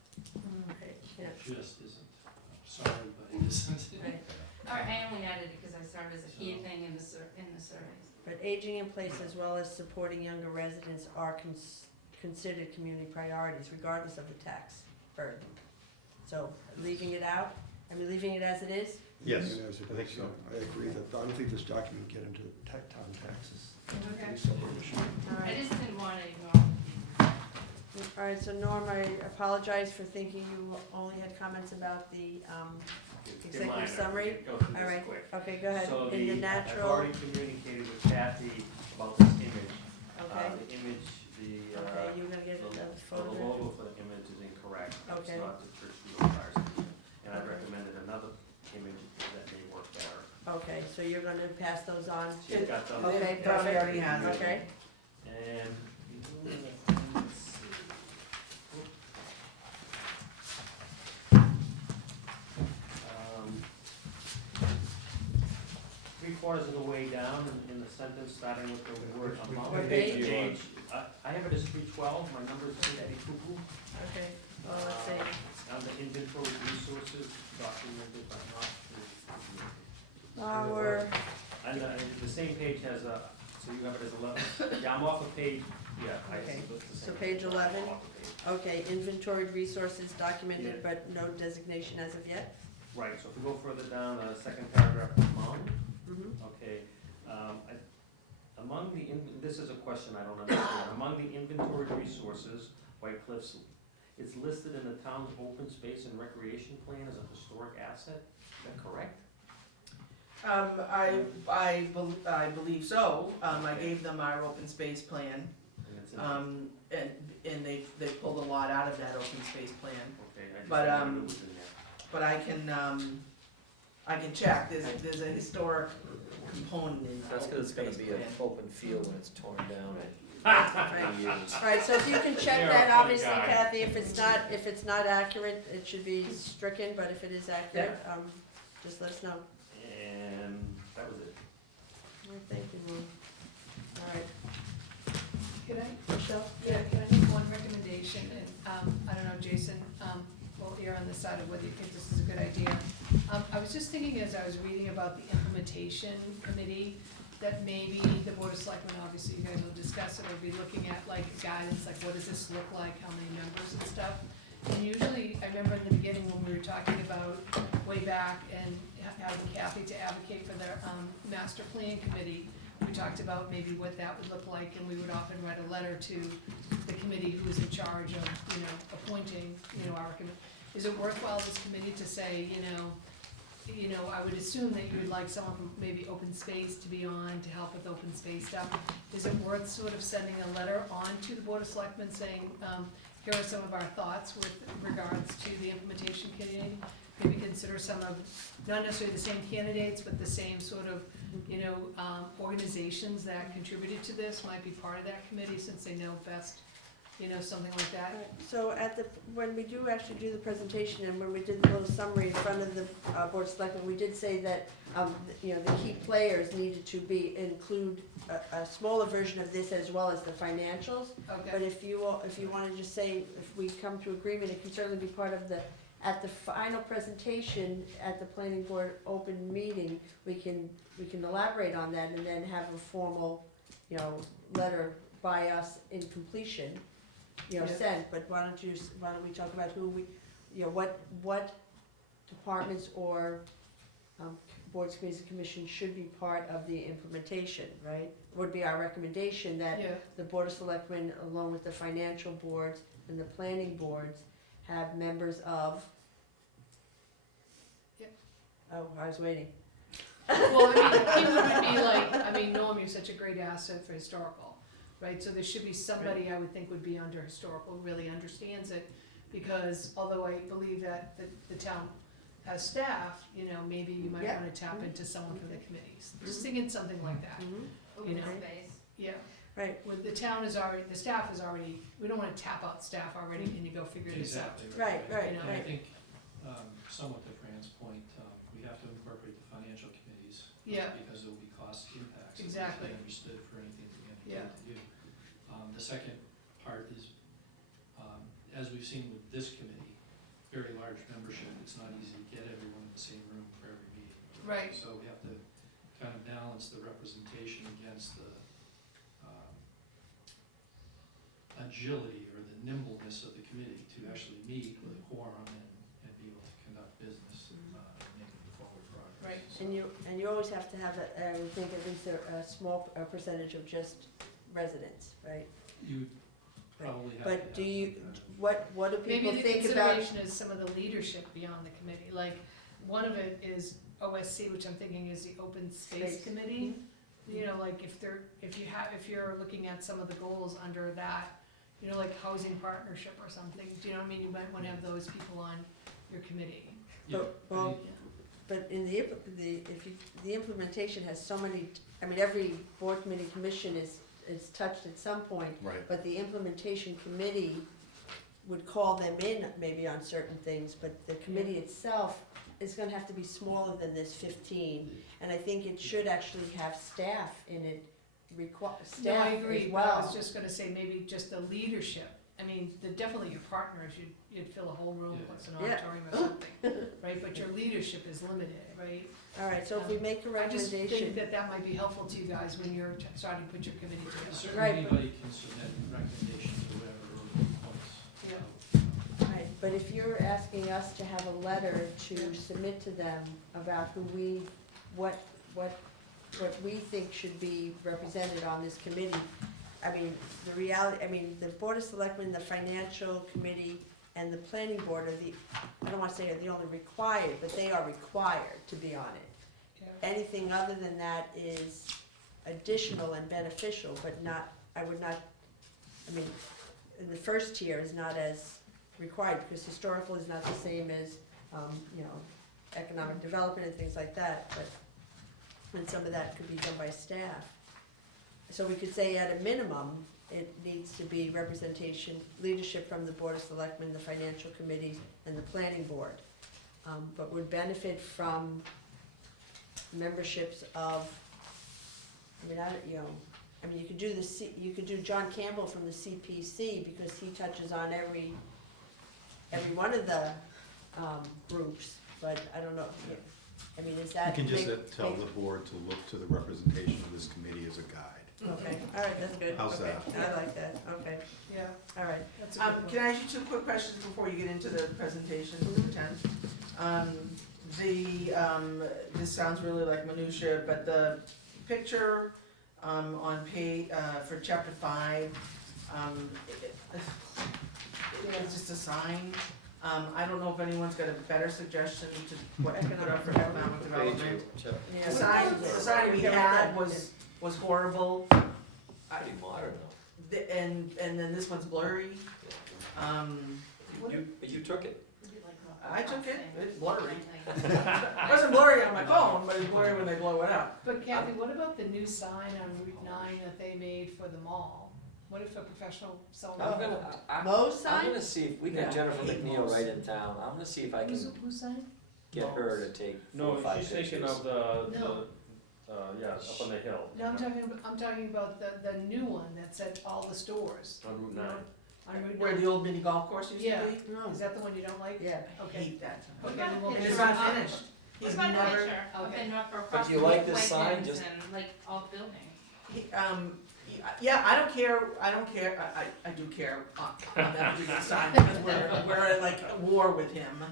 Okay, yeah, It just isn't. I'm sorry, but it isn't. right. Or I only added it because I saw it as a key thing in the surveys. But aging in place as well as supporting younger residents are considered community priorities regardless of the tax burden. So leaving it out, leaving it as it is? Yes, And as it I think is, so. I agree that, I don't think this document get into town taxes. Okay. It's a separate issue. All I right. just didn't want to ignore. All right, so Norm, I apologize for thinking you only had comments about the They're minor. executive summary. Go through All this right, quick. okay, go ahead. So In the I've natural, already communicated with Kathy about this image. okay, The image, okay, you're gonna get a the photograph? logo for the image is incorrect. Okay. It's not the Church Street Fire Station. And I recommended another image that may work better. Okay, so you're gonna pass those on? She's got them. Okay, It probably perfect. already has it. Okay, And, let's see. Three-quarters of the way down in the sentence, starting with the word amount. What page? I have it as 312, my number is 352. okay, well, let's see. On the inventory resources documented but not. We're, And the same page has a, so you have it as 11. Yeah, I'm off of page, yeah. Okay, it's the so same page 11. I'm off of page. okay, inventoried resources documented, Yeah. but no designation as of yet? Right, so if we go further down, the second paragraph, among, Mm-hmm. okay, among the, this is a question I don't understand. Among the inventoried resources, White Cliffs, it's listed in the town's open space and recreation plan as a historic asset, is that correct? I believe so. I gave them our open space plan, And it's in, and they pulled a lot out of that open space plan. okay, I just but, remembered it was in there. But I can check, there's a historic component in the That's open because it's gonna space be an plan. open field when it's torn down Right. in 3 years. All right, so if you can check You're a that, funny obviously, guy. Kathy, if it's not accurate, it should be stricken, but if it is accurate, just let us know. And that was it. All right, thank you, Lou. All right, Can I, Michelle? yeah, can I make one recommendation? And, I don't know, Jason, will err on the side of whether you think this is a good idea. I was just thinking as I was reading about the implementation committee, that maybe the Board of Selectmen, obviously you guys will discuss it, or be looking at like guidance, like what does this look like, how many members and stuff. And usually, I remember in the beginning when we were talking about way back and having happy to advocate for the, master plan committee. We talked about maybe what that would look like, and we would often write a letter to the committee who is in charge of, appointing, our committee. Is it worthwhile, this committee, to say, I would assume that you would like someone from maybe open space to be on, to help with open space stuff. Is it worth sort of sending a letter on to the Board of Selectmen saying, here are some of our thoughts with regards to the implementation committee? Maybe consider some of, not necessarily the same candidates, but the same sort of, organizations that contributed to this might be part of that committee, since they know best, something like that. Right. So when we do actually do the presentation, and when we did the little summary in front of the Board of Selectmen, we did say that, the key players needed to include a smaller version of this as well as the financials. But Okay, if you want to just say, if we come to agreement, it can certainly be part of at the final presentation at the planning board open meeting, we can elaborate on that and then have a formal, letter by us in completion, Yeah. sent. But why don't we talk about who we, what departments or boards, committees, and commissions should be part of the implementation, right? Would be our recommendation that yeah, the Board of Selectmen, along with the financial boards and the planning boards, have members of. Yep. Oh, I was waiting. well, he would be like, Norm, you're such a great asset for historical, right? So there should be somebody I would think would be under historical, who really understands it, because although I believe that the town has staff, maybe you might Yeah. wanna tap into someone from the committees, just thinking something like that. Open know. space. Yeah, Right, when the staff is already, we don't wanna tap out staff already and you go figure this out. Exactly. right, right, You know, And I right. think, somewhat to Fran's point, we have to incorporate the financial committees. Yeah. Because there will be cost impacts. that Exactly. need to be understood for anything that we have Yeah. to do. The second part is, as we've seen with this committee, very large membership, it's not easy to get everyone in the same room for every meeting. Right. So we have to kind of balance the representation against the agility or the nimbleness of the committee to actually meet with a quorum and be able to conduct business and make forward progress. Right. So- And you always have to have, I would think, at least a small percentage of just residents, right? You probably have to have. But do you, some what do people Maybe the think about? consideration is some of the leadership beyond the committee, like, one of it is OSC, which I'm thinking is the Open Space Space. Committee. Like if you're looking at some of the goals under that, like housing partnership or something, do you know what I mean? You might wanna have those people on your committee. Yeah, But- well, I- But in the implementation has so many, every board, committee, commission is touched at some point, Right. but the implementation committee would call them in maybe on certain things, but the committee itself is gonna have to be smaller than this 15. And I think it should actually have staff in it, No, staff I agree, as but I was well. just gonna say maybe just the leadership. Definitely your partners, you'd fill a whole room Yeah. plus an Yeah. auditorium or something, right? But your leadership is limited, right? All right, so if we make a I just think recommendation, that might be helpful to you guys when you're starting to put your committee together. Certainly Right, but- anybody can submit recommendations or whatever, or points. Yeah. right, but if you're asking us to have a letter to submit to them about what we think should be represented on this committee, the reality, the Board of Selectmen, the Financial Committee, and the Planning Board are I don't wanna say are the only required, but they are required to be on it. Yeah. Anything other than that is additional and beneficial, but in the first tier is not as required, because historical is not the same as, economic development and things like that, and some of that could be done by staff. So we could say at a minimum, it needs to be representation, leadership from the Board of Selectmen, the Financial Committee, and the Planning Board. But would benefit from memberships of, you could do you could do John Campbell from the CPC, because he touches on every one of the, groups, but I don't know, is You that? can just make- tell the board to look to the representation of this committee as a guide. Okay, all right, that's good. How's Okay, that? I like that, okay, Yeah, all right. that's a good one. Can I ask you two quick questions before you get into the presentation for the 10th? this sounds really like minutia, but the picture, on page, for chapter 5, it's just a sign. I don't know if anyone's got a better suggestion to what to put up for economic development. Yeah. The sign we had was horrible, Pretty modern though. and then this one's blurry. But you took it. I took it, it's blurry. It wasn't blurry on my phone, but it's blurry when they blow it up. But Kathy, what about the new sign on Route 9 that they made for the mall? What if a professional seller? Mo's I'm sign? gonna see if we Yeah, can Jennifer I hate McNeil Mo's. right in town, I'm gonna see if I can Who's sign? get her to take 4 No, or 5 she's pictures. thinking of No. yeah, up on the hill. No, I'm talking about the new one that said all the stores. On Route 9. On Route Where 9. the old mini golf course used to Yeah. be? No. Is that the one you don't like? Yeah. I Okay. hate that. Okay, then we'll And make it's sure. not finished. What He's about the never, picture of Okay. the Northborough But across you from like the this sign, Wegmans just- and like all the buildings? yeah, I don't care, I do care on that particular sign, because we're in like a war with him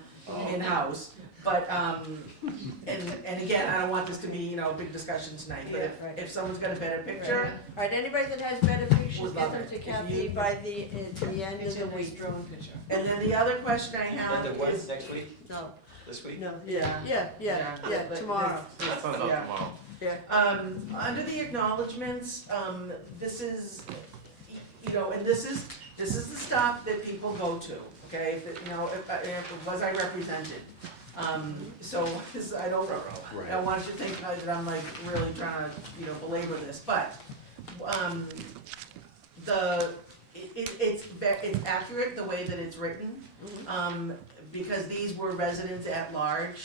in-house. But, and again, I don't want this to be, you know, a big discussion tonight, but Yeah, right. if someone's got a better picture, All right, anybody that has better pictures, Would get love them it. to If Kathy you- by the end It's of the a nice week. drone picture. and then the other question I And have then what, is, next week, No, this week? no, Yeah. yeah, but tomorrow, That comes out Yeah. tomorrow. yeah. Under the acknowledgements, this is, you know, and this is the stuff that people go to, okay? That, you know, if was I represented? So, this, I don't Right. want you to think that I'm like really trying to, you know, belabor this, but, it's accurate the way that it's written. Because these were residents at large,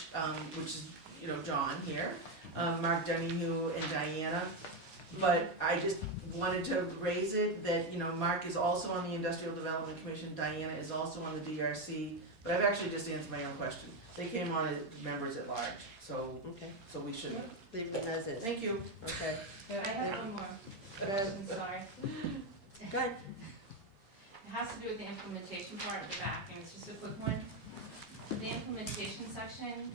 which is, you know, John here, Mark Donahue and Diana. But I just wanted to raise it that, you know, Mark is also on the Industrial Development Commission, Diana is also on the DRC, but I've actually just answered my own question. They came on as members at large, so Okay, we should, leave them as is, thank you. okay. I have one more question, sorry. Go ahead. It has to do with the implementation part at the back, and it's just a quick one. The implementation section,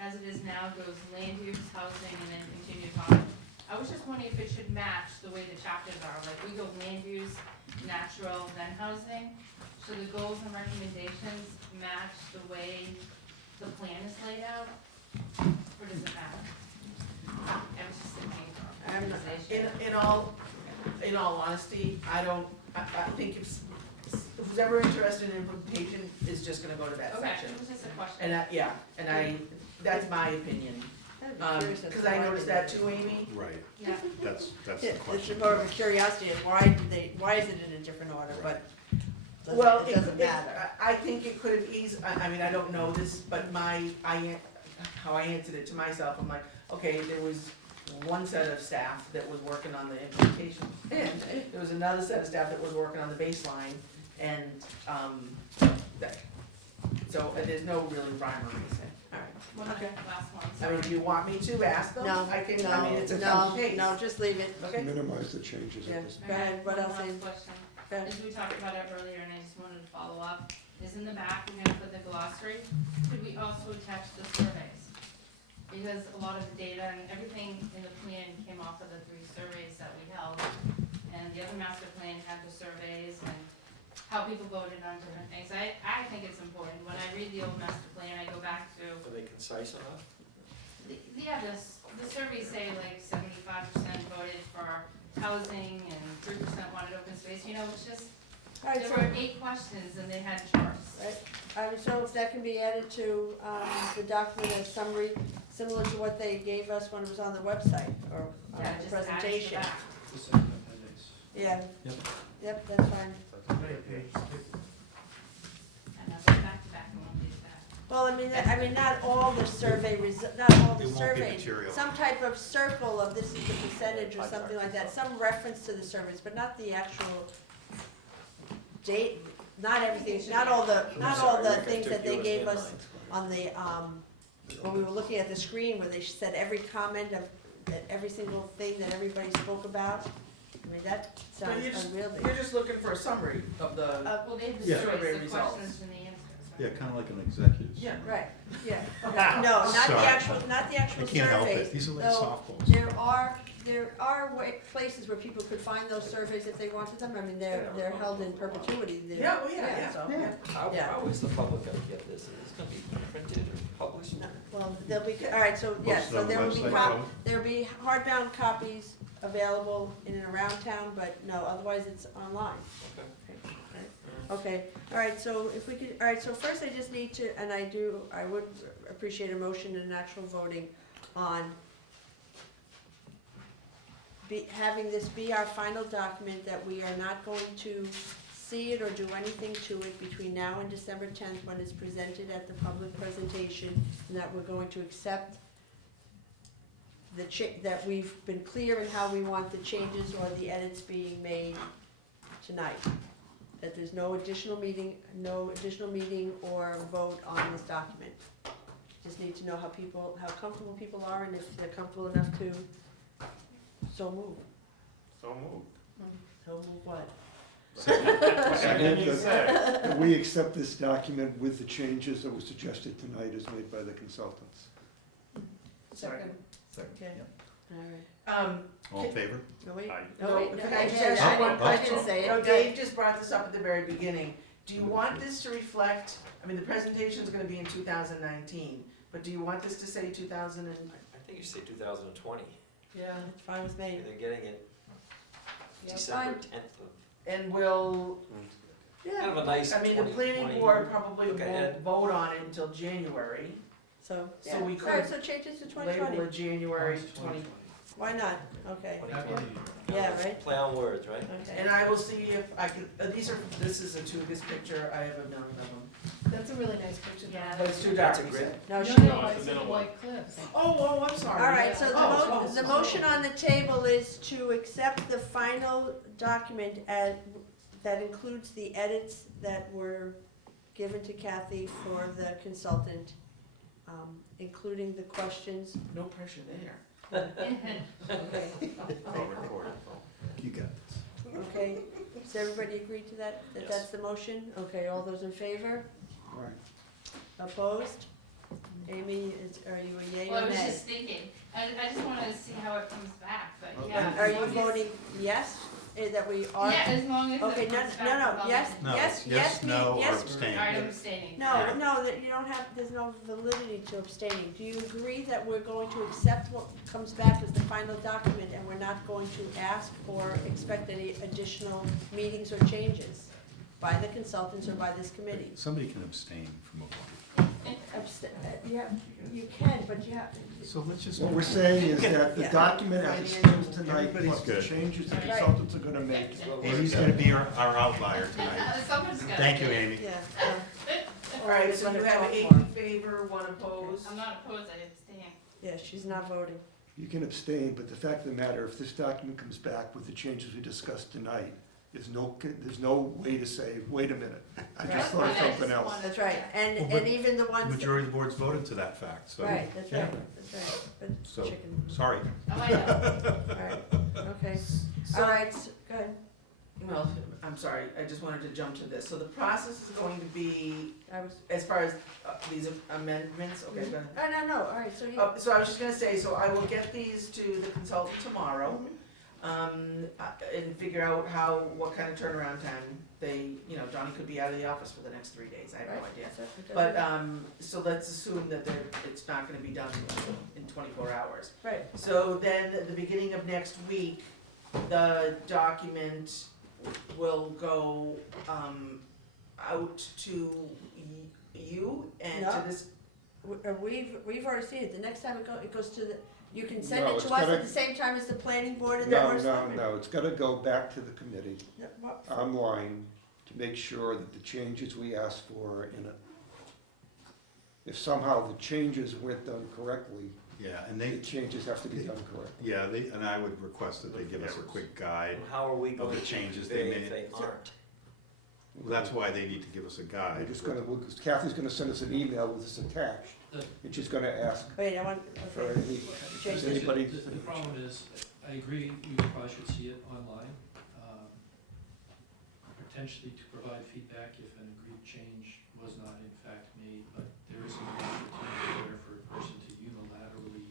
as it is now, goes land use, housing, and then continued on. I was just wondering if it should match the way the chapters are, like we go land use, natural, then housing. So the goals and recommendations match the way the plan is laid out, or does it matter? I was just thinking organization. In all honesty, I think if who's ever interested in implementation is just gonna go to that Okay, section. it was just a question. And that's my opinion. I'd be curious as Cause to I why noticed they that did too, Amy. Right, Yeah. that's the Yeah, question. it's more of a curiosity of why is it in a different order, but Well, it doesn't matter. I think it could have I mean, I don't know this, but how I answered it to myself, I'm like, okay, there was one set of staff that was working on the implementation, and there was another set of staff that was working on the baseline, and, so there's no really rhyme or reason. Alright, One of the last ones. I mean, do you want me to ask them? no, I can, I mean, it's a no, tough case. no, just leave it, Okay. Minimize the changes Yeah. at this. Go ahead, what else, One Amy? last question. Go ahead. As we talked about it earlier, and I just wanted to follow up, is in the back, we're gonna put the glossary. Could we also attach the surveys? Because a lot of the data and everything in the plan came off of the 3 surveys that we held. And the other master plan had the surveys and how people voted on different things. I think it's important. When I read the old master plan, I go back to, Are they concise enough? the surveys say like 75% voted for housing and 3% wanted open space. You know, it's just, Alright, there so, were 8 questions and they had charts. so if that can be added to, the document as summary, similar to what they gave us when it was on the website, or on Yeah, the just add it to the presentation. back. The second appendix. Yeah. Yep. Yep, that's fine. And I'll go back to back and we'll do that. Well, I mean, not all the survey not all the It won't be surveys, material. some type of circle of this is the percentage or something like that, some reference to the surveys, but not the actual date, not everything, not all the things that they gave us on the, when we were looking at the screen where they said every comment of, that every single thing that everybody spoke about. I mean, that But sounds unwieldy. you're just looking for a summary of the, Well, they have the Yeah. surveys, Survey the results. questions and the answers, Yeah, kind of like an executive. Yeah. summary. Right, yeah. No, not the Sorry. not the I actual can't help surveys. it, these are like No, softballs. There are places where people could find those surveys if they wanted them. I mean, they're held in perpetuity. They're- Yeah, well, yeah. so, Yeah. Yeah. How is the public gonna get this? Is this gonna be printed or published? Well, there'll be, all right, so, yes, Posted so on the there will be, website, cop- probably? there'll be hardbound copies available in and around town, but no, otherwise it's online. Okay, all right, so if we could, all right, so first I just need to, and I would appreciate a motion and actual voting on having this be our final document, that we are not going to see it or do anything to it between now and December 10th when it's presented at the public presentation, and that we're going to accept that we've been clear in how we want the changes or the edits being made tonight. That there's no additional meeting or vote on this document. Just need to know how comfortable people are, and if they're comfortable enough to so move. So moved. So move what? Whatever you say. That we accept this document with the changes that were suggested tonight as made by the consultants. Second. Okay, all right. All in favor? No, wait. Aye. No, wait, Can no, I I just said- ask one I question? didn't say it. No, Go Dave ahead. just brought this up at the very beginning. Do you want this to reflect, I mean, the presentation's gonna be in 2019, but do you want this to say 2000 and? I think you say 2020. Yeah, it's fine with me. They're getting it Yeah, December fine. 10th of, And will, kind of a nice I mean, the 20, planning 20. board probably Okay, won't and- vote on it until January. So, So yeah. we All right, could so change it to label 2020. it January 20. Why not? Okay. 2020. Yeah, right? Play on words, right? Okay. And I will see if I can, this is a this picture, I have a million of them. That's a really nice picture, though. Yeah. But it's too dark, That's a he grid. said. No, No, she, no, I it's the said the middle one. white cliffs. Oh, I'm sorry. all right, so the Oh, motion on the table is to accept the final document that includes the edits that were given to Kathy for the consultant, including the questions. No pressure there. Okay. All recorded. You got this. Okay, does everybody agree to that, Yes. that's the motion? Okay, all those in favor? All right. Opposed? Amy, are you a yay Well, I or was nay? just thinking, I just wanna see how it comes back, but Okay. yeah. Are as you long as- voting yes, that we are? Yeah, as long as Okay, it no, comes back. no, with all yes, the- No, yes, yes, me- no, or yes. abstain. Alright, I'm abstaining. No, no, that you don't have, there's no validity to abstaining. Do you agree that we're going to accept what comes back as the final document, and we're not going to ask or expect any additional meetings or changes by the consultants or by this committee? Somebody can abstain from a vote. Yeah, you can, but you have, So let's just. What we're saying is that the Yeah. document as it stands tonight, Everybody's plus the good. changes the Right. consultants are gonna make. Amy's gonna be our outlier tonight. Someone's gotta Thank you, do it. Amy. yeah. Alright, so you have talk 8 more. in favor, 1 opposed. I'm not opposed, I abstain. Yeah, she's not voting. You can abstain, but the fact of the matter, if this document comes back with the changes we discussed tonight, there's no way to say, wait a minute, I Right. just thought of I just something else. wanted That's right, Well, and but even the The ones, that- majority of the board's voted to that fact, so. right, that's yeah. right, but So, chicken, sorry. Oh, I know. all right, okay. So- All right, go ahead. Well, I'm sorry, I just wanted to jump to this. So the process is going to be, I was, as far as these amendments, okay, go ahead. no, all right, so you, So I was just gonna say, so I will get these to the consultant tomorrow, and figure out what kind of turnaround time they, Johnny could be out of the office for the next 3 days, I have no Right. idea. that's it, it But, doesn't- so let's assume that it's not gonna be done in 24 hours. Right, So then, at the beginning of next week, the document will go, out to you and to No. this, we've already seen it, the next time it goes to the, you can send No, it it's to us gotta- at the same time as the planning board and the No, board of no, selectmen. no, it's gotta go back to the committee No, what- online to make sure that the changes we asked for in it. If somehow the changes weren't done correctly, Yeah, and the they, changes have to be done correctly. yeah, and I would request that they give us a quick guide. And how are we going the to changes they convey if made. they aren't? Well, that's why they need to give us a We're guide. just gonna, Kathy's gonna send us an email with this attached, and she's gonna ask Wait, I want, for okay, any, Change does it. anybody? The problem is, I agree, we probably should see it online, potentially to provide feedback if an agreed change was not in fact made, but there isn't an opportunity there for a person to unilaterally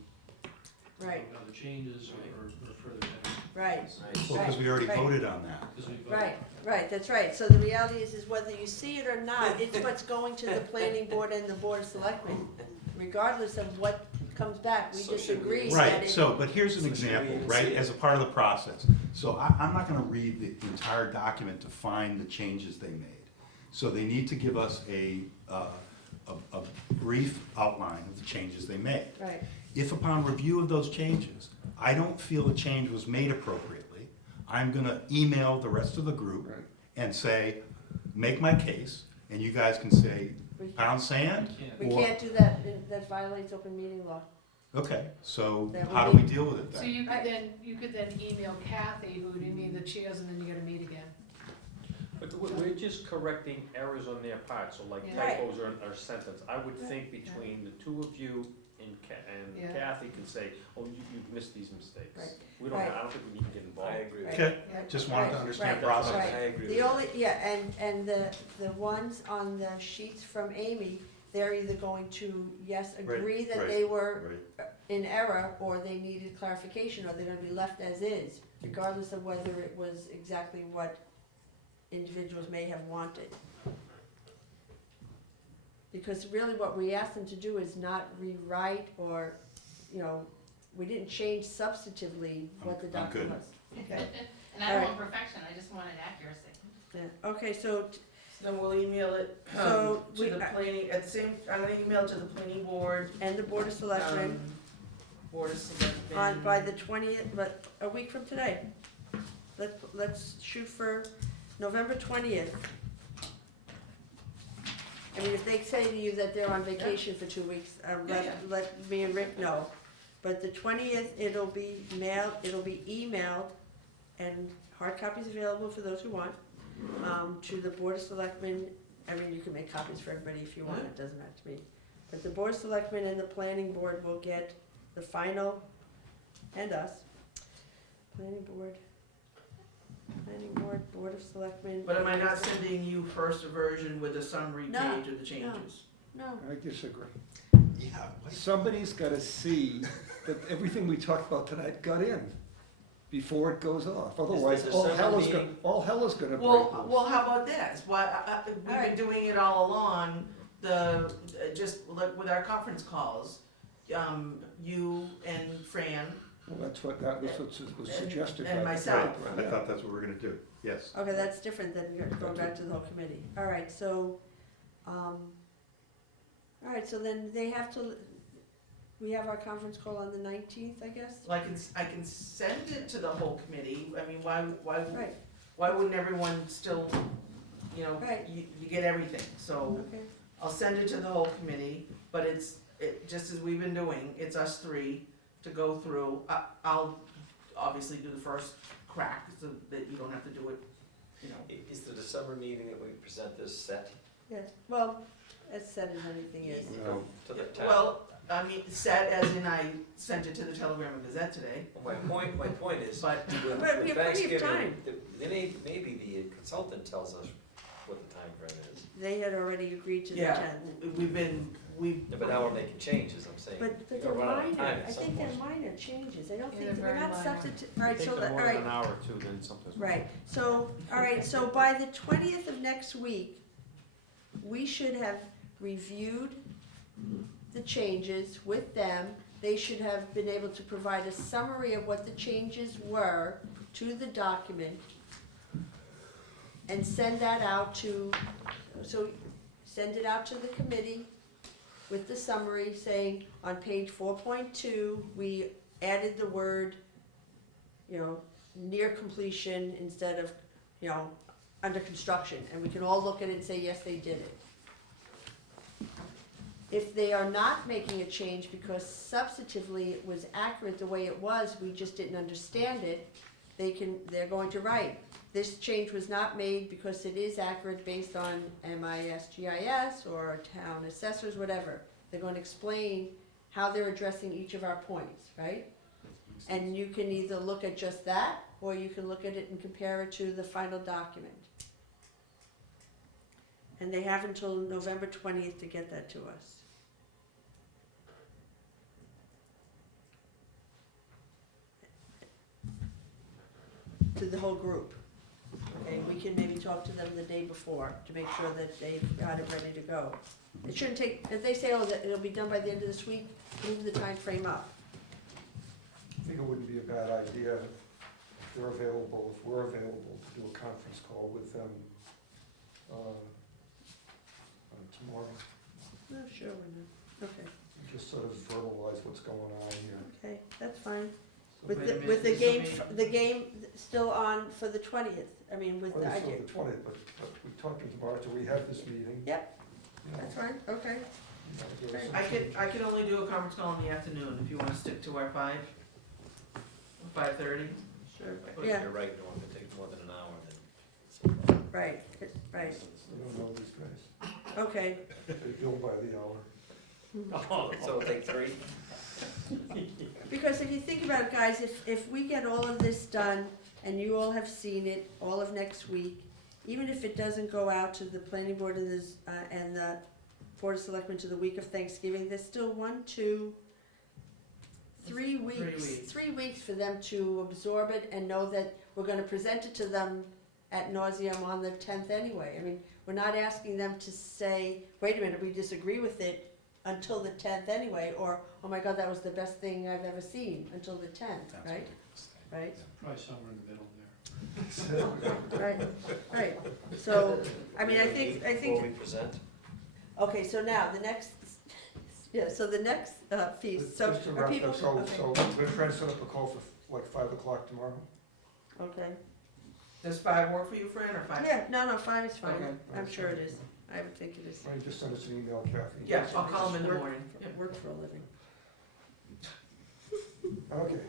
Right, make other changes or further edit. right, Well, because we already Right. voted on that. Because we voted. right, that's right. So the reality is whether you see it or not, it's what's going to the planning board and the board of selectmen. Regardless of what comes back, we So just should we- agree that Right, it. so, but here's an So should we example, even right, see it? as a part of the process. So I'm not gonna read the entire document to find the changes they made. So they need to give us a brief outline of the changes they made. Right, If upon review of those changes, I don't feel a change was made appropriately, I'm gonna email the rest of the group and say, make my case, and you guys can say, we, pound sand? Can't. we Or- can't do that, that violates open meeting law. Okay, so That how would do we be- deal with it So then? you could then email Kathy, who would email the chairs, and then you gotta meet again. But we're just correcting errors on their part, so like Yeah. Right. typos or sentence. I would Right. think between the two of you and Yeah. Kathy can say, oh, you've missed these mistakes. Right. We don't, Right. I don't think we need to get involved. I agree. Right. Okay, Yeah. just wanted to Right, understand right, process. right. I agree The with only, yeah, and the ones on the sheets from Amy, they're either going to, yes, agree that right, they were Right. in error, or they needed clarification, or they're gonna be left as is, regardless of whether it was exactly what individuals may have wanted. Because really what we asked them to do is not rewrite or, you know, we didn't change substantively what the I'm document good. was. Okay, And I don't want perfection, I just wanted accuracy. Yeah, okay, so, so then we'll email it, So to we- the planning, at the same, I'm gonna email to the planning board, and the Board of Selectmen, Board of Selectmen. on, by the 20th, but a week from today. Let's shoot for November 20th. I mean, if they say to you that they're on vacation for 2 weeks, Yeah. let me and Rick know. But the 20th, it'll be emailed, and hard copies available for those who want, to the Board of Selectmen. I mean, you can make copies for everybody if you want, it doesn't matter to me. But the Board of Selectmen and the Planning Board will get the final, and us, Planning Board, Board of Selectmen. But am I not sending you first a version with a summary No, page of the changes? No, I disagree. Yeah, what is- Somebody's gotta see that everything we talked about tonight got in before it goes off. Otherwise, this a all separate hell is meeting? gonna break Well, loose. how about this? Why, we've been Alright. doing it all along, just like with our conference calls. You and Fran, Well, that's what was suggested. and by the myself. planning I board, thought that's what we were gonna do, yes. okay, that's different than going back to the whole committee. All right, so, all right, so then they have to, we have our conference call on the 19th, I guess? well, I can send it to the whole committee. I mean, Right, why wouldn't everyone still, you know, Right. you get everything, so. okay, I'll send it to the whole committee, but just as we've been doing, it's us three to go through. I'll obviously do the first crack, so that you don't have to do it, you know. Is the December meeting that we present this set yeah, well, as said as anything is. Well, to the town? Well, I mean, set as in I sent it to the Telegram and Gazette today, My point is, but, with But we with have plenty of Thanksgiving, time. maybe the consultant tells us what the time frame is. They had already agreed to the yeah, 10th. we've, Yeah, but now we're making changes, I'm saying. But We're they're gonna run out of minor, time I at some think they're point. minor changes, I don't Yeah, think, they're we're very not minor. substitute, all right, Take so, them all more than right, an hour or two, then something's. right, so, all right, so by the 20th of next week, we should have reviewed the changes with them. They should have been able to provide a summary of what the changes were to the document and send that out to, so send it out to the committee with the summary saying, on page 4.2, we added the word, you know, near completion instead of, you know, under construction, and we can all look at it and say, yes, they did it. If they are not making a change because substantively it was accurate the way it was, we just didn't understand it, they're going to write, this change was not made because it is accurate based on MIS/GIS or town assessors, whatever. They're going to explain how they're addressing each of our points, right? And you can either look at just that, or you can look at it and compare it to the final document. And they have until November 20th to get that to us. To the whole group. Okay, we can maybe talk to them the day before to make sure that they've got it ready to go. It shouldn't take, if they say, oh, that it'll be done by the end of this week, move the time frame up. I think it wouldn't be a bad idea if they're available, if we're available, to do a conference call with them tomorrow. No, sure, we're not. Okay, Just sort of verbalize what's going on here. okay, that's fine. So With Wait a the, minute, with the this game, will the game still on for the 20th, I mean, with Well, the it's idea. on the 20th, but we're talking tomorrow till we have this meeting. Yep, You know, that's fine, okay. you know, there was some I can only do a conference call in the afternoon, if you wanna stick to our 5:30. Sure, But yeah, you're right, Norm, if it takes more than an hour, then. right, right, I don't know these guys. okay. They bill by the hour. So it'll take 3? Because if you think about it, guys, if we get all of this done, and you all have seen it, all of next week, even if it doesn't go out to the planning board and the Board of Selectmen to the week of Thanksgiving, there's still 1, 2, 3 weeks. 3 weeks. 3 weeks for them to absorb it and know that we're gonna present it to them ad nauseam on the 10th anyway. I mean, we're not asking them to say, wait a minute, we disagree with it until the 10th anyway, or, oh my God, that was the best thing I've ever seen, until the 10th, right? Right? Probably somewhere in the middle there. Right, right. So, I mean, I think, Before we present? okay, so now, the next, yeah, so the next piece, so Just to are wrap people, up, so okay, we're trying to set up a call for like 5 o'clock tomorrow? okay. Does 5 work for you, Fran, or 5? Yeah, no, 5 is fine, Okay. I'm sure it is, I would think it is. Why don't you just send us an email, Kathy? Yeah, I'll call them in the Work- morning. Yep. Work for a living. Okay.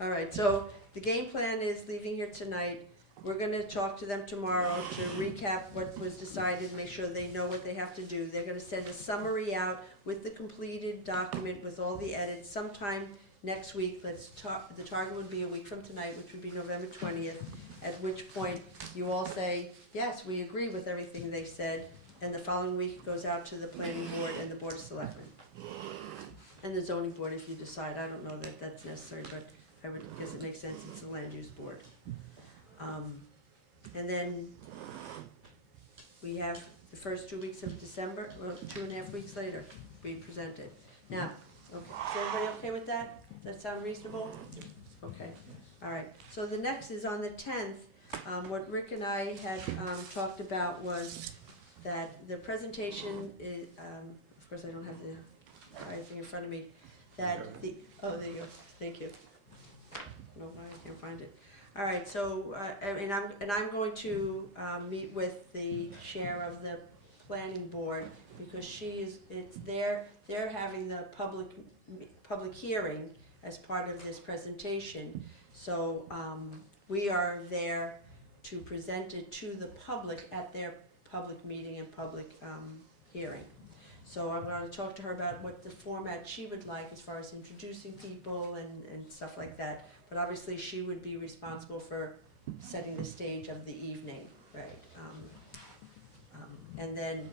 All right, so the game plan is leaving here tonight. We're gonna talk to them tomorrow to recap what was decided, make sure they know what they have to do. They're gonna send a summary out with the completed document with all the edits sometime next week. The target would be a week from tonight, which would be November 20th, at which point you all say, yes, we agree with everything they said, and the following week it goes out to the planning board and the board of selectmen. And the zoning board if you decide, I don't know that that's necessary, but I would guess it makes sense, it's the land use board. And then we have the first 2 weeks of December, well, 2.5 weeks later, we present it. Now, okay, is everybody okay with that? Does that sound reasonable? Okay, all right. So the next is on the 10th, what Rick and I had talked about was that the presentation is, of course I don't have the right thing in front of me, that the, oh, there you go, thank you. No, I can't find it. All right, so, and I'm going to meet with the chair of the planning board, because they're having the public hearing as part of this presentation. So, we are there to present it to the public at their public meeting and public hearing. So I'm gonna talk to her about what the format she would like as far as introducing people and stuff like that. But obviously, she would be responsible for setting the stage of the evening, right? And then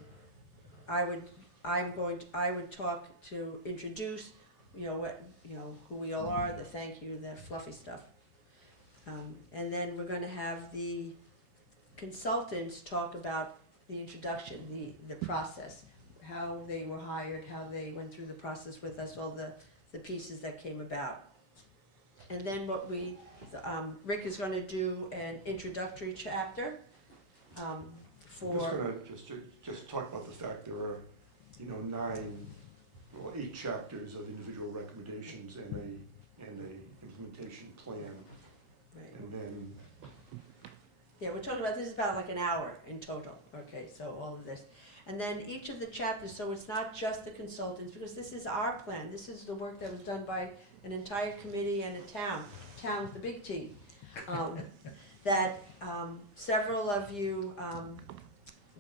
I would talk to introduce, who we all are, the thank you, the fluffy stuff. And then we're gonna have the consultants talk about the introduction, the process, how they were hired, how they went through the process with us, all the pieces that came about. And then what Rick is gonna do an introductory chapter, I'm for, just gonna just talk about the fact there are, 8 chapters of individual recommendations and a implementation plan, right. and then Yeah, we're talking about, this is about like an hour in total, okay, so all of this. And then each of the chapters, so it's not just the consultants, because this is our plan, this is the work that was done by an entire committee and a town with the big T. That several of you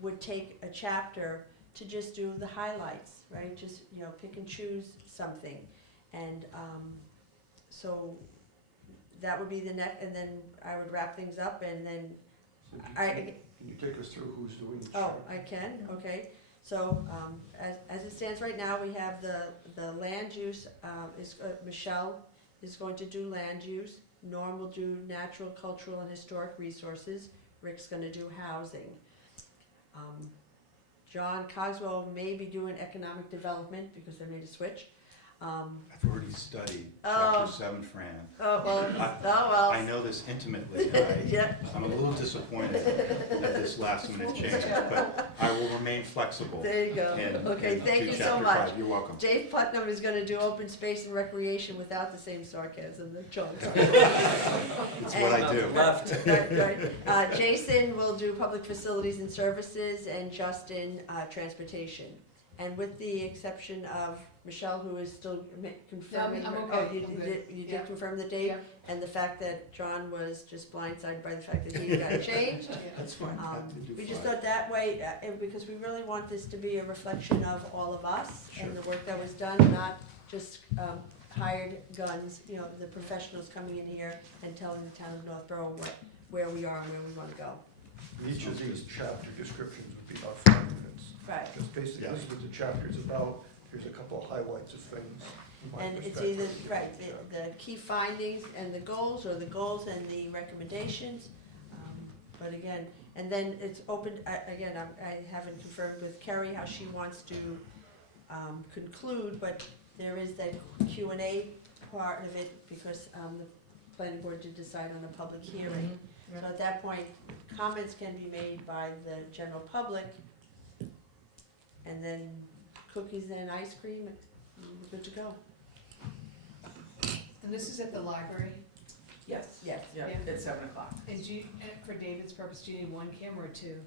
would take a chapter to just do the highlights, right? Just, pick and choose something. And so that would be the next, and then I would wrap things up, and then so I, Can you take us through who's doing the Oh, chapter? I can, okay. So, as it stands right now, we have the land use, Michelle is going to do land use. Norm will do natural, cultural, and historic resources. Rick's gonna do housing. John Cogswell may be doing economic development because they made a switch. I've already studied Oh. chapter 7, Fran. Oh, well, I know this intimately, yeah, I'm a little disappointed at this last minute change, but I will remain flexible. there you go. and- Okay, and thank do you so chapter much. 5. You're welcome. Dave Putnam is gonna do open space and recreation without the same sarcasm that John does. It's what I do. Left. Right. Jason will do public facilities and services, and Justin, transportation. And with the exception of Michelle, who is still confirming. I'm oh, okay. you I'm did, good. you did Yeah. confirm the date, Yeah. and the fact that John was just blindsided by the fact that he got changed. That's fine. Happy to do We just 5. thought that way, because we really want this to be a reflection of all of us and the work that was done, not just hired guns, you know, the professionals coming in here and telling the town of Northborough where we are and where we wanna go. Each of these chapter descriptions would be about 5 minutes. Right. Just basically, this is what the chapter is about, here's a couple of highlights of things. from my And it's perspective either, from right, chapter. the key findings and the goals, or the goals and the recommendations. But again, and then it's open, again, I haven't confirmed with Kerry how she wants to conclude, but there is that Q&A part of it, because the planning board did decide on a public hearing. So at that point, comments can be made by the general public, and then cookies and ice cream, and we're good to go. And this is at the library, Yes, Yes. yeah, Yeah. at 7:00. and for David's purpose, do you need one camera or two?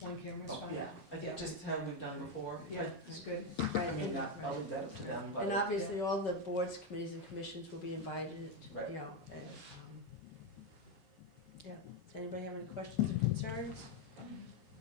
One camera's Oh, fine? yeah, I think just how we've done before. Yeah, it's good. Right, I mean, and, I'll leave that up to them, but. and obviously, all the boards, committees, and commissions will be invited, Right. you know, and, yeah. Does anybody have any questions or concerns?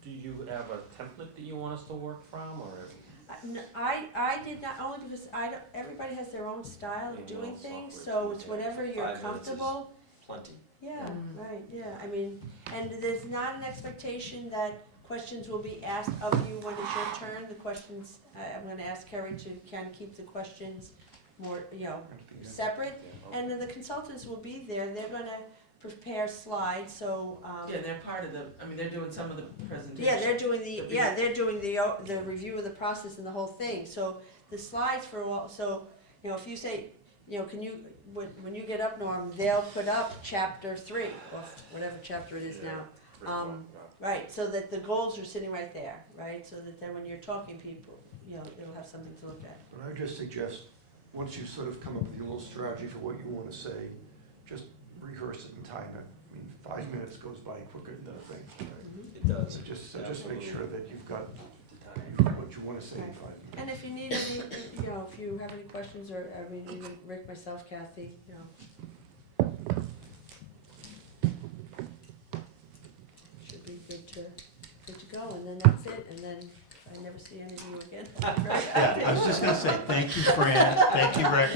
Do you have a template that you want us to work from, or? I did not, only because everybody has their own style of Maybe doing all things, software so tools, it's yeah. whatever 5 you're minutes is- comfortable. Plenty. Yeah, Mm. right, yeah, I mean, and there's not an expectation that questions will be asked of you when it's your turn. The questions, I'm gonna ask Kerry to kind of keep the questions more, you know, separate. And then the consultants will be there, they're gonna prepare slides, so, Yeah, they're part of the, I mean, they're doing some of the presentation. yeah, they're doing the review of the process and the whole thing, so the slides for all, so, you know, if you say, you know, can you, when you get up, Norm, they'll put up chapter 3, or whatever chapter it is now. Right, so that the goals are sitting right there, right, so that then when you're talking people, you know, you'll have something to look at. But I would just suggest, once you sort of come up with your little strategy for what you want to say, just rehearse it and time it. I mean, 5 minutes goes by quicker than the thing. Mhm. It does. So just make sure that you've got Time. what you want to say in 5 minutes. And if you need any, you know, if you have any questions, or, I mean, even Rick, myself, Kathy, you know. Should be good to go, and then that's it, and then I never see any of you again. Yeah, I was just gonna say, thank you, Fran, thank you, Rick,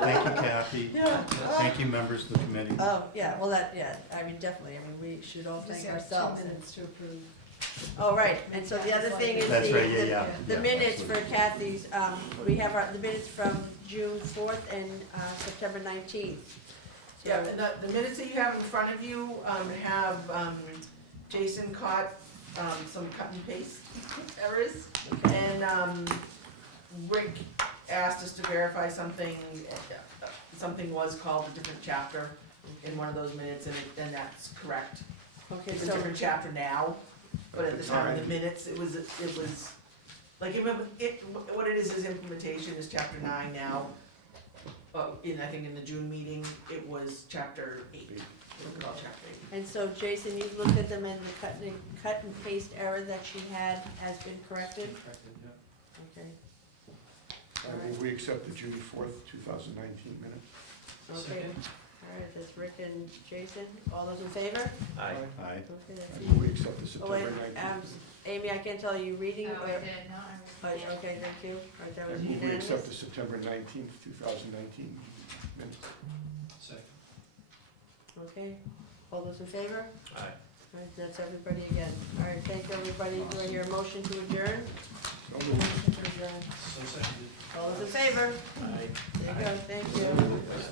thank you, Kathy, Yeah. thank you, members of the committee. Oh, yeah, well, I mean, definitely, I mean, we should all Just thank have ourselves. 2 minutes to approve. Oh, right, and so the other thing is That's right, the yeah. minutes for absolutely. Kathy's, we have the minutes from June 4th and September 19th. So- Yeah, the minutes that you have in front of you, have, Jason caught, some cut and paste errors. And, Rick asked us to verify something, something was called a different chapter in one of those minutes, and that's correct. Okay, It's a so, different chapter now, but at the time of the minutes, it was, like, what it is implementation is chapter 9 now. I think in the June meeting, it was chapter 8, look at all chapter 8. and so Jason, you've looked at them, and the cut and paste error that she had has been corrected? Corrected, yeah. Okay, Will we accept the June 4th, 2019 minutes? okay, all right, that's Rick and Jason, all those in favor? Aye. Aye. Okay, that's Will we accept the Oh, wait, September 19th? Amy, I can't tell, are you reading? Oh, or- I did, no, I was. Okay, thank you, all right, that was And will we accept unanimous. the September 19th, 2019 minutes? Second. Okay, all those in favor? Aye. All right, that's everybody again. All right, thank you, everybody. Do I hear a motion to adjourn? So moved. Motion to adjourn. So seconded. All those in favor? I- There you go, thank you.